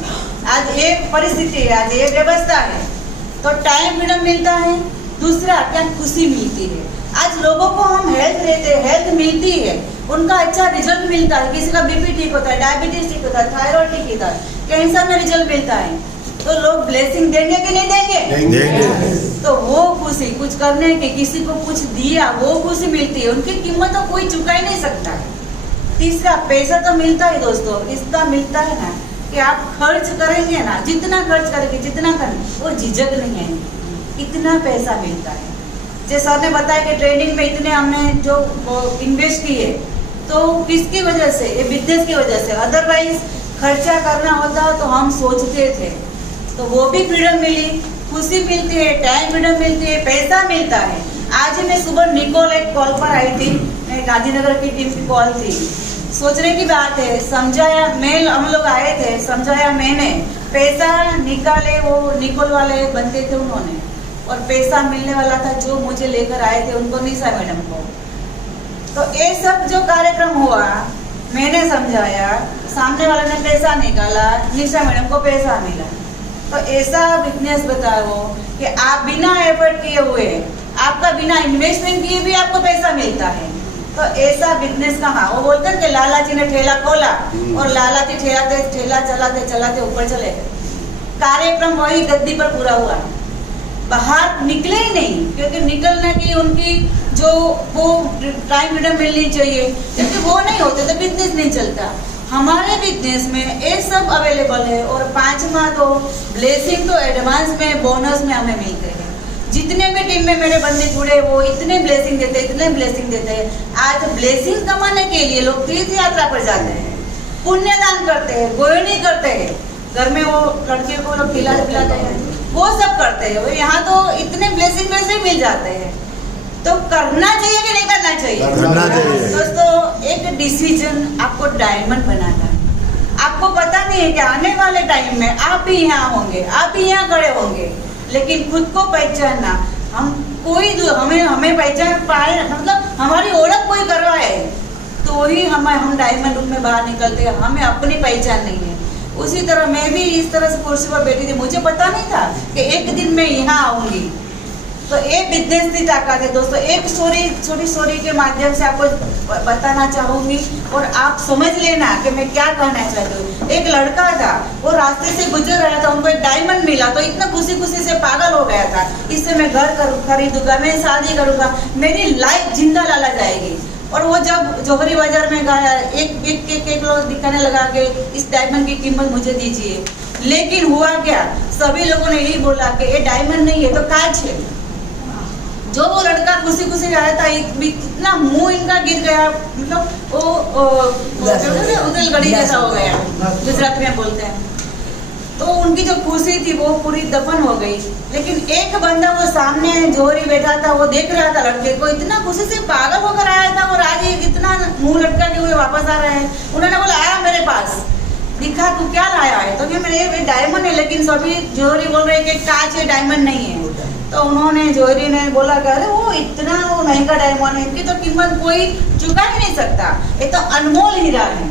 आज एक परिस्थिति है, आज एक व्यवस्था है, तो टाइम फ्रीडम मिलता है। दूसरा, क्या खुशी मिलती है। आज लोगों को हम हेल्थ देते हैं, हेल्थ मिलती है, उनका अच्छा रिजल्ट मिलता है, किसी का बीपी ठीक होता है, डायबिटीज ठीक होता है, थायराइड ठीक होता है, कैंसर में रिजल्ट मिलता है, तो लोग ब्लेसिंग देंगे कि नहीं देंगे? देंगे। तो वो खुशी, कुछ करने की, किसी को कुछ दिया, वो खुशी मिलती है, उनकी कीमत तो कोई चुका ही नहीं सकता। तीसरा, पैसा तो मिलता है दोस्तों, इसका मिलता है ना कि आप खर्च करेंगे ना, जितना खर्च करेंगे, जितना करेंगे, वो झिझक नहीं है, इतना पैसा मिलता है। जैसे सर ने बताया कि ट्रेनिंग में इतने हमने जो इन्वेस्ट किए, तो किसकी वजह से? ये बिजनेस की वजह से। अदरवाइज खर्चा करना होता तो हम सोचते थे, तो वो भी फ्रीडम मिली, खुशी मिलती है, टाइम फ्रीडम मिलती है, पैसा मिलता है। आज ही मैं सुबह निकोल एक कॉल पर आई थी, मैं गांधीनगर की टीम की कॉल थी, सोचने की बात है, समझाया, हम लोग आए थे, समझाया मैंने, पैसा निकाले वो निकोल वाले बनते थे उन्होंने, और पैसा मिलने वाला था जो मुझे लेकर आए थे उनको, निशा मैडम को। तो ये सब जो कार्यक्रम हुआ, मैंने समझाया, सामने वाले ने पैसा निकाला, निशा मैडम को पैसा मिला। तो ऐसा बिजनेस बताओ कि आप बिना एफर्ट किए हुए, आपका बिना इन्वेस्टमेंट किए भी आपको पैसा मिलता है। तो ऐसा बिजनेस कहाँ? वो बोलते हैं कि लाला जी ने ठेला खोला और लाला जी ठेला चलाते चलाते ऊपर चले गए। कार्यक्रम वही गद्दी पर पूरा हुआ, बाहर निकले ही नहीं, क्योंकि निकलने की उनकी जो वो टाइम फ्रीडम मिलनी चाहिए, क्योंकि वो नहीं होते तो बिजनेस नहीं चलता। हमारे बिजनेस में ये सब अवेलेबल है। और 5वां तो ब्लेसिंग तो एडवांस में, बोनस में हमें मिलते हैं। जितने भी टीम में मेरे बंदे जुड़े, वो इतने ब्लेसिंग देते, इतने ब्लेसिंग देते हैं। आज ब्लेसिंग कमाने के लिए लोग तीर्थ यात्रा पर जाते हैं, पुण्यदान करते हैं, गोयनी करते हैं, घर में वो लड़के को लोग पिलाते हैं, वो सब करते हैं। यहाँ तो इतने ब्लेसिंग वैसे ही मिल जाते हैं। तो करना चाहिए कि नहीं करना चाहिए? करना चाहिए। दोस्तों, एक डिसीजन आपको डायमंड बनाता है। आपको पता नहीं है कि आने वाले टाइम में आप भी यहाँ होंगे, आप भी यहाँ खड़े होंगे, लेकिन खुद को पहचानना, हम कोई हमें पहचान पाए, मतलब हमारी ओळख कोई करवाए तो ही हम डायमंड रूप में बाहर निकलते हैं। हमें अपनी पहचान नहीं है। उसी तरह मैं भी इस तरह से कुर्सी पर बैठी थी, मुझे पता नहीं था कि एक दिन मैं यहाँ आऊंगी। तो एक बिजनेस की ताकत है दोस्तों। एक छोटी स्टोरी के माध्यम से आपको बताना चाहूंगी और आप समझ लेना कि मैं क्या कहना चाहती हूँ। एक लड़का था, वो रास्ते से गुजर रहा था, उनको एक डायमंड मिला तो इतना खुशी से पागल हो गया था, इससे मैं घर खरीदूंगा, मैं शादी करूंगा, मेरी लाइफ जिंदा लाला जाएगी। और वो जब जौहरी बाजार में गया एक लोग दिखाने लगा कि इस डायमंड की कीमत मुझे दीजिए, लेकिन हुआ क्या, सभी लोगों ने यही बोला कि ये डायमंड नहीं है तो कांच है। जो वो लड़का खुशी खुशी आया था, इतना मुंह इनका गिर गया, मतलब वो उदल गड़ी जैसा हो गया, गुजरात में बोलते हैं। तो उनकी जो खुशी थी वो पूरी दफन हो गई। लेकिन एक बंदा वो सामने जोहरी बैठा था, वो देख रहा था लड़के को, इतना खुशी से पागल होकर आया था, और आज इतना मुंह लटका के हुए वापस आ रहे हैं। उन्होंने बोला आया मेरे पास, दिखा तू क्या लाया है, तो फिर मेरे डायमंड है, लेकिन सभी जोहरी बोल रहे कि कांच है, डायमंड नहीं है। तो उन्होंने जोहरी ने बोला कि अरे वो इतना वो महंगा डायमंड है, इनकी तो कीमत कोई चुका ही नहीं सकता, ये तो अनमोल हीरा है।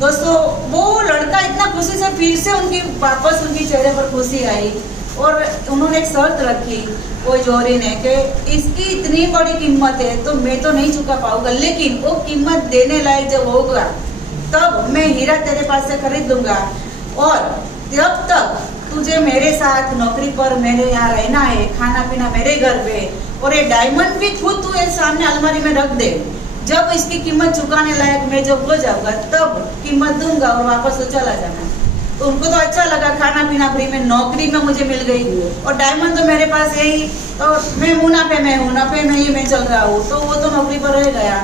दोस्तों वो लड़का इतना खुशी से फिर से उनकी वापस उनकी चेहरे पर खुशी आई, और उन्होंने एक शर्त रखी वो जोहरी ने कि इसकी इतनी बड़ी कीमत है तो मैं तो नहीं चुका पाऊंगा, लेकिन वो कीमत देने लायक जब होगा तब मैं हीरा तेरे पास से खरीद लूंगा, और जब तक तुझे मेरे साथ नौकरी पर मेरे यहाँ रहना है, खाना पीना मेरे घर पे, और ये डायमंड भी खुद तू सामने अलमारी में रख दे, जब इसकी कीमत चुकाने लायक मैं जब हो जाऊंगा तब कीमत दूंगा और वापस तो चला जाना। तो उनको तो अच्छा लगा, खाना पीना फ्री में, नौकरी में मुझे मिल गई, और डायमंड तो मेरे पास है ही, तो मैं मुनाफे में हूँ, नफे में ही मैं चल रहा हूँ, तो वो तो नौकरी पर रह गया।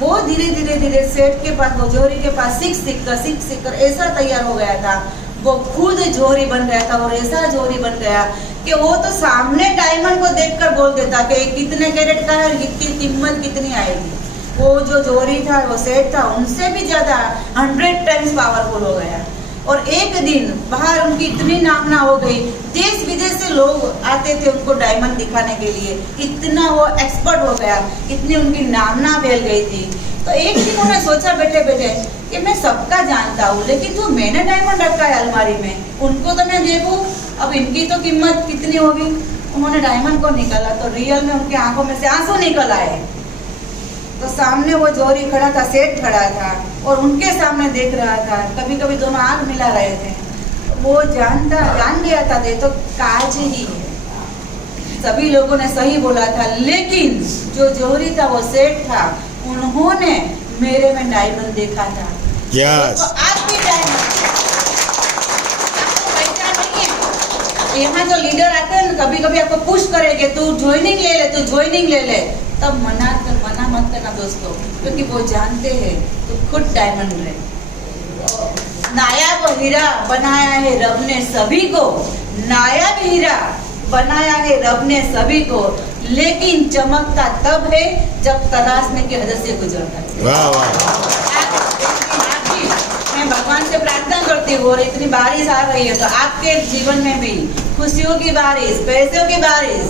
वो धीरे धीरे धीरे सेठ के पास, वो जोहरी के पास सीख कर ऐसा तैयार हो गया था, वो खुद जोहरी बन गया था, और ऐसा जोहरी बन गया कि वो तो सामने डायमंड को देखकर बोल देता कि कितने कैरेट का है, इसकी कीमत कितनी आएगी। वो जो जोहरी था, वो सेठ था, उनसे भी ज्यादा 100 टाइम्स पावरफुल हो गया। और एक दिन बाहर उनकी इतनी नामना हो गई, देश विदेश से लोग आते थे उनको डायमंड दिखाने के लिए, इतना वो एक्सपर्ट हो गया, इतनी उनकी नामना फैल गई थी। तो एक दिन उन्होंने सोचा बैठे बैठे कि मैं सबका जानता हूँ, लेकिन जो मैंने डायमंड रखा है अलमारी में, उनको तो मैं देखूँ, अब इनकी तो कीमत कितनी होगी। उन्होंने डायमंड को निकाला तो रियल में उनकी आंखों में से आंसू निकल आए। तो सामने वो जोहरी खड़ा था, सेठ खड़ा था, और उनके सामने देख रहा था, कभी कभी दोनों आंख मिला रहे थे। वो जान गया था ये तो कांच ही है। सभी लोगों ने सही बोला था, लेकिन जो जोहरी था, वो सेठ था, उन्होंने मेरे में डायमंड देखा था। यस। तो आज भी डायमंड यहाँ जो लीडर आते हैं ना, कभी कभी आपको पुश करेंगे, तू ज्वाइनिंग ले ले, तब मना मत करना दोस्तों, क्योंकि वो जानते हैं तो खुद डायमंड है। नायाब हीरा बनाया है रब ने सभी को, नायाब हीरा बनाया है रब ने सभी को, लेकिन चमकता तब है जब तराशने के हद से गुजरता है। वाह वाह। मैं भगवान से प्रार्थना करती हूँ, और इतनी बारिश आ रही है, तो आपके जीवन में भी खुशियों की बारिश, पैसों की बारिश,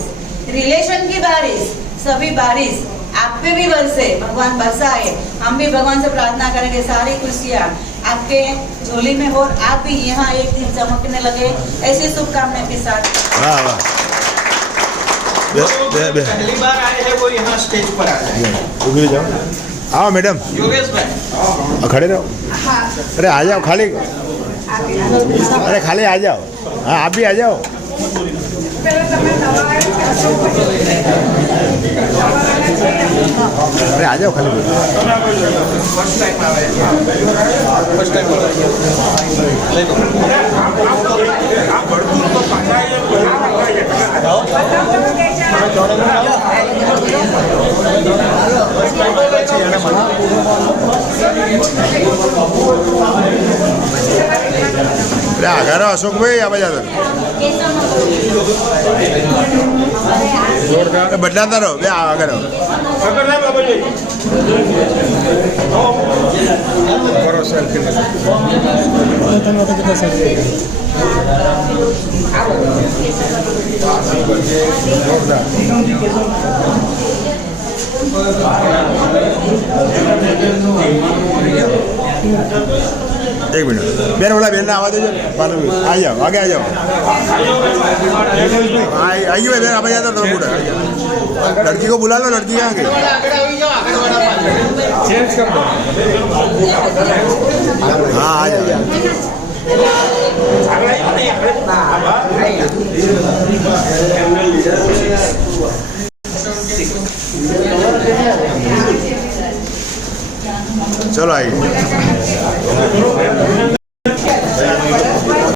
रिलेशन की बारिश, सभी बारिश आप पे भी बरसे, भगवान बरसाए। हम भी भगवान से प्रार्थना करेंगे सारी खुशियाँ आपके झोली में हो, आप भी यहाँ एक दिन चमकने लगे, ऐसी शुभकामनाएं के साथ। वाह वाह। पहली बार आए हैं वो यहाँ स्टेज पर आ जाए। उधर जाओ, आओ मैडम, योगेश भाई खड़े रहो। अरे आ जाओ, खाली, अरे खाली आ जाओ। हाँ आप भी आ जाओ। अरे आ जाओ खाली। फर्स्ट टाइम अरे आ अशोक भाई आ बजा बदलाता रहो बे આગળ કરો સેલ્ફી एक मिनट बेन बोला बेन आवा दीजिए आ जाओ आगे आ जाओ आइए बेन आप जाता तो पूरा लड़की को बुला लो लड़की यहाँ गई हाँ आ जाओ चलो आइए